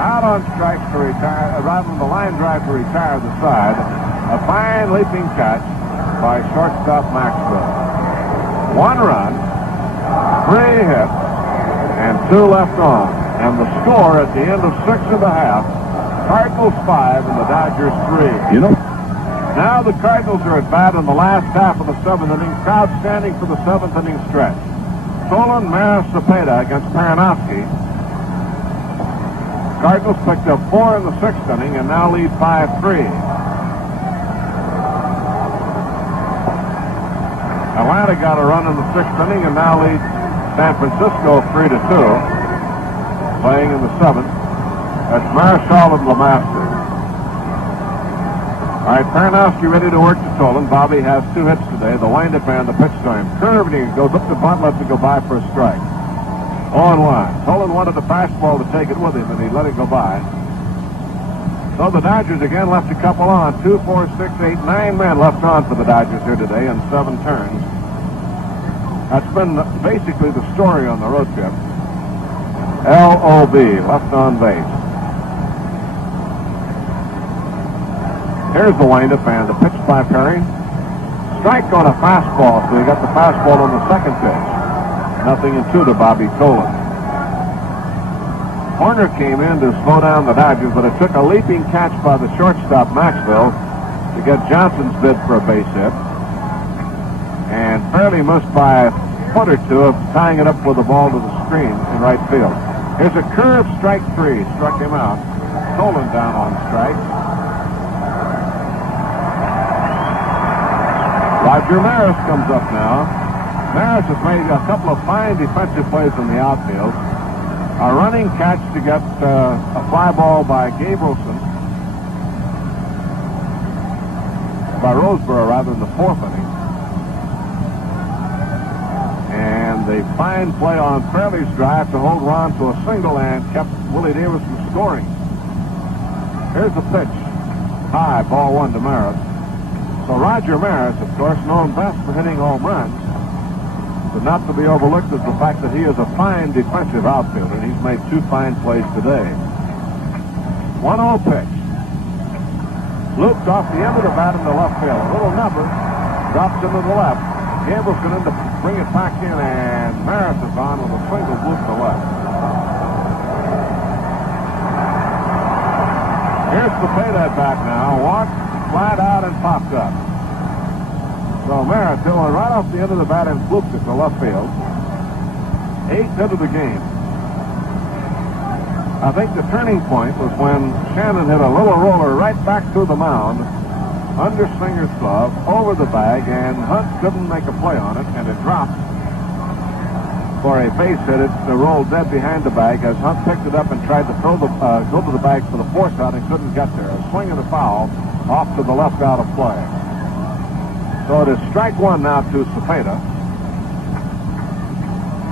Out on strikes to retire, rather than the line drive to retire the side. A fine leaping catch by shortstop Maxwell. 1 run, 3 hits, and 2 left on. And the score at the end of 6 1/2, Cardinals 5 and the Dodgers 3. You know, now the Cardinals are at bat in the last half of the 7th inning. Crowd standing for the 7th inning stretch. Solon, Maris, Cepeda against Paranowski. Cardinals picked up 4 in the 6th inning and now lead 5-3. Atlanta got a run in the 6th inning and now leads San Francisco 3-2. Playing in the 7th. That's Marisol and LeMaster. All right, Paranowski ready to work to Tolan. Bobby has 2 hits today. The windup and the pitch to him. Curve, and he goes up the bunt, lets it go by for a strike. 0-1. Tolan wanted the fastball to take it with him, and he let it go by. So the Dodgers again left a couple on. 2, 4, 6, 8, 9 men left on for the Dodgers here today in 7 turns. That's been basically the story on the road trip. L.O.B., left on base. Here's the windup and the pitch by Perry. Strike on a fastball, so he got the fastball on the second pitch. 0-2 to Bobby Tolan. Horner came in to slow down the Dodgers, but it took a leaping catch by the shortstop Maxwell to get Johnson's bid for a base hit. And fairly missed by a foot or 2 of tying it up with the ball to the screen in right field. Here's a curve, strike 3, struck him out. Tolan down on strikes. Roger Maris comes up now. Maris has made a couple of fine defensive plays in the outfield. A running catch to get a fly ball by Gabrielson. By Roseboro, rather, in the 4th inning. a fine play on Fairley's drive to hold Ron to a single and kept Willie Davis from scoring. Here's the pitch. High, ball one to Maris. So Roger Maris, of course, known best for hitting home runs, but not to be overlooked is the fact that he is a fine defensive outfielder, and he's made 2 fine plays today. 1-0 pitch. Loops off the end of the bat into left field. A little number drops into the left. Gamble's going to bring it back in, and Maris is on with a single loop to left. Here's Cepeda at bat now. Walked, flat out, and popped up. So Maris hit one right off the end of the bat and flooped it to left field. 8th hit of the game. I think the turning point was when Shannon hit a little roller right back through the mound, under Singer's glove, over the bag, and Hunt couldn't make a play on it, and it dropped for a base hit. It rolled dead behind the bag as Hunt picked it up and tried to go to the bag for the force out and couldn't get there. A swing and a foul off to the left out of play. So it is strike one now to Cepeda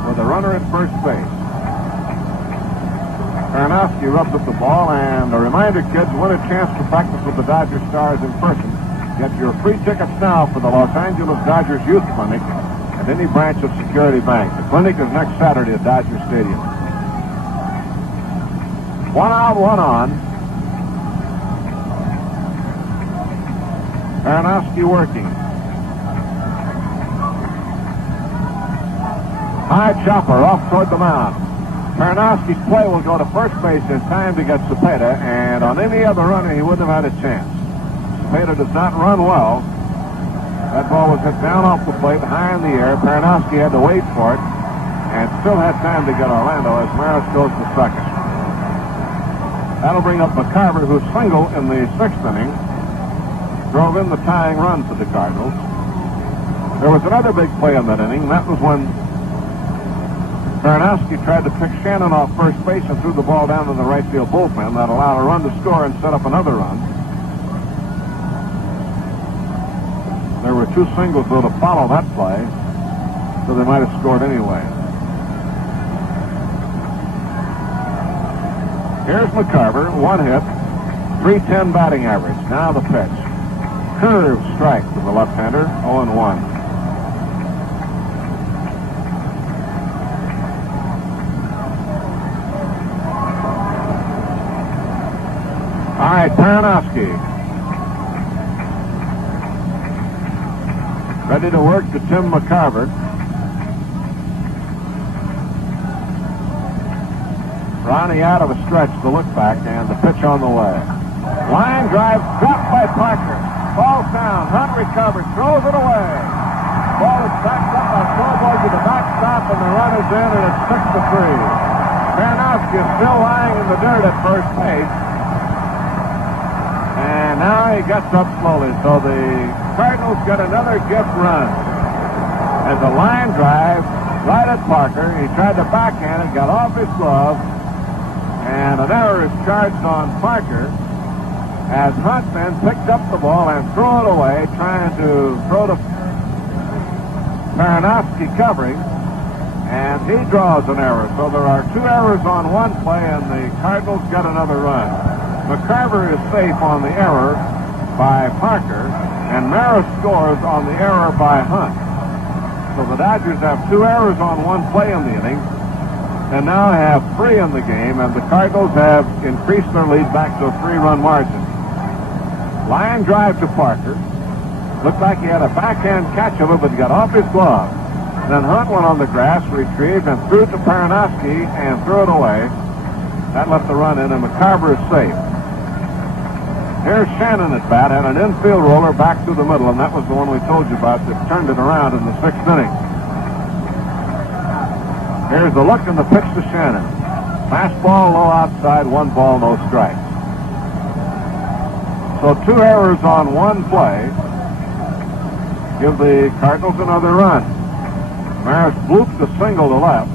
with a runner at first base. Aronofsky rubs up the ball, and a reminder, kids, win a chance to practice with the Dodger Stars in person. Get your free tickets now for the Los Angeles Dodgers Youth Clinic at any branch of Security Bank. The clinic is next Saturday at Dodger Stadium. 1 out, 1 on. Aronofsky working. High chopper off toward the mound. Aronofsky's play will go to first base in time to get Cepeda, and on any other runner he wouldn't have had a chance. Cepeda does not run well. That ball was hit down off the plate, high in the air. Aronofsky had to wait for it, and still had time to get Orlando as Maris goes to second. That'll bring up McCarver, whose single in the 6th inning drove in the tying run for the Cardinals. There was another big play in that inning. That was when Aronofsky tried to pick Shannon off first base and threw the ball down to the right field bullpen. That allowed a run to score and set up another run. There were 2 singles, though, to follow that play, so they might have scored anyway. Here's McCarver, 1 hit, .310 batting average. Now the pitch. Curve strike to the left-hander, 0-1. All right, Aronofsky. Ready to work to Tim McCarver. Ronnie out of a stretch to look back, and the pitch on the way. Line drive dropped by Parker. Ball down. Hunt recovers, throws it away. Ball is backed up by Sorbo to the backstop, and the run is in, and it's 6-3. Aronofsky is still lying in the dirt at first base. And now he gets up slowly, so the Cardinals get another gift run. As a line drive right at Parker. He tried to backhand it, got off his glove, and an error is charged on Parker as Hunt then picked up the ball and threw it away, trying to throw to Aronofsky covering, and he draws an error. So there are 2 errors on one play, and the Cardinals get another run. McCarver is safe on the error by Parker, and Maris scores on the error by Hunt. So the Dodgers have 2 errors on one play in the inning, and now have 3 in the game, and the Cardinals have increased their lead back to a 3-run margin. Line drive to Parker. Looked like he had a backhand catch of it, but he got off his glove. Then Hunt went on the grass, retrieved, and threw it to Aronofsky and threw it away. That left the run in, and McCarver is safe. Here's Shannon at bat, had an infield roller back through the middle, and that was the one we told you about that turned it around in the 6th inning. Here's the look and the pitch to Shannon. Fastball low outside, 1 ball, no strikes. So 2 errors on one play give the Cardinals another run. Maris blooped a single to left,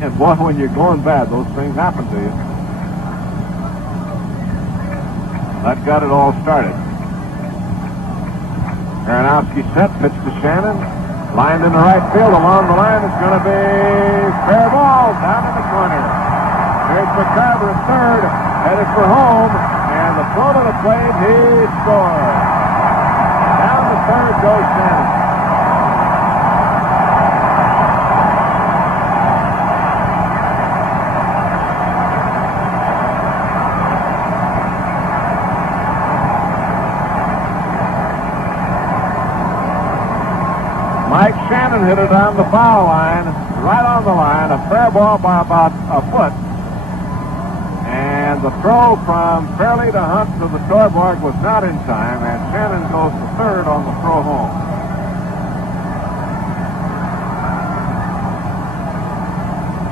and boy, when you're going bad, those things happen to you. That got it all started. Aronofsky set, pitch to Shannon. Lined into right field along the line. It's going to be fair ball down in the corner. Here's McCarver at third, headed for home, and the throw to the plate, he scores. Down the third goes Shannon. Mike Shannon hit it on the foul line, right on the line, a fair ball by about a foot. And the throw from Fairley to Hunt to the scoreboard was not in time, and Shannon goes to third on the throw home.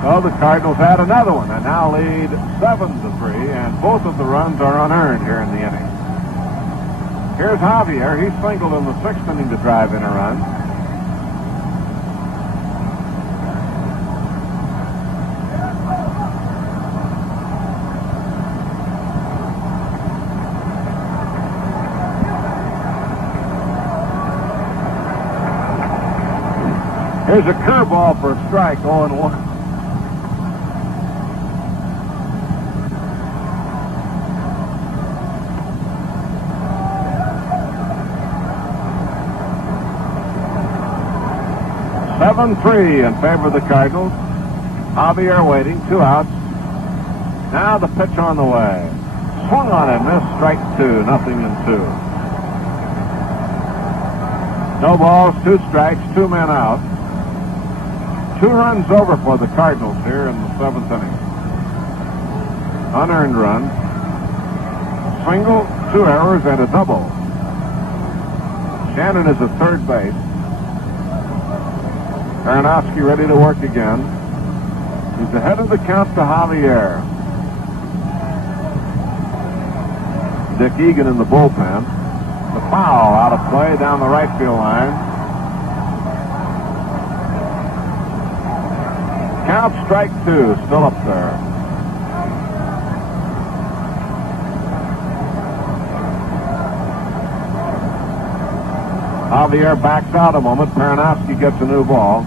So the Cardinals add another one and now lead 7-3, and both of the runs are unearned here in the inning. Here's Javier. He singled in the 6th inning to drive in a run. Here's a curveball for a strike, 0-1. (7-3) in favor of the Cardinals. Javier waiting, 2 outs. Now the pitch on the way. Swung on and missed, strike 2, 0-2. No balls, 2 strikes, 2 men out. 2 runs over for the Cardinals here in the 7th inning. Unearned run. Single, 2 errors, and a double. Shannon is at third base. Aronofsky ready to work again. He's ahead of the count to Javier. Dick Egan in the bullpen. The foul out of play down the right field line. Count, strike 2, still up there. Javier backs out a moment. Aronofsky gets a new ball.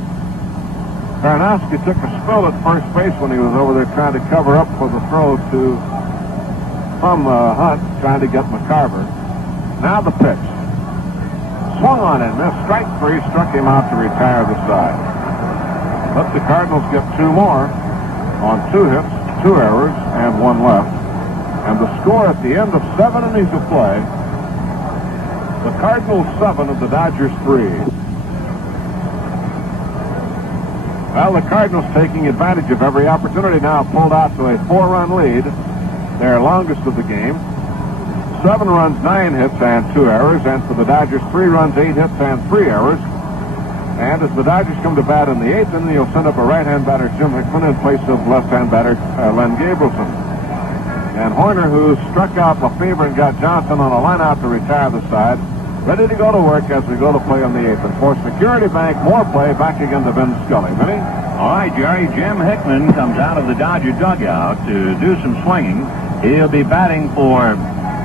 Aronofsky took a spill at first base when he was over there trying to cover up for the throw from Hunt, trying to get McCarver. Now the pitch. Swung on and missed. Strike 3, struck him out to retire the side. But the Cardinals get 2 more on 2 hits, 2 errors, and 1 left. And the score at the end of 7 innings of play, the Cardinals 7 and the Dodgers 3. Well, the Cardinals taking advantage of every opportunity now, pulled out to a 4-run lead, their longest of the game. 7 runs, 9 hits, and 2 errors. And for the Dodgers, 3 runs, 8 hits, and 3 errors. And as the Dodgers come to bat in the 8th inning, he'll send up a right-hand batter, Jim Hickman, in place of left-hand batter, Len Gabrielson. And Horner, who struck out Lefebvre and got Johnson on a line-out to retire the side, ready to go to work as we go to play on the 8th. And for Security Bank, more play back again to Ben Scully. Vinny? All right, Jerry. Jim Hickman comes out of the Dodger dugout to do some swinging. He'll be batting for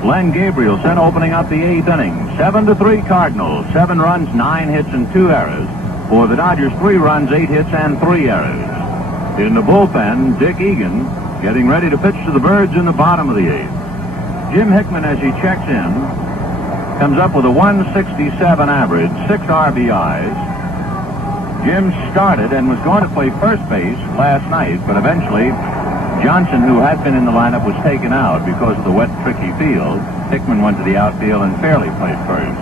Len Gabrielson, opening up the 8th inning. 7-3 Cardinals. 7 runs, 9 hits, and 2 errors. For the Dodgers, 3 runs, 8 hits, and 3 errors. In the bullpen, Dick Egan getting ready to pitch to the Birds in the bottom of the 8th. Jim Hickman, as he checks in, comes up with a 167 average, 6 RBIs. Jim started and was going to play first base last night, but eventually Johnson, who had been in the lineup, was taken out because of the wet, tricky field. Hickman went to the outfield and Fairley played first.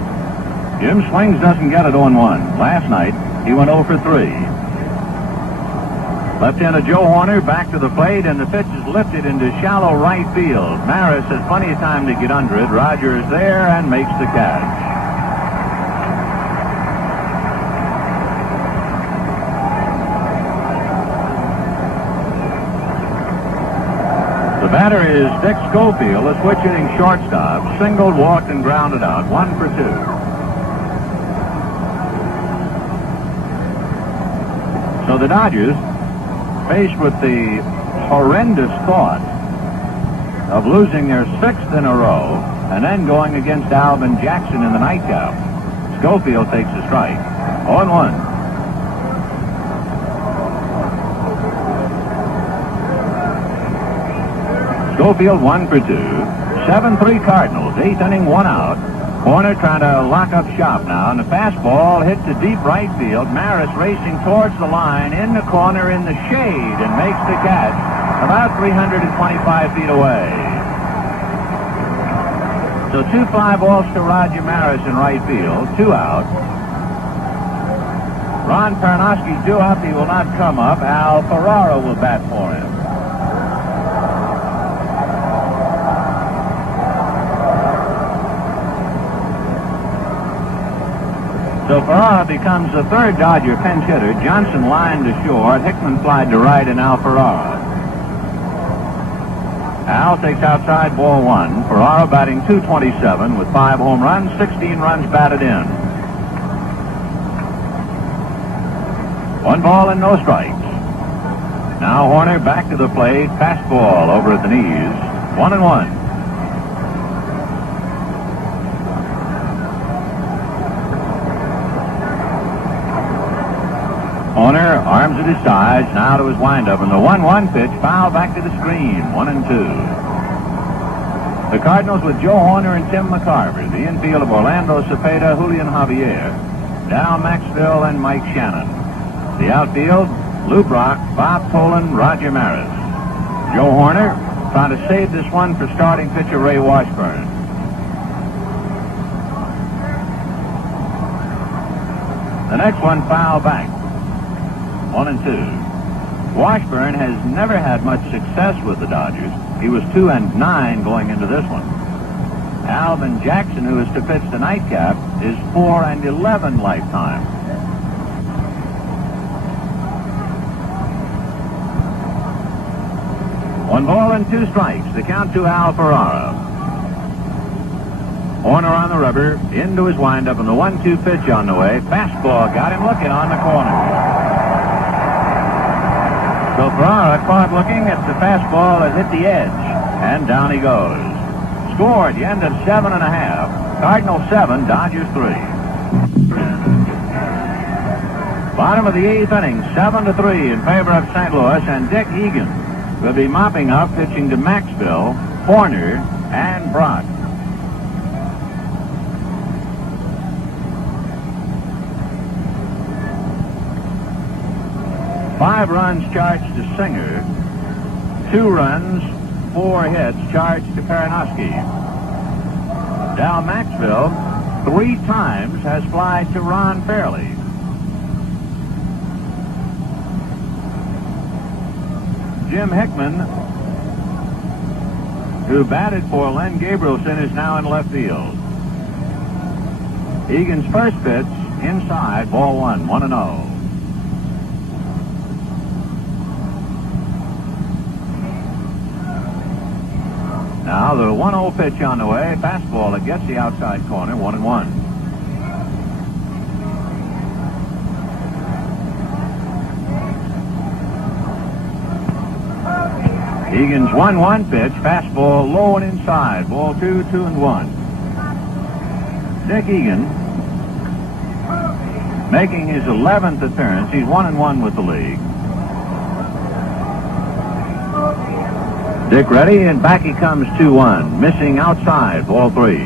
Jim swings, doesn't get it 0-1. Last night, he went 0 for 3. Left-hander Joe Horner back to the plate, and the pitch is lifted into shallow right field. Maris has plenty of time to get under it. Rogers there and makes the catch. The batter is Dick Schofield, a switch-hitting shortstop. Singled, walked, and grounded out. 1 for 2. So the Dodgers, faced with the horrendous thought of losing their 6th in a row and then going against Alvin Jackson in the nightcap. Schofield takes a strike. 0-1. Schofield 1 for 2. 7-3 Cardinals. 8th inning, 1 out. Horner trying to lock up shop now, and the fastball hit to deep right field. Maris racing towards the line, in the corner, in the shade, and makes the catch about 325 feet away. So 2 fly balls to Roger Maris in right field, 2 out. Ron Pernoski due up. He will not come up. Al Ferrara will bat for him. So Ferrara becomes the 3rd Dodger pinch hitter. Johnson lined to short. Hickman flied to right, and Al Ferrara. Al takes outside, ball 1. Ferrara batting .227 with 5 home runs, 16 runs batted in. 1 ball and no strikes. Now Horner back to the plate. Fastball over at the knees. 1-1. Horner arms at his sides, now to his windup, and the 1-1 pitch foul back to the screen. 1-2. The Cardinals with Joe Horner and Tim McCarver. The infield of Orlando Cepeda, Julian Javier, Dal Maxville, and Mike Shannon. The outfield, Lou Brock, Bob Tolan, Roger Maris. Joe Horner trying to save this one for starting pitcher Ray Washburn. The next one foul back. 1-2. Washburn has never had much success with the Dodgers. He was 2-9 going into this one. Alvin Jackson, who is to pitch the nightcap, is 4-11 lifetime. One ball and 2 strikes. The count to Al Ferrara. Horner on the rubber, into his windup, and the 1-2 pitch on the way. Fastball got him looking on the corner. So Ferrara caught looking at the fastball that hit the edge, and down he goes. Scored the end of 7.5. Cardinals 7, Dodgers 3. Bottom of the 8th inning, 7-3 in favor of St. Louis, and Dick Egan will be mopping up, pitching to Maxville, Horner, and Brock. Five runs charged to Singer. 2 runs, 4 hits charged to Pernoski. Dal Maxville 3 times has flied to Ron Fairley. Jim Hickman, who batted for Len Gabrielson, is now in left field. Egan's first pitch inside, ball 1, 1-0. Now the 1-0 pitch on the way. Fastball that gets the outside corner. 1-1. Egan's 1-1 pitch. Fastball low and inside. Ball 2, 2-1. Dick Egan making his 11th appearance. He's 1-1 with the league. Dick ready, and back he comes 2-1. Missing outside, ball 3.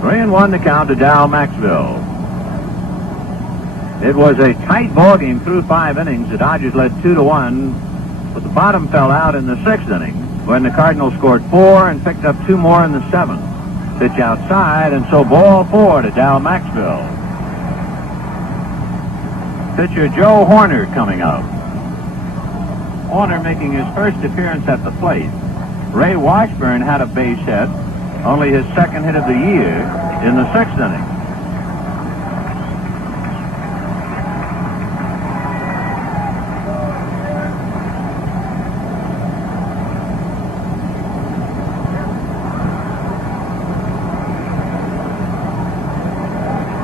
3-1 the count to Dal Maxville. It was a tight ball game through 5 innings. The Dodgers led 2-1, but the bottom fell out in the 6th inning when the Cardinals scored 4 and picked up 2 more in the 7th. Pitch outside, and so ball 4 to Dal Maxville. Pitcher Joe Horner coming up. Horner making his first appearance at the plate. Ray Washburn had a base hit, only his 2nd hit of the year, in the 6th inning.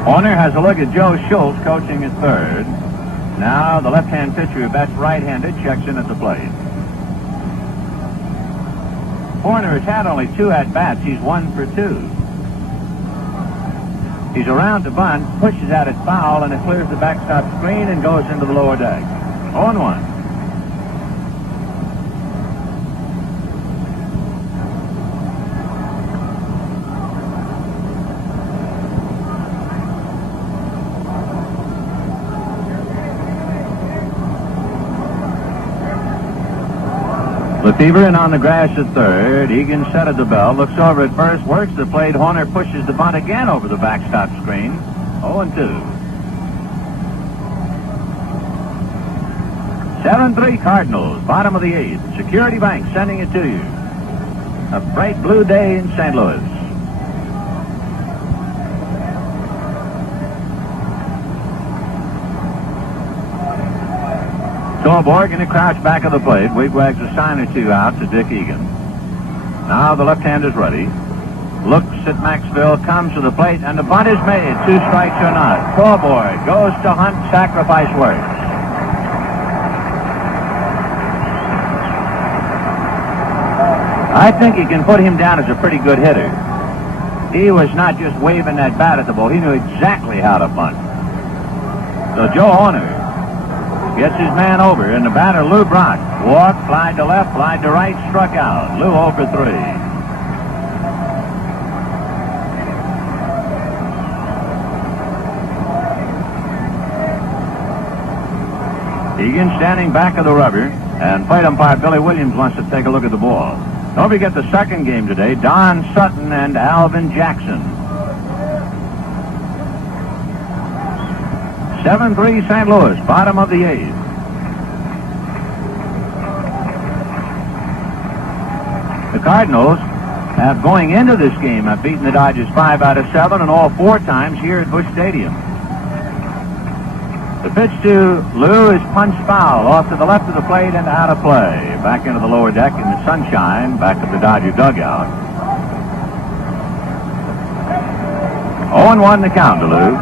Horner has a look at Joe Schultz coaching at third. Now the left-hand pitcher who bats right-handed checks in at the plate. Horner has had only 2 at-bats. He's 1 for 2. He's around to bunt, pushes at it foul, and it clears the backstop screen and goes into the lower deck. 0-1. Lefevre in on the grass at third. Egan set at the belt, looks over at first, works the plate. Horner pushes the bunt again over the backstop screen. 0-2. 7-3 Cardinals, bottom of the 8th. Security Bank sending it to you. A bright blue day in St. Louis. Torborg in a crouch back of the plate. Wigwags a sign or two out to Dick Egan. Now the left-hander's ready. Looks at Maxville, comes to the plate, and the bunt is made. 2 strikes or not. Torborg goes to Hunt. Sacrifice works. I think you can put him down as a pretty good hitter. He was not just waving that bat at the ball. He knew exactly how to bunt. So Joe Horner gets his man over, and the batter, Lou Brock, walked, flied to left, flied to right, struck out. Lou 0 for 3. Egan standing back of the rubber, and plate umpire Billy Williams wants to take a look at the ball. Don't forget the second game today, Don Sutton and Alvin Jackson. 7-3 St. Louis, bottom of the 8th. The Cardinals have, going into this game, have beaten the Dodgers 5 out of 7 and all 4 times here at Busch Stadium. The pitch to Lou is punched foul off to the left of the plate and out of play. Back into the lower deck in the sunshine, back of the Dodger dugout. 0-1 the count to Lou.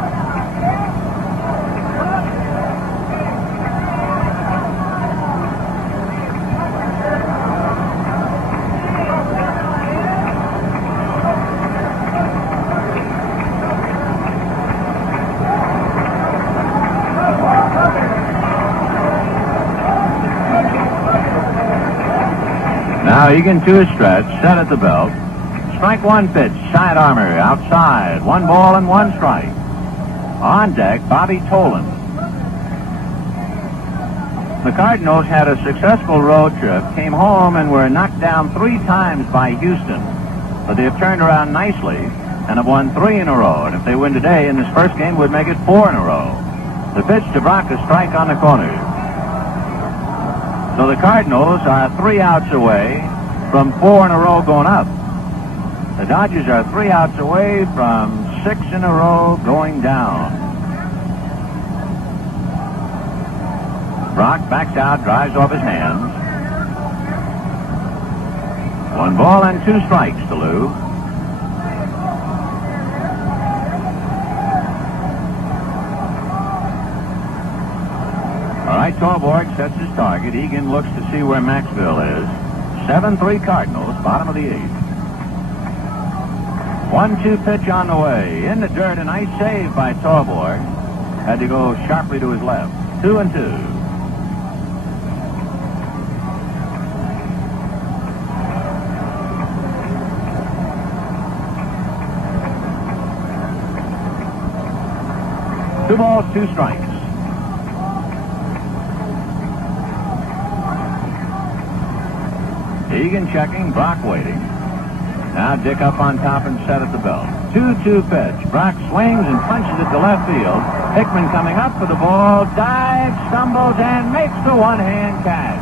Now Egan to his stretch, set at the belt. Strike 1 pitch, side armor, outside. 1 ball and 1 strike. On deck, Bobby Tolan. The Cardinals had a successful road trip, came home and were knocked down 3 times by Houston. But they have turned around nicely and have won 3 in a row. And if they win today in this first game, would make it 4 in a row. The pitch to Brock, a strike on the corner. So the Cardinals are 3 outs away from 4 in a row going up. The Dodgers are 3 outs away from 6 in a row going down. Brock backs out, drives off his hands. 1 ball and 2 strikes to Lou. All right, Torborg sets his target. Egan looks to see where Maxville is. 7-3 Cardinals, bottom of the 8th. 1-2 pitch on the way. In the dirt, a nice save by Torborg. Had to go sharply to his left. 2-2. Two balls, 2 strikes. Egan checking, Brock waiting. Now Dick up on top and set at the belt. 2-2 pitch. Brock swings and punches it to left field. Hickman coming up for the ball, dives, stumbles, and makes the one-hand catch.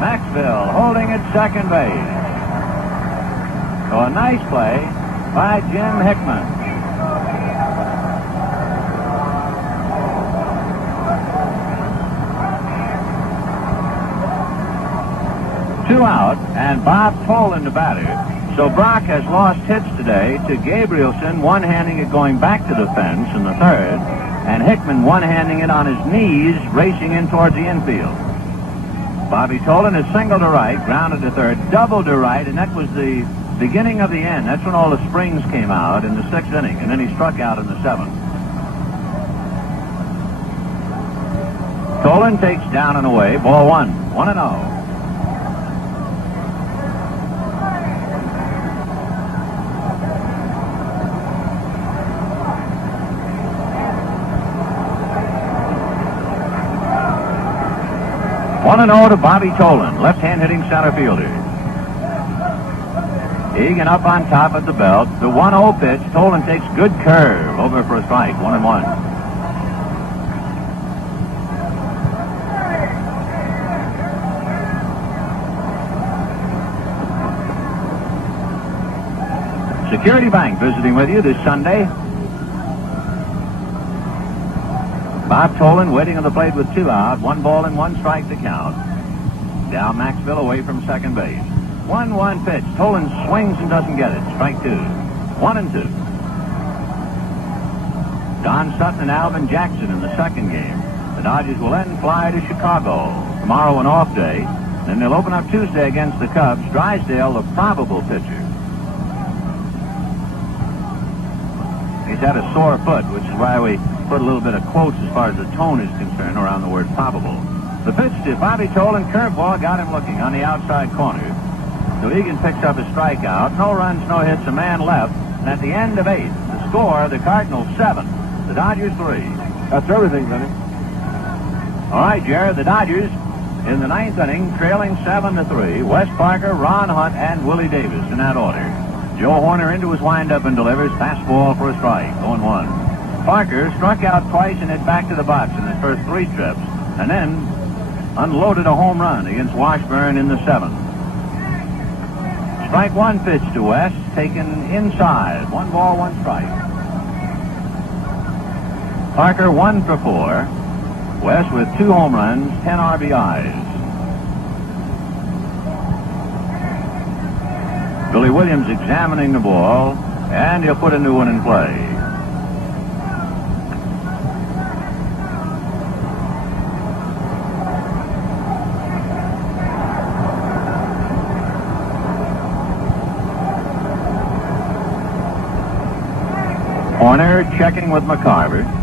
Maxville holding at second base. So a nice play by Jim Hickman. Two out, and Bob Tolan the batter. So Brock has lost hits today to Gabrielson, one-handing it going back to the fence in the third, and Hickman one-handing it on his knees, racing in towards the infield. Bobby Tolan is single to right, grounded to third, double to right, and that was the beginning of the end. That's when all the springs came out in the 6th inning, and then he struck out in the 7th. Tolan takes down and away, ball 1, 1-0. One and 0 to Bobby Tolan, left-hand hitting center fielder. Egan up on top at the belt. The 1-0 pitch. Tolan takes good curve over for a strike. 1-1. Security Bank visiting with you this Sunday. Bob Tolan waiting on the plate with 2 out. 1 ball and 1 strike to count. Down Maxville away from second base. 1-1 pitch. Tolan swings and doesn't get it. Strike 2. 1-2. Don Sutton and Alvin Jackson in the second game. The Dodgers will then fly to Chicago. Tomorrow an off day. Then they'll open up Tuesday against the Cubs. Drysdale, the probable pitcher. He's had a sore foot, which is why we put a little bit of quotes as far as the tone is concerned around the word probable. The pitch to Bobby Tolan, curveball, got him looking on the outside corner. So Egan picks up a strikeout. No runs, no hits, a man left. And at the end of 8, the score, the Cardinals 7, the Dodgers 3. That's everything, Vinny. All right, Jared, the Dodgers in the 9th inning, trailing 7-3. Wes Parker, Ron Hunt, and Willie Davis in that order. Joe Horner into his windup and delivers fastball for a strike, 0-1. Parker struck out twice and hit back to the box in his first 3 trips, and then unloaded a home run against Washburn in the 7th. Strike 1 pitch to West, taken inside. 1 ball, 1 strike. Parker 1 for 4. West with 2 home runs, 10 RBIs. Billy Williams examining the ball, and he'll put a new one in play. Horner checking with McCarver.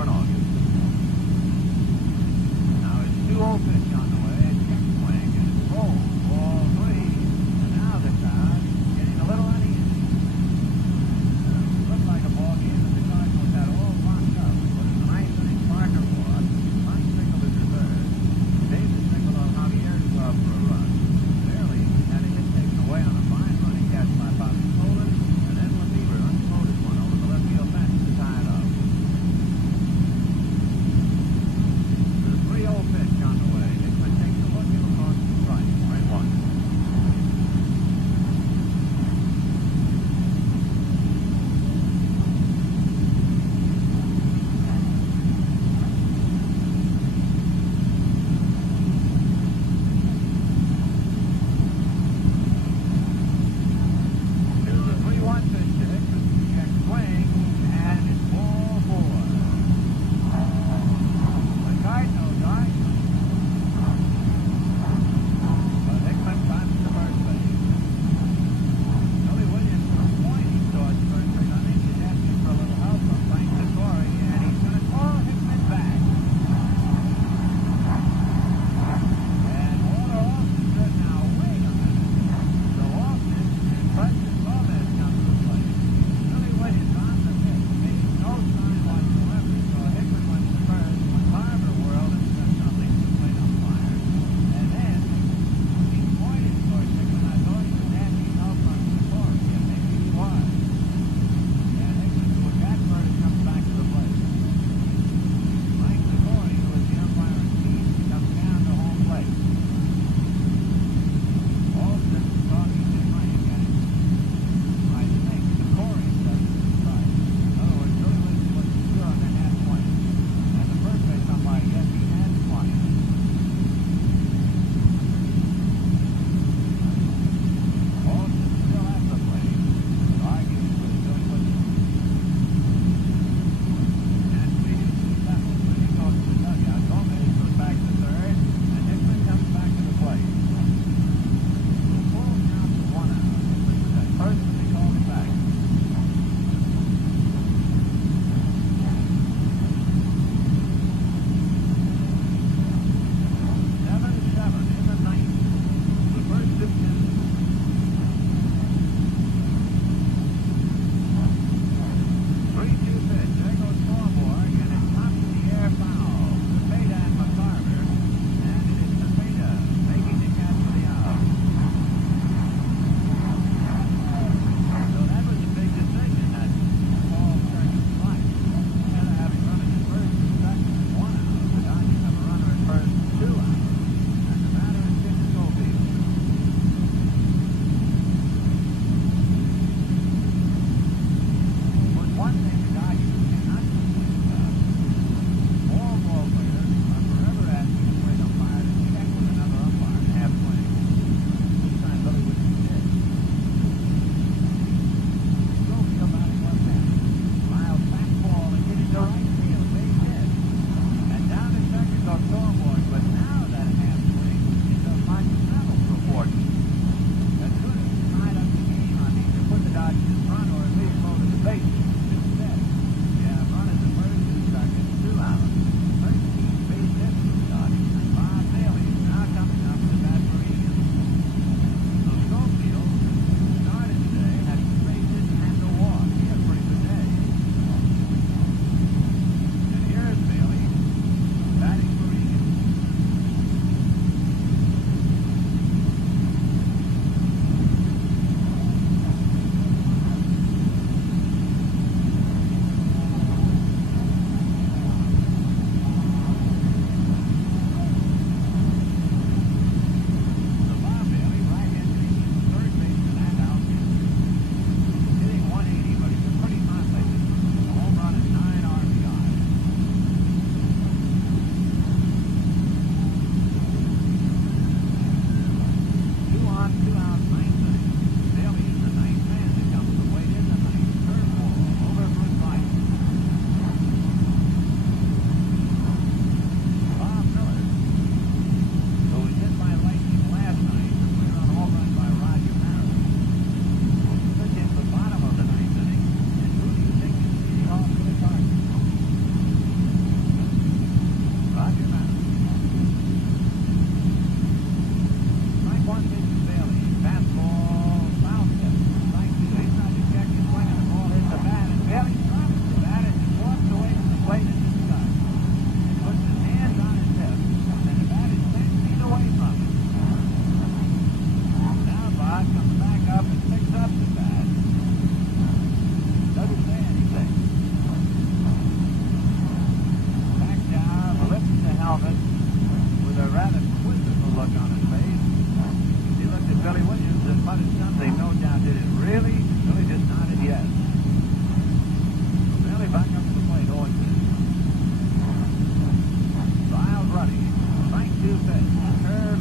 in August. Now it's 2-0 pitch on the way. Check swing and it's rolled. Ball 3. And now the crowd getting a little uneasy. Looked like a ball game and the Cardinals had all locked up. But in the ninth inning, Parker fought. Hunt singled at the third. Davis singled on Javier's glove for a run. Barely had a hit taken away on a fine running catch by Bobby Poland. And then Lefevre unloaded one over the left field fence to tie it up.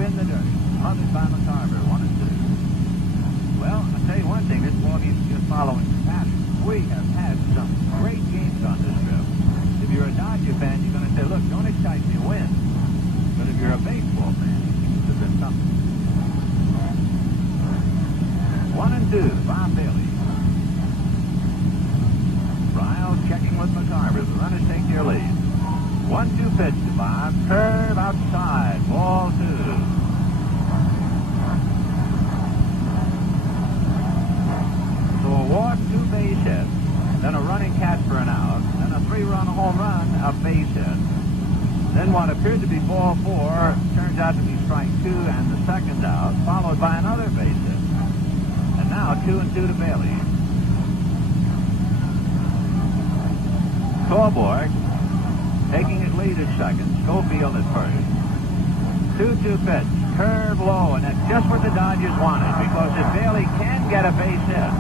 in the dirt. Smothered by McCarver, 1-2. Well, I'll tell you one thing, this ballgame's just following the pattern. We have had some great games on this trip. If you're a Dodger fan, you're going to say, look, don't excite me, win. But if you're a baseball fan, it has been something. 1-2, Bob Bailey. Riles checking with McCarver. The runners take their lead. 1-2 pitch to Bob. Curve outside. Ball 2. So a walk, 2 base hits. Then a running catch for an out. Then a 3-run home run, a base hit. Then what appeared to be ball 4 turns out to be strike 2 and the second out, followed by another base hit. And now 2-2 to Bailey. Torborg taking his lead at second. Schofield at first. 2-2 pitch. Curve low, and that's just what the Dodgers wanted, because if Bailey can get a base hit,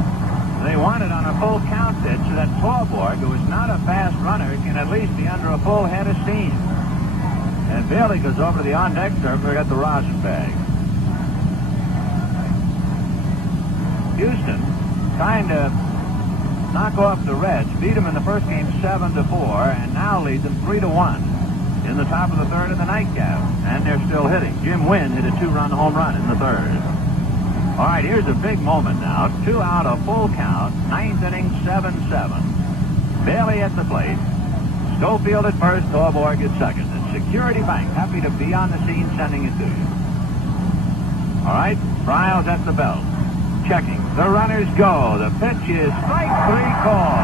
they want it on a full count pitch so that Torborg, who is not a fast runner, can at least be under a full head of steam. And Bailey goes over to the on-deck circle to get the rosin bag. Houston trying to knock off the Reds, beat them in the first game 7-4, and now lead them 3-1 in the top of the third of the nightcap. And they're still hitting. Jim Wynn hit a 2-run home run in the third. All right, here's a big moment now. 2 out, a full count. 9th inning, 7-7. Bailey at the plate. Schofield at first, Torborg at second. And Security Bank happy to be on the scene, sending it to you. All right, Riles at the belt. Checking. The runners go. The pitch is strike 3 call.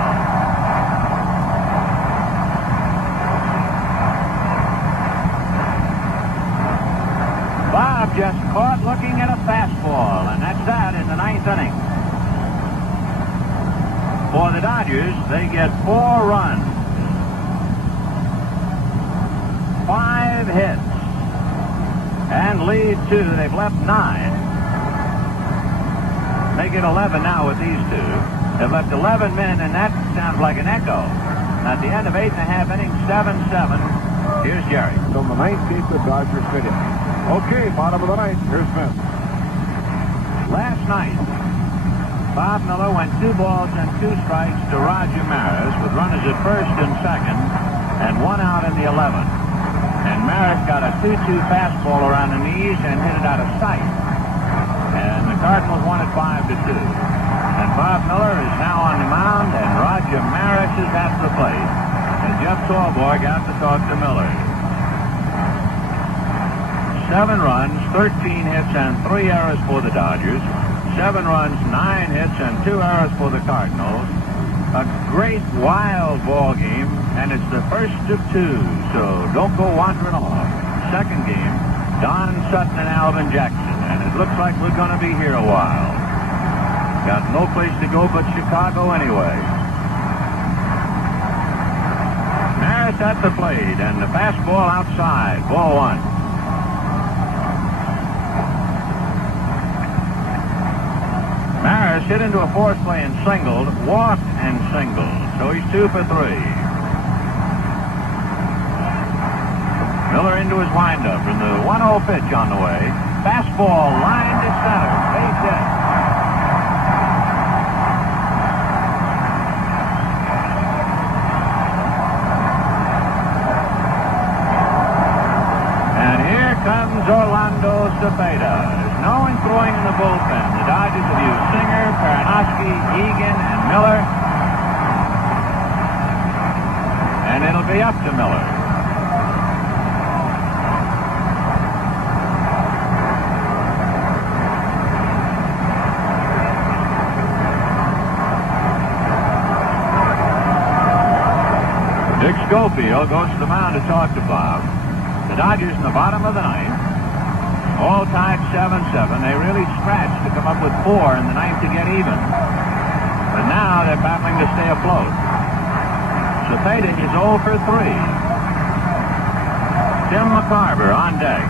Bob just caught looking at a fastball, and that's that in the 9th inning. For the Dodgers, they get 4 runs, 5 hits, and lead 2. They've left 9. They get 11 now with these 2. They've left 11 men, and that sounds like an echo. At the end of 8.5 innings, 7-7. Here's Jerry. From the 19th at Dodger Stadium. Okay, bottom of the 9th. Here's Vince. Last night, Bob Miller went 2 balls and 2 strikes to Roger Maris with runners at first and second and 1 out in the 11th. And Maris got a 2-2 fastball around the knees and hit it out of sight. And the Cardinals won it 5-2. And Bob Miller is now on the mound, and Roger Maris is at the plate. And Jeff Torborg out to talk to Miller. 7 runs, 13 hits, and 3 errors for the Dodgers. 7 runs, 9 hits, and 2 errors for the Cardinals. A great wild ball game, and it's the first of 2, so don't go wandering off. Second game, Don Sutton and Alvin Jackson, and it looks like we're going to be here a while. Got no place to go but Chicago anyway. Maris at the plate, and the fastball outside, ball 1. Maris hit into a fourth play and singled, walked and singled, so he's 2 for 3. Miller into his windup, and the 1-0 pitch on the way. Fastball line to center, base hit. And here comes Orlando Cepeda. There's no one throwing in the bullpen. The Dodgers have used Singer, Peranoski, Egan, and Miller. And it'll be up to Miller. Dick Schofield goes to the mound to talk to Bob. The Dodgers in the bottom of the 9th. All tied 7-7. They really scratched to come up with 4 in the 9th to get even. But now they're battling to stay afloat. Cepeda is 0 for 3. Tim McCarver on deck.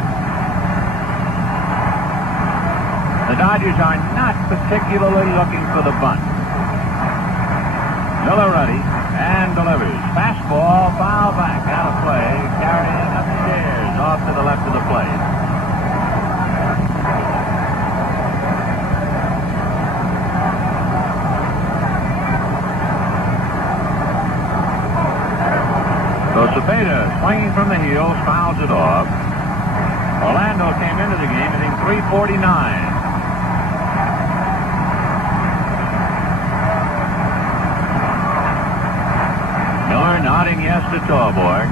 The Dodgers are not particularly looking for the bunt. Miller ready and delivers. Fastball, foul back, out of play, carrying upstairs, off to the left of the plate. So Cepeda, swinging from the heels, fouls it off. Orlando came into the game hitting .349. Miller nodding yes to Torborg.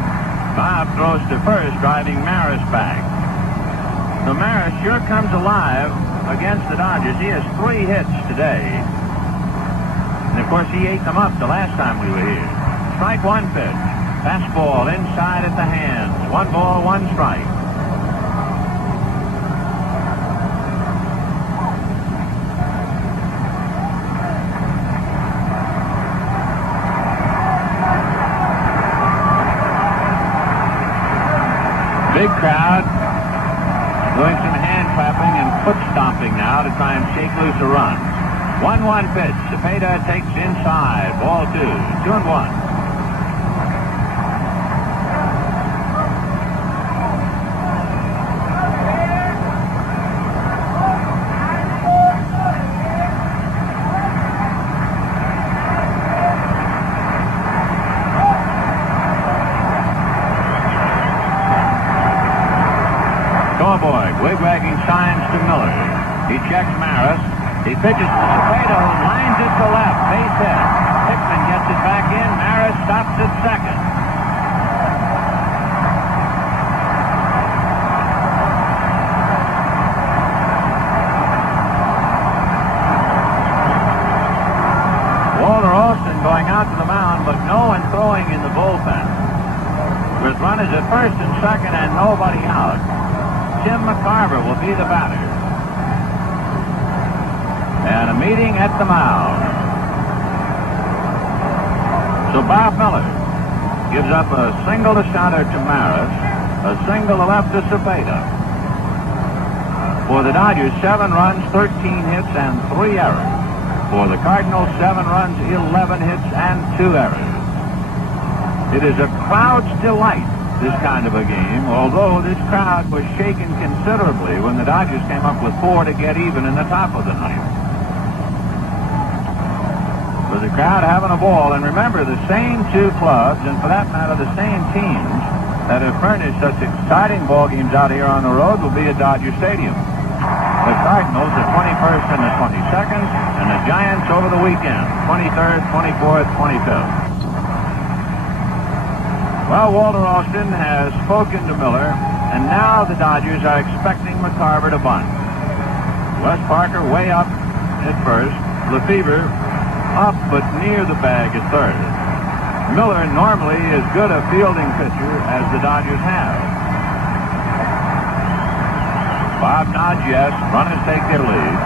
Bob throws to first, driving Maris back. So Maris sure comes alive against the Dodgers. He has 3 hits today. And of course he ate them up the last time we were here. Strike one pitch. Fastball inside at the hands. 1 ball, 1 strike. Big crowd doing some hand clapping and foot stomping now to try and shake loose a run. 1-1 pitch. Cepeda takes inside. Ball 2. 2-1. Wig-wagging signs to Miller. He checks Maris. He pitches to Cepeda, lines it to left. Base hit. Hickman gets it back in. Maris stops at second. Walter Austin going out to the mound, but no one throwing in the bullpen. With runners at first and second and nobody out. Tim McCarver will be the batter. And a meeting at the mound. So Bob Miller gives up a single to Stoddard to Maris, a single to left to Cepeda. For the Dodgers, 7 runs, 13 hits, and 3 errors. For the Cardinals, 7 runs, 11 hits, and 2 errors. It is a crowd's delight, this kind of a game, although this crowd was shaken considerably when the Dodgers came up with 4 to get even in the top of the ninth. But the crowd having a ball, and remember, the same 2 clubs, and for that matter, the same teams that have furnished such exciting ball games out here on the road will be at Dodger Stadium. The Cardinals, the 21st and the 22nd, and the Giants over the weekend, 23rd, 24th, 25th. Well, Walter Austin has spoken to Miller, and now the Dodgers are expecting McCarver to bunt. Wes Parker way up at first. Lefebvre up but near the bag at third. Miller normally as good a fielding pitcher as the Dodgers have. Bob nods yes. Runners take their lead.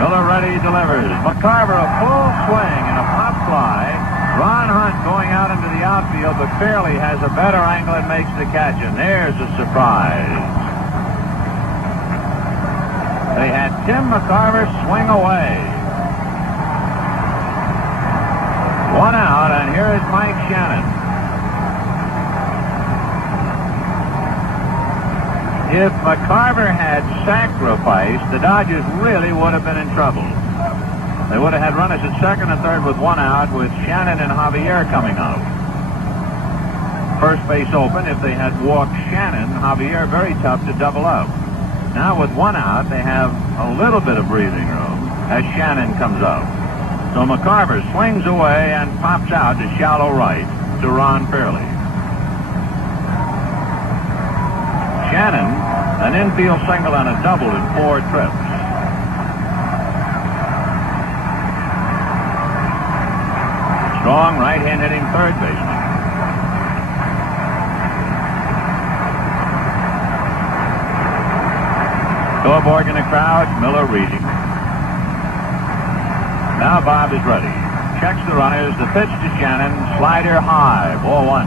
Miller ready, delivers. McCarver a full swing and a pop fly. Ron Hunt going out into the outfield, but Fairley has a better angle and makes the catch, and there's a surprise. They had Tim McCarver swing away. 1 out, and here is Mike Shannon. If McCarver had sacrificed, the Dodgers really would have been in trouble. They would have had runners at second and third with 1 out, with Shannon and Javier coming up. First base open. If they had walked Shannon, Javier very tough to double up. Now with 1 out, they have a little bit of breathing room as Shannon comes up. So McCarver swings away and pops out to shallow right to Ron Fairley. Shannon, an infield single and a double in 4 trips. Strong right-hand hitting third baseman. Torborg in the crowd, Miller reading. Now Bob is ready. Checks the runners, the pitch to Shannon, slider high, ball 1.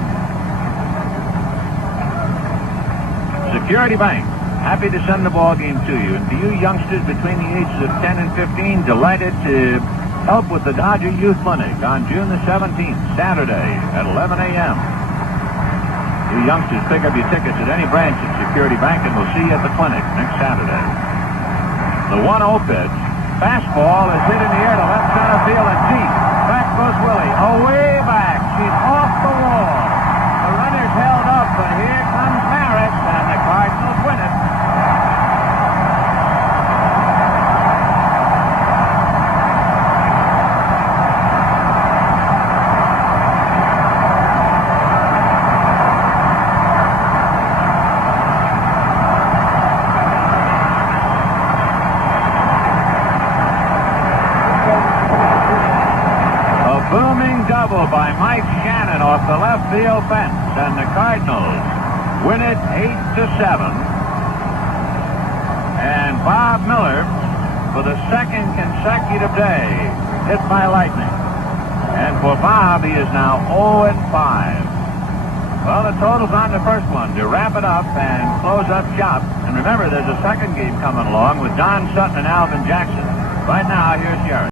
Security Bank, happy to send the ball game to you. And to you youngsters between the ages of 10 and 15, delighted to help with the Dodger Youth Clinic on June the 17th, Saturday at 11 a.m. You youngsters pick up your tickets at any branch at Security Bank, and we'll see you at the clinic next Saturday. The 1-0 pitch. Fastball is hit in the air to left center field and deep. Back goes Willie. Away back. She's off the wall. The runner's head field fence, and the Cardinals win it 8-7. And Bob Miller, for the second consecutive day, hit by lightning. And for Bob, he is now 0-5. Well, the total's on the first one to wrap it up and close up shop. And remember, there's a second game coming along with Don Sutton and Alvin Jackson. Right now, here's Sharon.